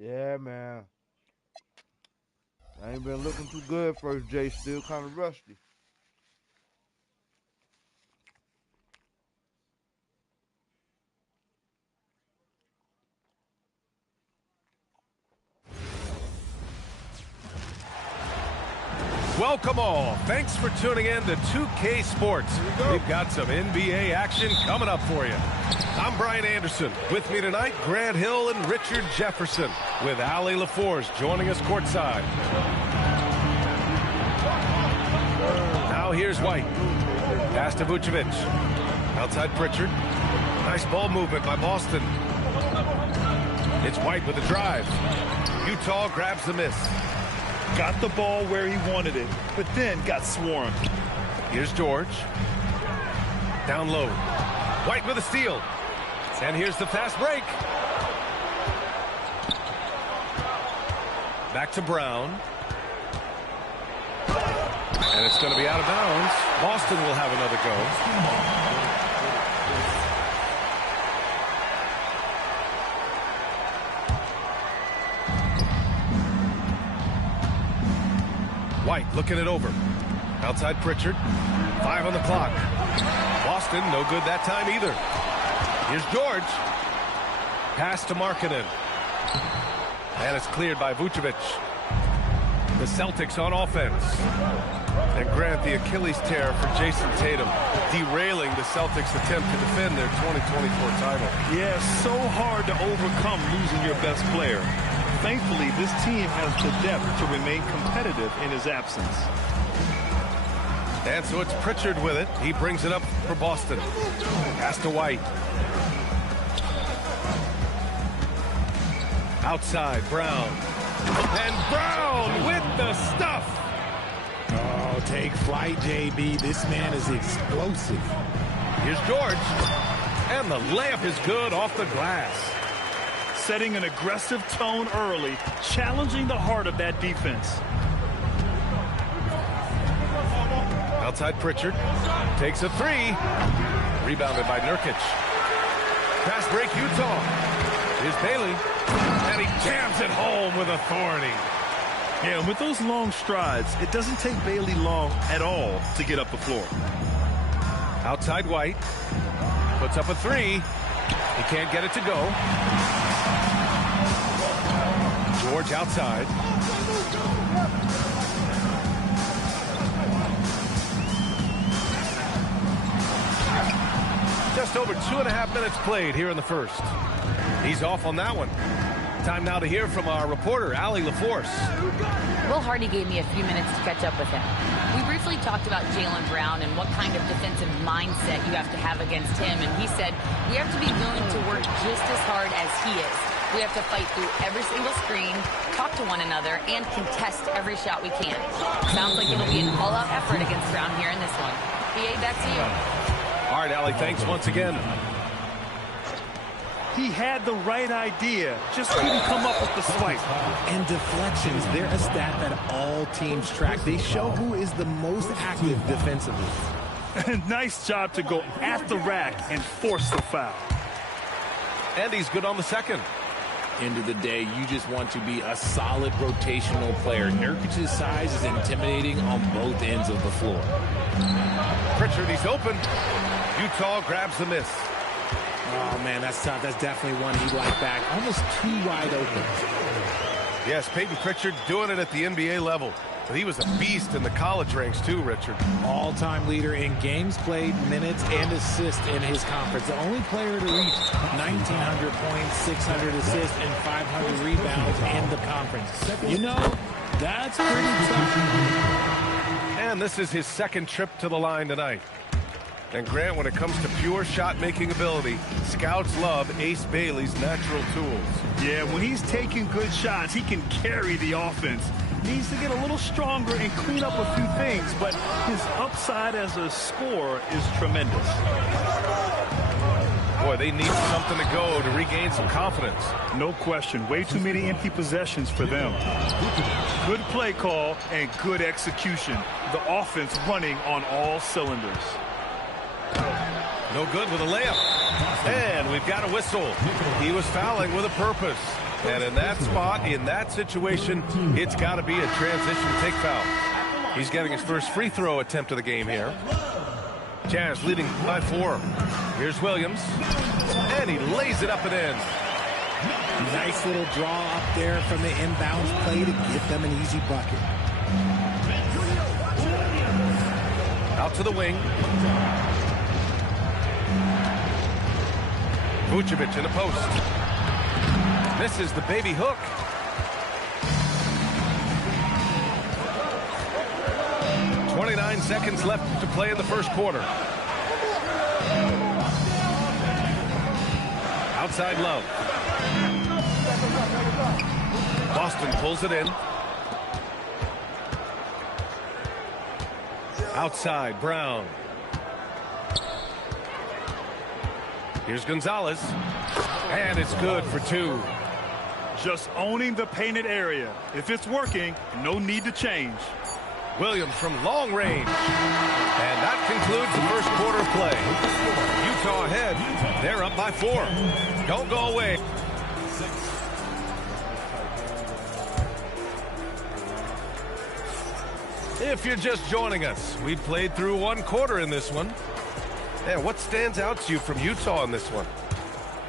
Yeah, man. I ain't been looking too good. First J still kind of rusty. Welcome all. Thanks for tuning in to 2K Sports. We've got some NBA action coming up for you. I'm Brian Anderson. With me tonight, Grant Hill and Richard Jefferson, with Ali LaForce joining us courtside. Now here's White. Pass to Vucevic. Outside Pritchard. Nice ball movement by Boston. It's White with a drive. Utah grabs the miss. Got the ball where he wanted it, but then got swarmed. Here's George. Down low. White with a steal. And here's the fast break. Back to Brown. And it's going to be out of bounds. Boston will have another go. White looking it over. Outside Pritchard. 5 on the clock. Boston, no good that time either. Here's George. Pass to Markkanen. And it's cleared by Vucevic. The Celtics on offense. And Grant, the Achilles tear for Jason Tatum, derailing the Celtics' attempt to defend their 2024 title. Yeah, so hard to overcome losing your best player. Thankfully, this team has the depth to remain competitive in his absence. And so it's Pritchard with it. He brings it up for Boston. Pass to White. Outside, Brown. And Brown with the stuff. Oh, take flight, JB. This man is explosive. Here's George. And the layup is good off the glass. Setting an aggressive tone early, challenging the heart of that defense. Outside Pritchard. Takes a 3. Rebounded by Nurkic. Fast break Utah. Here's Bailey. And he jams it home with authority. Yeah, with those long strides, it doesn't take Bailey long at all to get up the floor. Outside White. Puts up a 3. He can't get it to go. George outside. Just over 2.5 minutes played here in the first. He's off on that one. Time now to hear from our reporter, Allie LaForce. Will Hardy gave me a few minutes to catch up with him. We briefly talked about Jaylen Brown and what kind of defensive mindset you have to have against him, and he said we have to be willing to work just as hard as he is. We have to fight through every single screen, talk to one another, and contest every shot we can. Sounds like it'll be an all-out effort against Brown here in this one. PA, back to you. All right, Allie, thanks once again. He had the right idea, just couldn't come up with the swipe. And deflections, they're a stat that all teams track. They show who is the most active defensively. Nice job to go at the rack and force the foul. And he's good on the second. End of the day, you just want to be a solid rotational player. Nurkic's size is intimidating on both ends of the floor. Pritchard, he's open. Utah grabs the miss. Oh, man, that's tough. That's definitely one he'd like back. Almost too wide open. Yes, Peyton Pritchard doing it at the NBA level. But he was a beast in the college ranks too, Richard. All-time leader in games played, minutes, and assists in his conference. The only player to reach 1,900 points, 600 assists, and 500 rebounds in the conference. You know, that's pretty tough. And this is his second trip to the line tonight. And Grant, when it comes to pure shot-making ability, scouts love Ace Bailey's natural tools. Yeah, when he's taking good shots, he can carry the offense. Needs to get a little stronger and clean up a few things, but his upside as a scorer is tremendous. Boy, they need something to go to regain some confidence. No question. Way too many empty possessions for them. Good play call and good execution. The offense running on all cylinders. No good with a layup. And we've got a whistle. He was fouling with a purpose. And in that spot, in that situation, it's got to be a transition take foul. He's getting his first free throw attempt of the game here. Jazz leading by 4. Here's Williams. And he lays it up and in. Nice little draw up there from the inbounds play to give them an easy bucket. Out to the wing. Vucevic in the post. Misses the baby hook. .29 seconds left to play in the first quarter. Outside Love. Boston pulls it in. Outside Brown. Here's Gonzalez. And it's good for 2. Just owning the painted area. If it's working, no need to change. Williams from long range. And that concludes the first quarter of play. Utah ahead. They're up by 4. Don't go away. If you're just joining us, we've played through one quarter in this one. And what stands out to you from Utah in this one?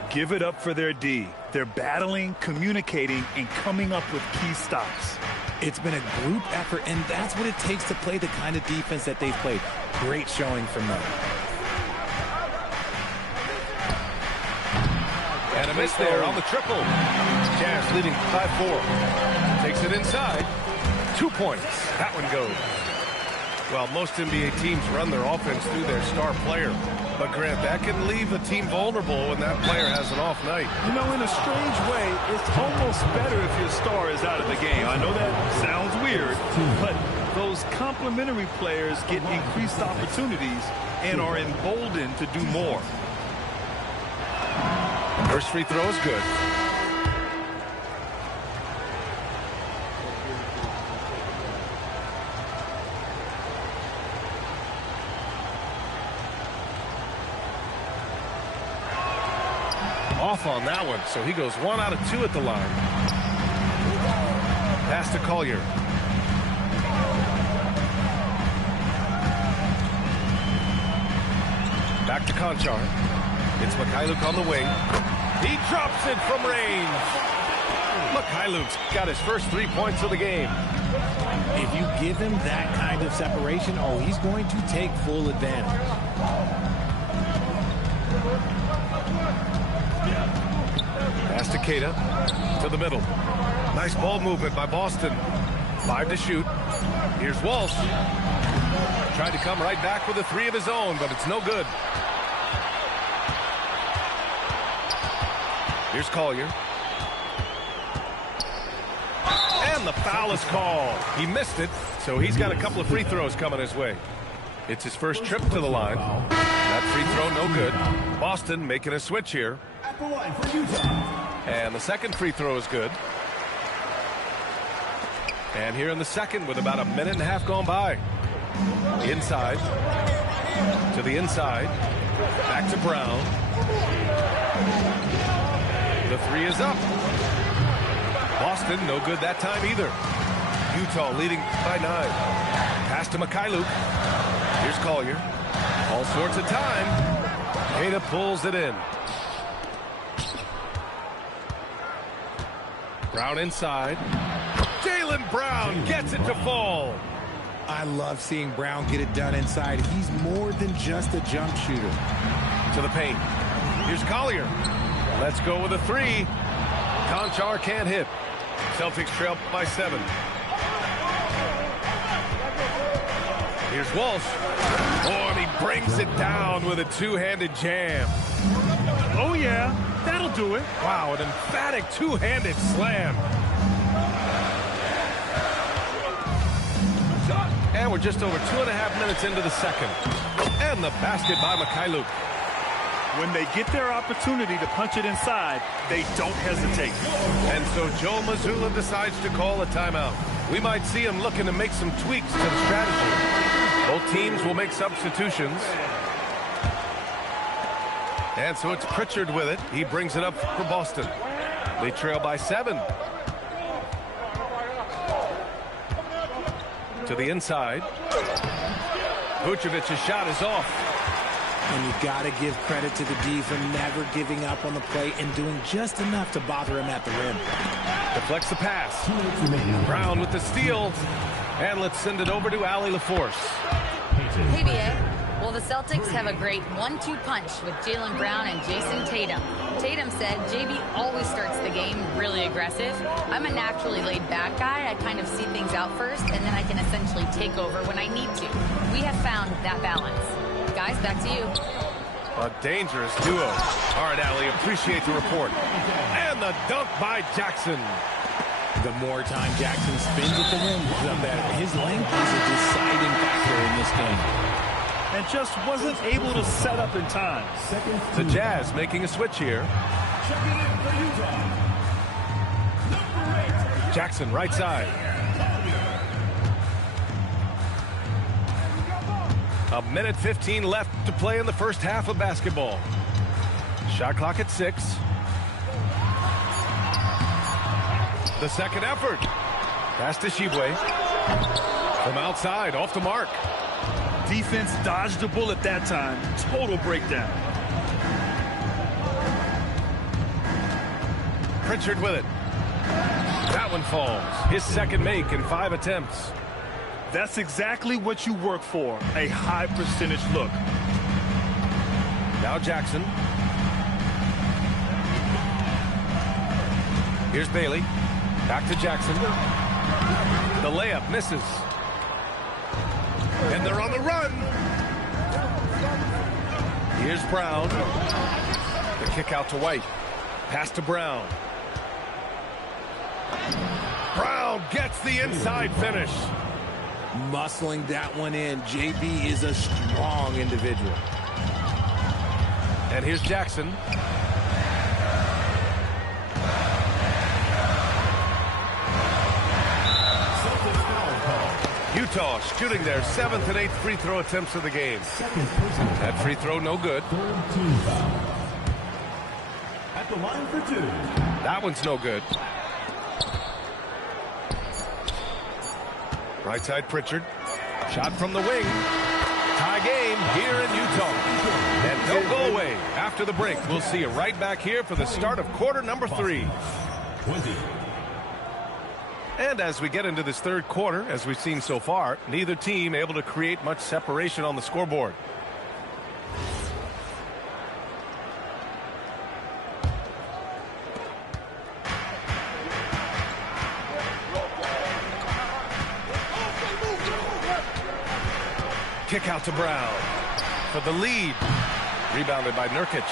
Give it up for their D. They're battling, communicating, and coming up with key stops. It's been a group effort, and that's what it takes to play the kind of defense that they've played. Great showing from them. And a miss there on the triple. Jazz leading by 4. Takes it inside. 2 points. That one goes. Well, most NBA teams run their offense through their star player. But, Grant, that can leave a team vulnerable when that player has an off night. You know, in a strange way, it's almost better if your star is out of the game. I know that sounds weird, but those complementary players get increased opportunities and are emboldened to do more. First free throw is good. Off on that one, so he goes 1 out of 2 at the line. Pass to Collier. Back to Conchar. It's Mikhailuk on the wing. He drops it from range. Mikhailuk's got his first 3 points of the game. If you give him that kind of separation, he's going to take full advantage. Pass to Keita, to the middle. Nice ball movement by Boston. 5 to shoot. Here's Walsh. Tried to come right back with a 3 of his own, but it's no good. Here's Collier. And the foul is called. He missed it, so he's got a couple of free throws coming his way. It's his first trip to the line. That free throw no good. Boston making a switch here. And the second free throw is good. And here in the second with about a minute and a half gone by. Inside. To the inside. Back to Brown. The 3 is up. Boston no good that time either. Utah leading by 9. Pass to Mikhailuk. Here's Collier. All sorts of time. Keita pulls it in. Brown inside. Jaylen Brown gets it to fall. I love seeing Brown get it done inside. He's more than just a jump shooter. To the paint. Here's Collier. Let's go with a 3. Conchar can't hit. Celtics trail by 7. Here's Walsh. Oh, and he brings it down with a 2-handed jam. Oh, yeah. That'll do it. Wow, an emphatic 2-handed slam. And we're just over 2.5 minutes into the second. And the basket by Mikhailuk. When they get their opportunity to punch it inside, they don't hesitate. And so Joe Mazzulla decides to call a timeout. We might see him looking to make some tweaks to the strategy. Both teams will make substitutions. And so it's Pritchard with it. He brings it up for Boston. They trail by 7. To the inside. Vucevic's shot is off. And you got to give credit to the D for never giving up on the play and doing just enough to bother him at the rim. Deflects the pass. Brown with the steal. And let's send it over to Allie LaForce. Hey, BA. Well, the Celtics have a great 1-2 punch with Jaylen Brown and Jason Tatum. Tatum said JB always starts the game really aggressive. I'm a naturally laid-back guy. I kind of see things out first, and then I can essentially take over when I need to. We have found that balance. Guys, back to you. A dangerous duo. All right, Allie, appreciate the report. And the dunk by Jackson. The more time Jackson spins at the rim, the better. His length is a deciding factor in this game. And just wasn't able to set up in time. The Jazz making a switch here. Jackson, right side. A minute 15 left to play in the first half of basketball. Shot clock at 6. The second effort. Pass to Shibwe. From outside, off the mark. Defense dodged the bullet that time. Total breakdown. Pritchard with it. That one falls. His second make in 5 attempts. That's exactly what you work for, a high percentage look. Now Jackson. Here's Bailey. Back to Jackson. The layup misses. And they're on the run. Here's Brown. The kick out to White. Pass to Brown. Brown gets the inside finish. Muscling that one in. JB is a strong individual. And here's Jackson. Utah shooting their 7th and 8th free throw attempts of the game. That free throw no good. Third team foul. At the line for 2. That one's no good. Right side Pritchard. Shot from the wing. Tie game here in Utah. And don't go away. After the break, we'll see you right back here for the start of quarter number 3. 20. And as we get into this third quarter, as we've seen so far, neither team able to create much separation on the scoreboard. Kick out to Brown for the lead. Rebounded by Nurkic.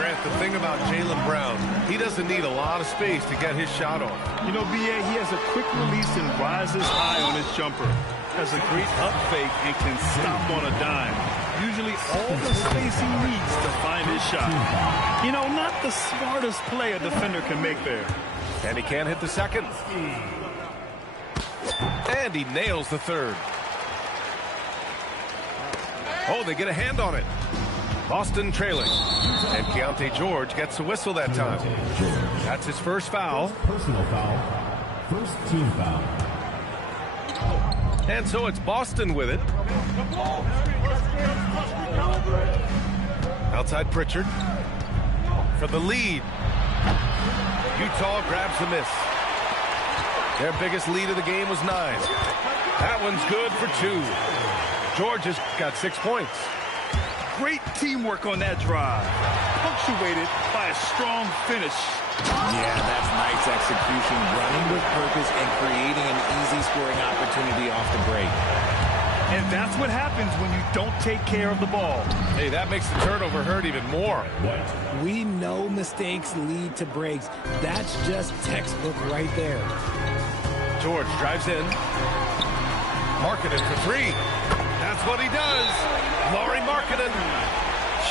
Grant, the thing about Jaylen Brown, he doesn't need a lot of space to get his shot off. You know, B.A., he has a quick release and rises high on his jumper. Has a great up fake and can stop on a dime. Usually all the space he needs to find his shot. You know, not the smartest play a defender can make there. And he can't hit the second. And he nails the third. Oh, they get a hand on it. Boston trailing. And Keontae George gets a whistle that time. That's his first foul. Personal foul. First team foul. And so it's Boston with it. Outside Pritchard. For the lead. Utah grabs the miss. Their biggest lead of the game was 9. That one's good for 2. George has got 6 points. Great teamwork on that drive. Punctuated by a strong finish. Yeah, that's nice execution. Running with purpose and creating an easy scoring opportunity off the break. And that's what happens when you don't take care of the ball. Hey, that makes the turnover hurt even more. We know mistakes lead to breaks. That's just textbook right there. George drives in. Marketed for 3. That's what he does. Lauri Markkanen.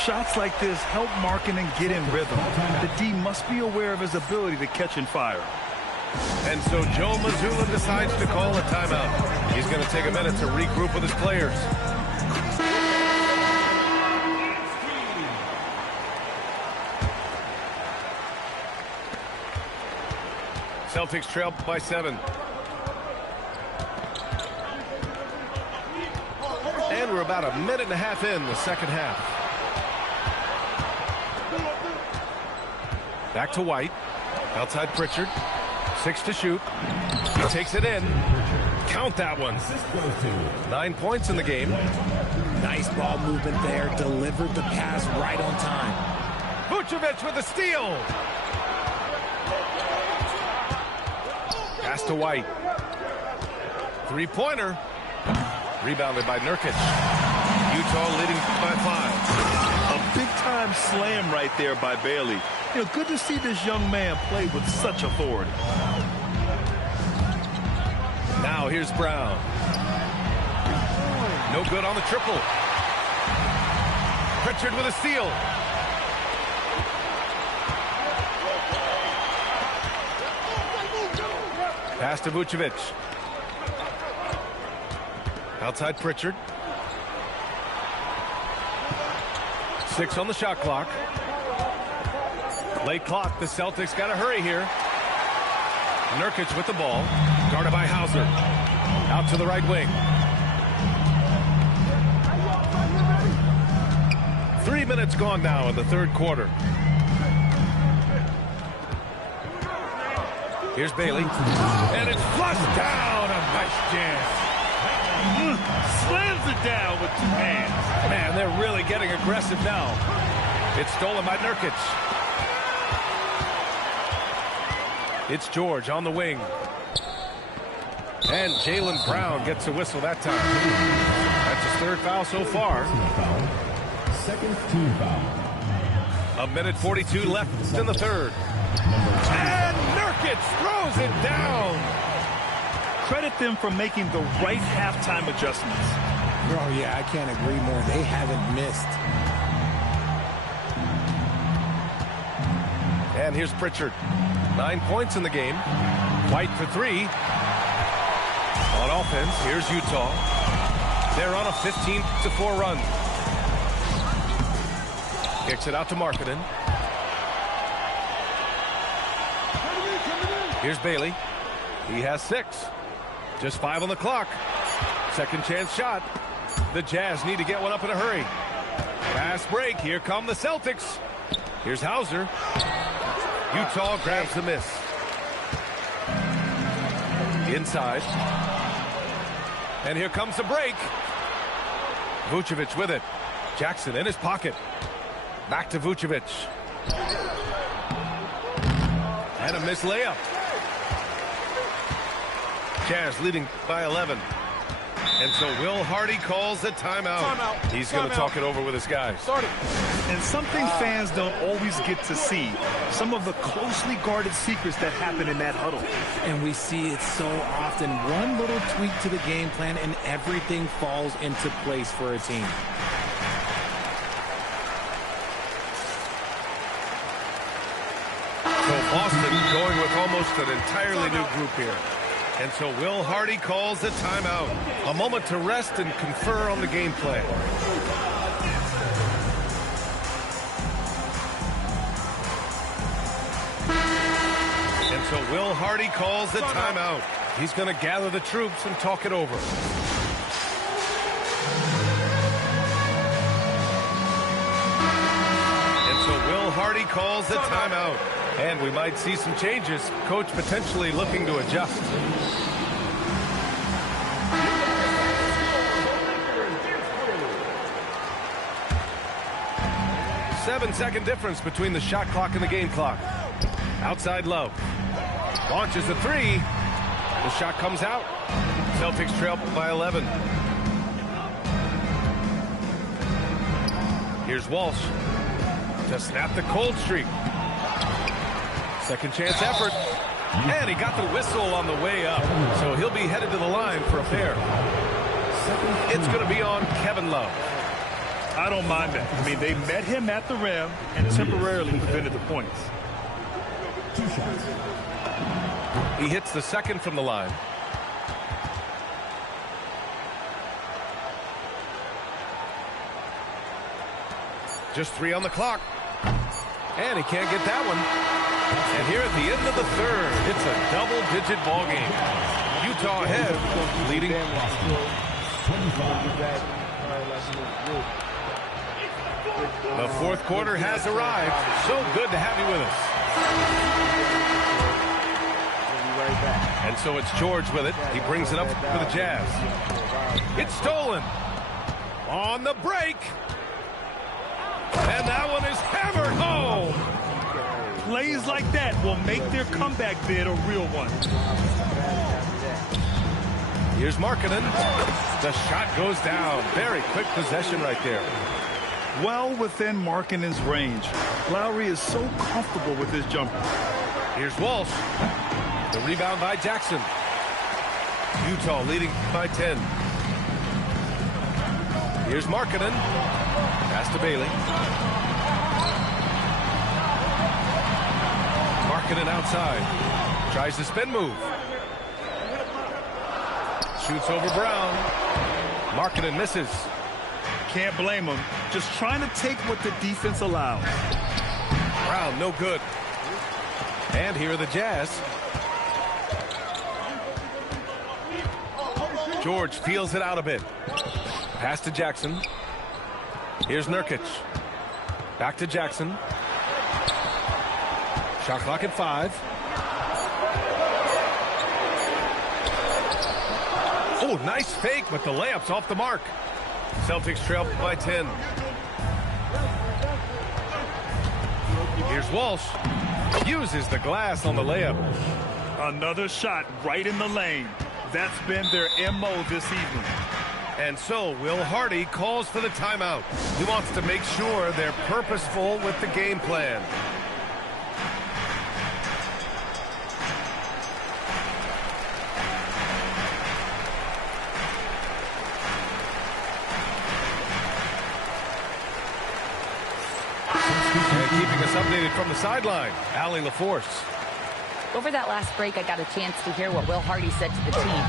Shots like this help Markkanen get in rhythm. The D must be aware of his ability to catch and fire. And so Joe Mazzulla decides to call a timeout. He's going to take a minute to regroup with his players. Celtics trail by 7. And we're about a minute and a half in the second half. Back to White. Outside Pritchard. 6 to shoot. He takes it in. Count that one. 9 points in the game. Nice ball movement there. Delivered the pass right on time. Vucevic with a steal. Pass to White. 3-pointer. Rebounded by Nurkic. Utah leading by 5. A big-time slam right there by Bailey. You know, good to see this young man play with such authority. Now here's Brown. No good on the triple. Pritchard with a steal. Pass to Vucevic. Outside Pritchard. 6 on the shot clock. Late clock. The Celtics got to hurry here. Nurkic with the ball. Guarded by Hauser. Out to the right wing. 3 minutes gone now in the third quarter. Here's Bailey. And it's flushed down. A nice jam. Slams it down with 2 hands. Man, they're really getting aggressive now. It's stolen by Nurkic. It's George on the wing. And Jaylen Brown gets a whistle that time. That's his 3rd foul so far. Second team foul. A minute 42 left in the third. And Nurkic throws it down. Credit them for making the right halftime adjustments. Oh, yeah, I can't agree more. They haven't missed. And here's Pritchard. 9 points in the game. White for 3. On offense, here's Utah. They're on a 15-4 run. Kicks it out to Markkanen. Here's Bailey. He has 6. Just 5 on the clock. Second chance shot. The Jazz need to get one up in a hurry. Fast break. Here come the Celtics. Here's Hauser. Utah grabs the miss. Inside. And here comes the break. Vucevic with it. Jackson in his pocket. Back to Vucevic. And a missed layup. Jazz leading by 11. And so Will Hardy calls a timeout. He's going to talk it over with his guys. And something fans don't always get to see. Some of the closely guarded secrets that happen in that huddle. And we see it so often. One little tweak to the game plan and everything falls into place for a team. So Boston going with almost an entirely new group here. And so Will Hardy calls the timeout. A moment to rest and confer on the game plan. And so Will Hardy calls the timeout. He's going to gather the troops and talk it over. And so Will Hardy calls the timeout. And we might see some changes. Coach potentially looking to adjust. 7-second difference between the shot clock and the game clock. Outside Love. Launches a 3. The shot comes out. Celtics trail by 11. Here's Walsh to snap the cold streak. Second chance effort. And he got the whistle on the way up. So he'll be headed to the line for a fair. It's going to be on Kevin Love. I don't mind that. I mean, they met him at the rim and temporarily prevented the points. 2 shots. He hits the second from the line. Just 3 on the clock. And he can't get that one. And here at the end of the third, it's a double-digit ball game. Utah ahead, leading. The fourth quarter has arrived. So good to have you with us. And so it's George with it. He brings it up for the Jazz. It's stolen. On the break. And that one is hammered home. Plays like that will make their comeback bid a real one. Here's Markkanen. The shot goes down. Very quick possession right there. Well within Markkanen's range. Lowry is so comfortable with his jumper. Here's Walsh. The rebound by Jackson. Utah leading by 10. Here's Markkanen. Pass to Bailey. Markkanen outside. Tries the spin move. Shoots over Brown. Markkanen misses. Can't blame him. Just trying to take what the defense allows. Brown, no good. And here are the Jazz. George feels it out a bit. Pass to Jackson. Here's Nurkic. Back to Jackson. Shot clock at 5. Oh, nice fake, but the layup's off the mark. Celtics trail by 10. Here's Walsh. Uses the glass on the layup. Another shot right in the lane. That's been their MO this evening. And so Will Hardy calls for the timeout. He wants to make sure they're purposeful with the game plan. And keeping us updated from the sideline, Allie LaForce. Over that last break, I got a chance to hear what Will Hardy said to the team.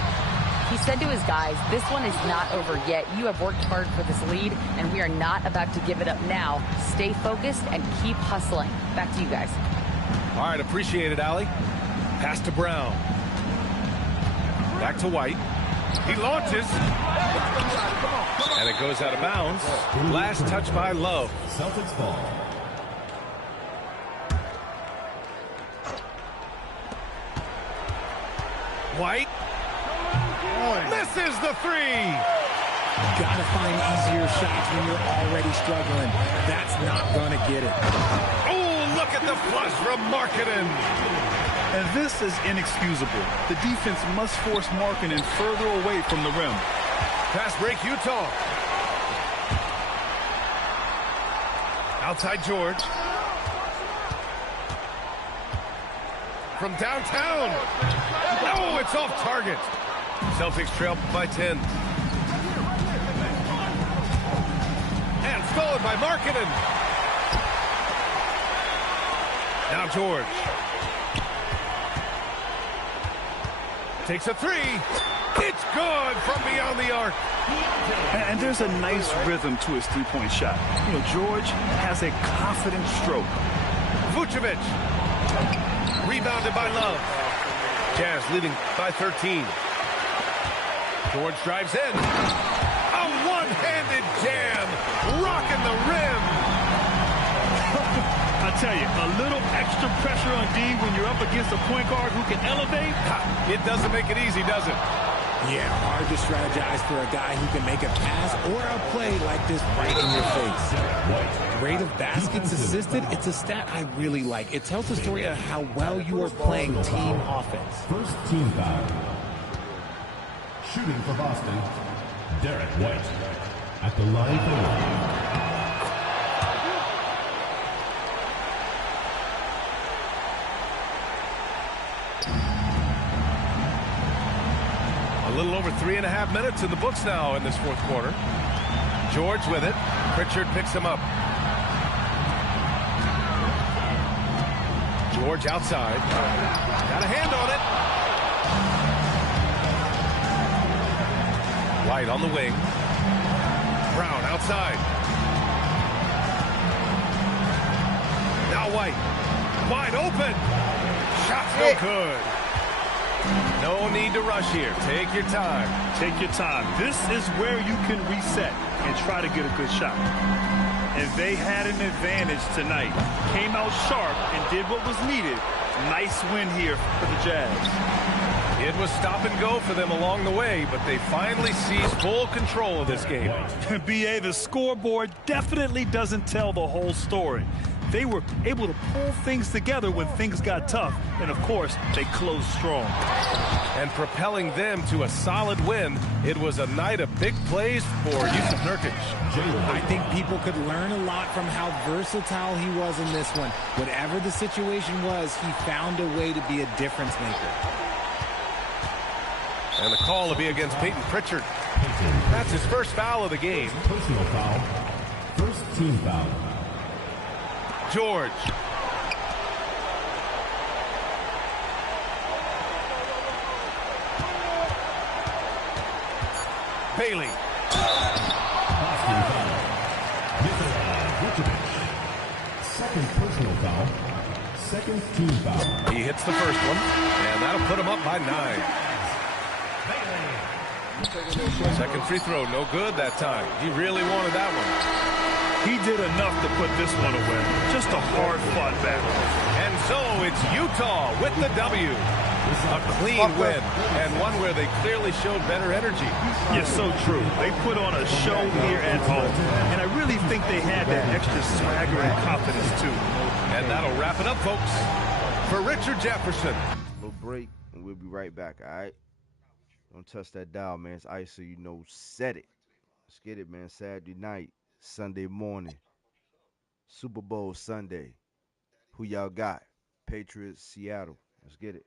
He said to his guys, this one is not over yet. You have worked hard for this lead, and we are not about to give it up now. Stay focused and keep hustling. Back to you guys. All right, appreciate it, Allie. Pass to Brown. Back to White. He launches. And it goes out of bounds. Last touch by Love. Celtics ball. White. Misses the 3. Gotta find easier shots when you're already struggling. That's not gonna get it. Oh, look at the flush from Markkanen. And this is inexcusable. The defense must force Markkanen further away from the rim. Fast break, Utah. Outside George. From downtown. No, it's off target. Celtics trail by 10. And stolen by Markkanen. Now George. Takes a 3. It's good from beyond the arc. And there's a nice rhythm to his three-point shot. You know, George has a confident stroke. Vucevic. Rebounded by Love. Jazz leading by 13. George drives in. A one-handed jam. Rocking the rim. I tell you, a little extra pressure on D when you're up against a point guard who can elevate. It doesn't make it easy, does it? Yeah, hard to strategize for a guy who can make a pass or a play like this right in your face. Rate of baskets assisted, it's a stat I really like. It tells the story of how well you are playing team offense. First team foul. Shooting for Boston, Derek White. At the line for one. A little over 3.5 minutes in the books now in this fourth quarter. George with it. Pritchard picks him up. George outside. Got a hand on it. White on the wing. Brown outside. Now White. Wide open. Shot's no good. No need to rush here. Take your time. Take your time. This is where you can reset and try to get a good shot. And they had an advantage tonight. Came out sharp and did what was needed. Nice win here for the Jazz. It was stop and go for them along the way, but they finally seized full control of this game. BA, the scoreboard definitely doesn't tell the whole story. They were able to pull things together when things got tough, and of course, they closed strong. And propelling them to a solid win, it was a night of big plays for Yusuf Nurkic. I think people could learn a lot from how versatile he was in this one. Whatever the situation was, he found a way to be a difference maker. And the call will be against Peyton Pritchard. That's his first foul of the game. Personal foul. First team foul. George. Bailey. Boston foul. Vucevic. Second personal foul. Second team foul. He hits the first one, and that'll put him up by 9. Second free throw, no good that time. He really wanted that one. He did enough to put this one away. Just a hard-fought battle. And so it's Utah with the W. A clean win, and one where they clearly showed better energy. Yes, so true. They put on a show here at home, and I really think they had that extra swagger and confidence, too. And that'll wrap it up, folks. For Richard Jefferson. Little break, and we'll be right back, all right? Don't touch that dial, man. It's ice, so you know, set it. Let's get it, man. Saturday night, Sunday morning, Super Bowl Sunday. Who y'all got? Patriots, Seattle. Let's get it.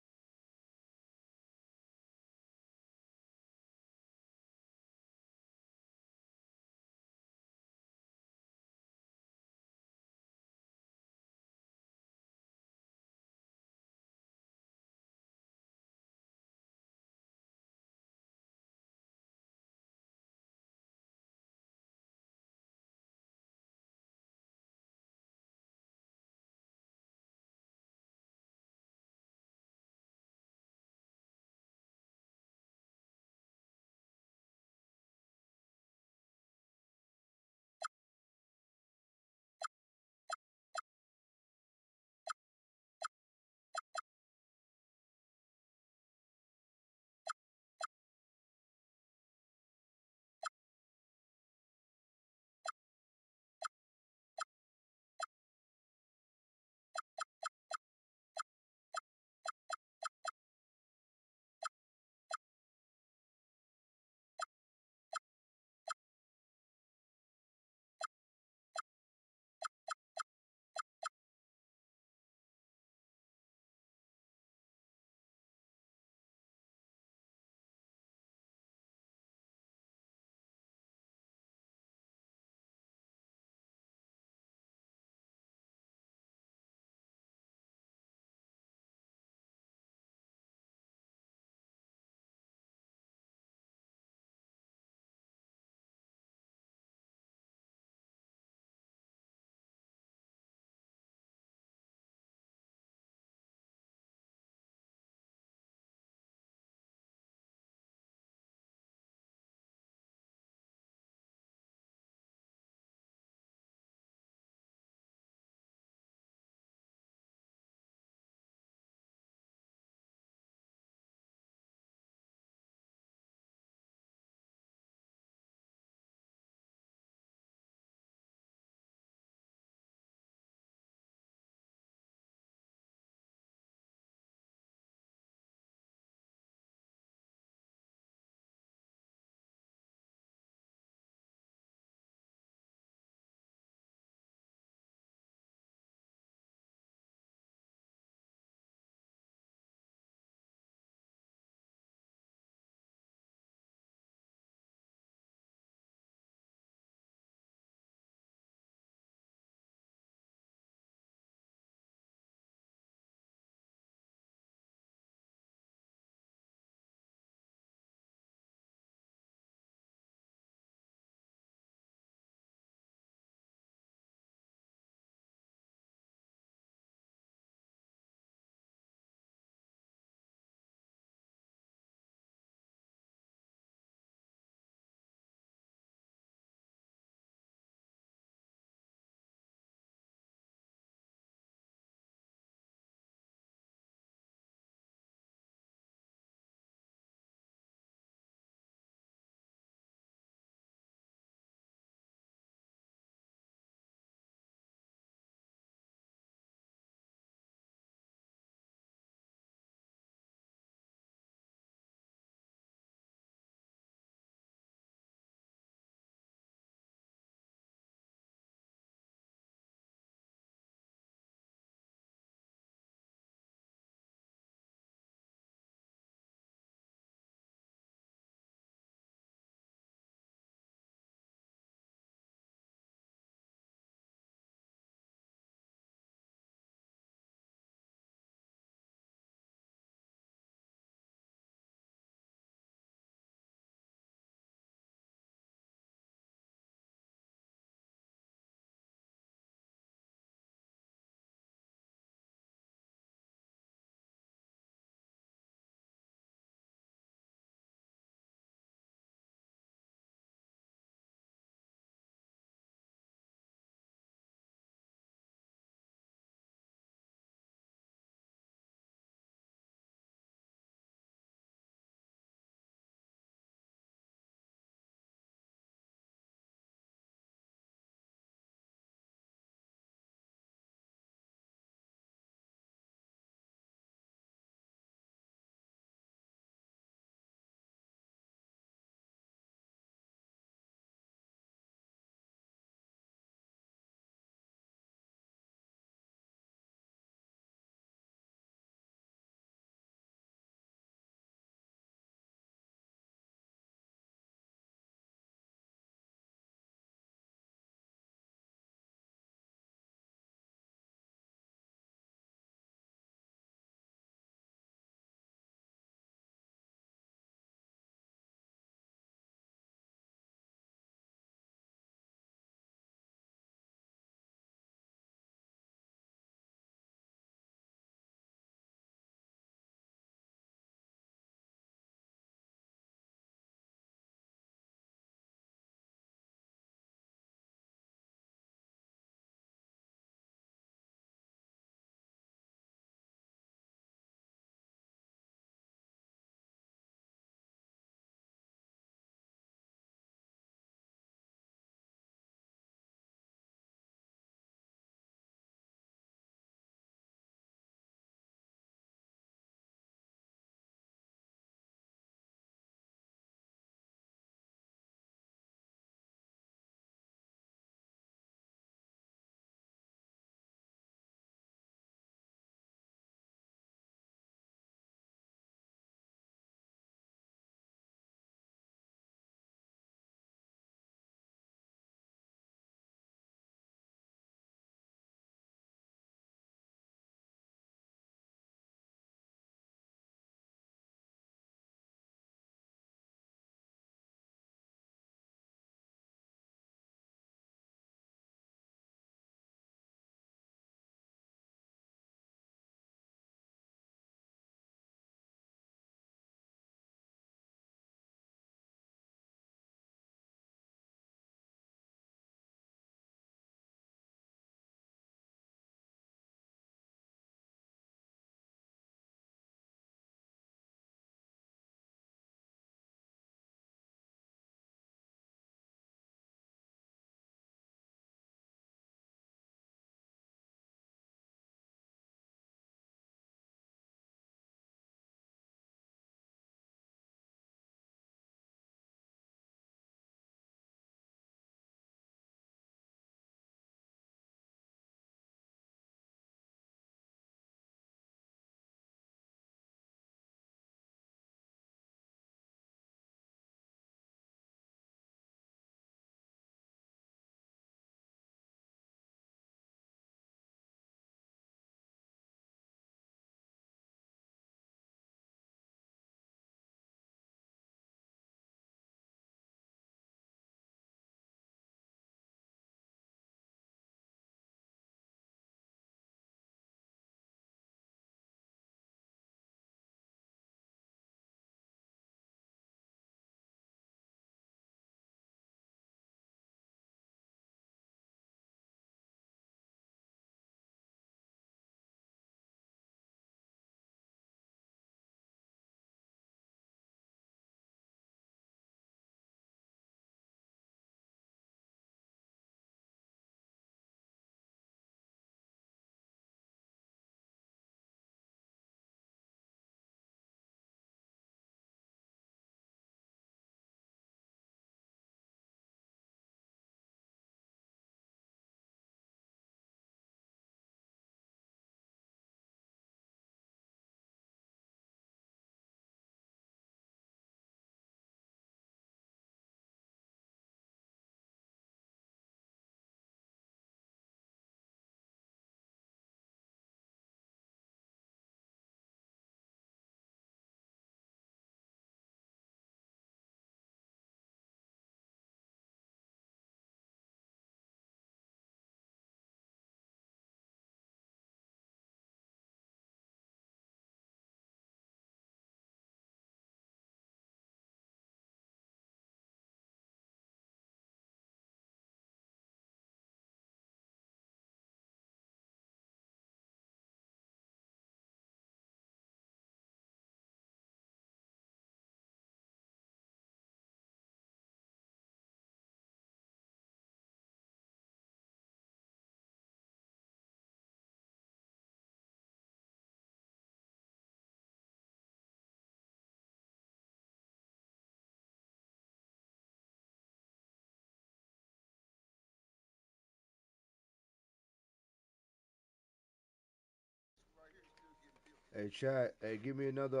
Hey, chat. Hey, give me another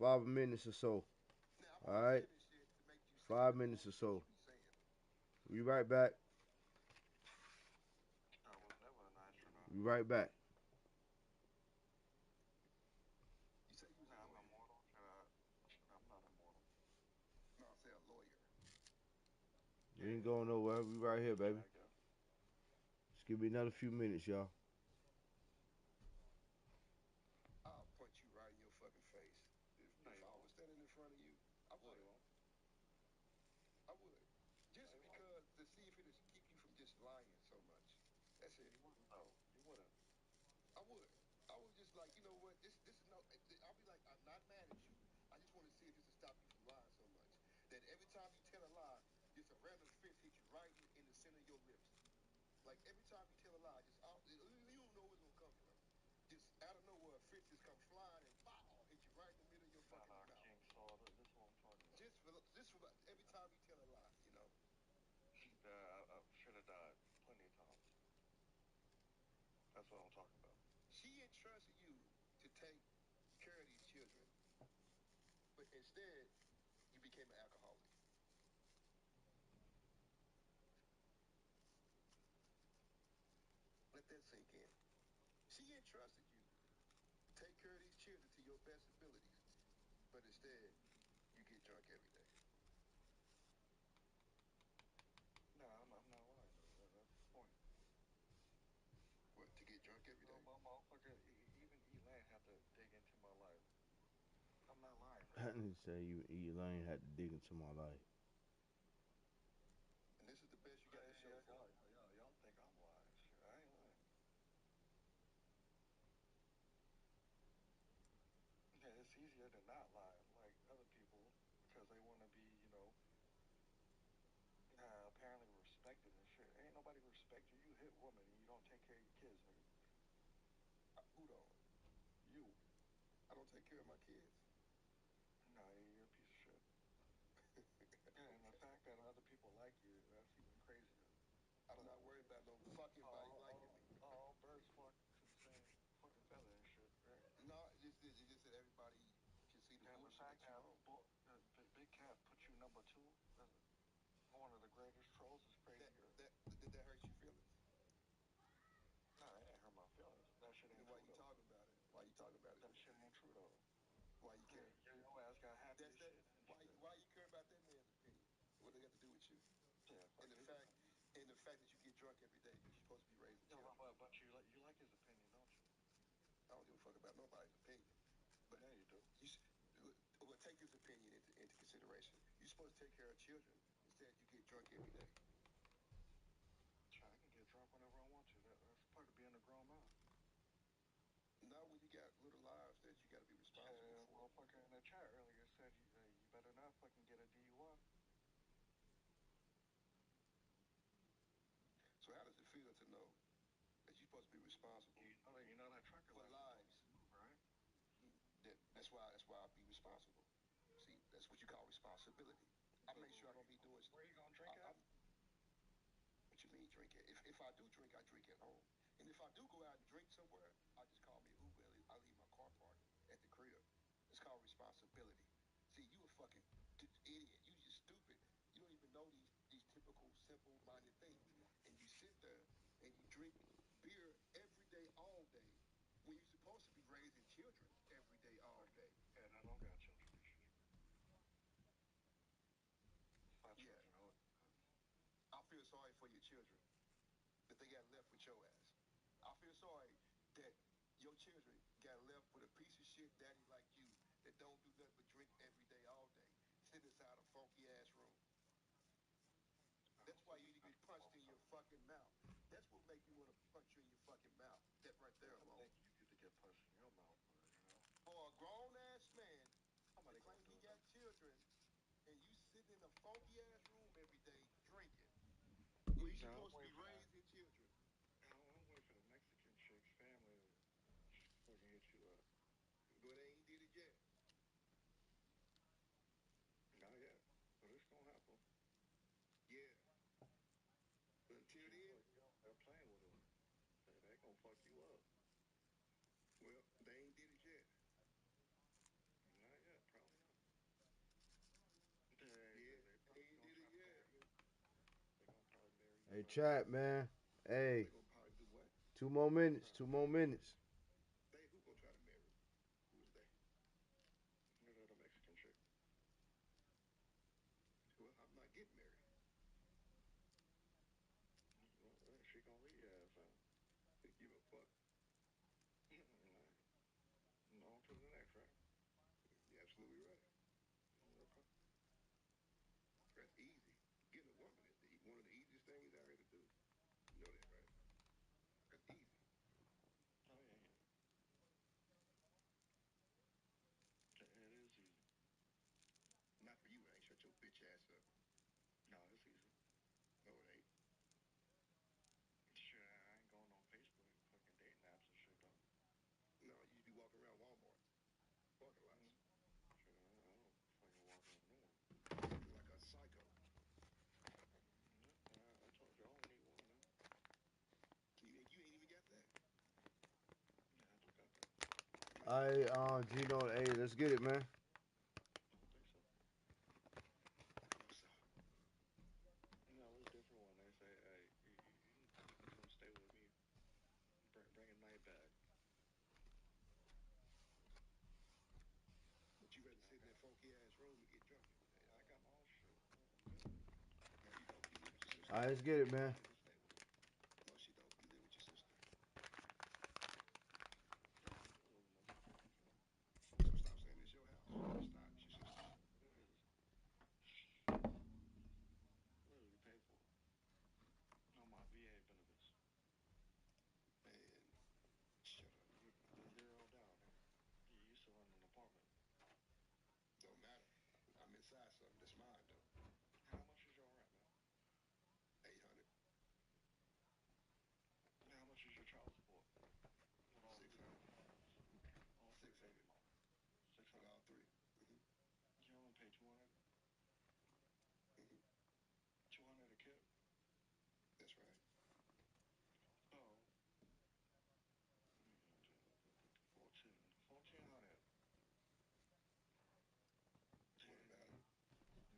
5 minutes or so. All right, 5 minutes or so. We right back. We right back. You ain't going nowhere. We right here, baby. Just give me another few minutes, y'all. I didn't say you Elaine had to dig into my life. Well, they ain't did it yet. Not yet, probably not. They ain't did it yet. They're gonna probably marry you. Hey, chat, man. Hey. They gonna probably do what? 2 more minutes. 2 more minutes. They who gonna try to marry me? Who is they? The Mexican chick. Well, I'm not getting married. Well, she gonna leave your ass out. Give a fuck. On to the next, right? You're absolutely right. Okay. That's easy. Getting a woman is one of the easiest things out here to do. You know that, right? That's easy. Oh, yeah. It is easy. Not for you, I ain't shut your bitch ass up. No, it's easy. No, it ain't. Shit, I ain't going on Facebook and fucking dating apps and shit, though. No, you be walking around Walmart. Parking lots. Shit, I don't fucking walk around no one. Like a psycho. I told you, I only need one, man. You ain't even got that. Yeah, I do got that. All right, Gino, hey, let's get it, man. I don't think so. So. No, it's different when they say, hey, you can come stay with me. Bring a night bag. But you rather sit in that funky ass room and get drunk. I got my own shit. I'm good. No, you don't. You live with your sister. All right, let's get it, man. No, she don't. You live with your sister. So stop saying it's your house. It's not. It's your sister's. It is. Literally paid for. No, my VA benefits. Man, shut up. Zero down, huh? You used to run an apartment. Don't matter. I'm inside something that's mine, though. How much is your rent, man? 800. How much is your child support? 600. All 600. 600. All three. You only pay 200. 200 a kid. That's right. Oh. 1400. What about it?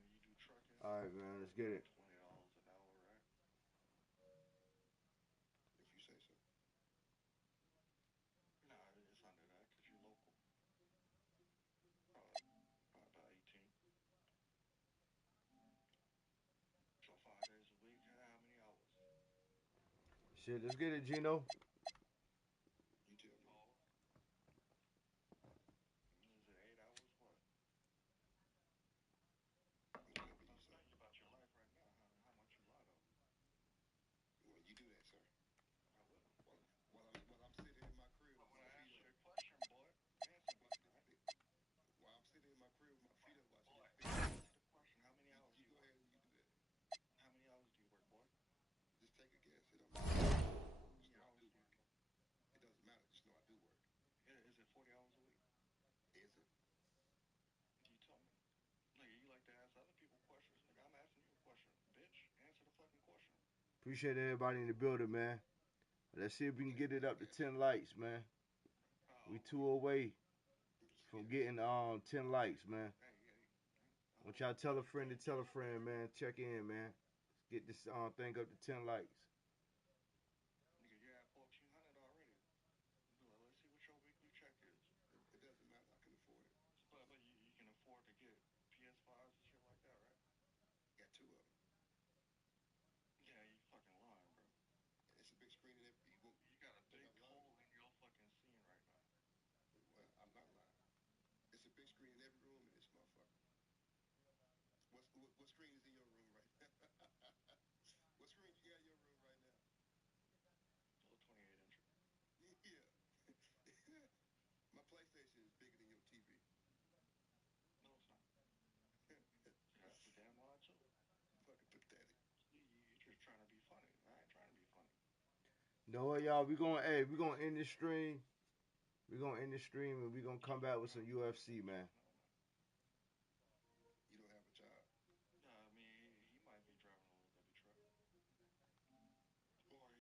You do trucking. All right, man, let's get it. $20 an hour, right? If you say so. Nah, it's under that because you're local. Probably about 18. So 5 days a week, how many hours? Shit, let's get it, Gino. You tell me. Oh. Is it 8 hours? What? Whatever you say. Think about your life right now. How much you lie though? Well, you do that, sir. I will. While I'm sitting in my crib with my feet up. Your question, boy. Answer me. While I'm sitting in my crib with my feet up watching this big. Answer the question. How many hours You go ahead and you do that. How many hours do you work, boy? Just take a guess. It don't matter. Just know I do work. It doesn't matter. Just know I do work. Is it 40 hours a week? Is it? You tell me. Nigga, you like to ask other people questions. Nigga, I'm asking you a question. Bitch, answer the fucking question. Appreciate everybody in the building, man. Let's see if we can get it up to 10 likes, man. We 2 away from getting 10 likes, man. Want y'all tell a friend to tell a friend, man. Check in, man. Let's get this thing up to 10 likes. Nigga, you're at 1,400 already. Let's see what your weekly check is. It doesn't matter. I can afford it. But you can afford to get PS5s and shit like that, right? Got 2 of them. Yeah, you fucking lying, bro. And it's a big screen in every. You got a big hole in your fucking scene right now. Well, I'm not lying. It's a big screen in every room in this motherfucker. What screen is in your room right now? What screen you got in your room right now? A little 28-inch. Yeah. My PlayStation is bigger than your TV. No, it's not. That's a damn lie, too. Fucking pathetic. You're just trying to be funny. I ain't trying to be funny. You know what, y'all? We gonna end this stream. We're gonna end the stream and we're gonna come back with some UFC, man.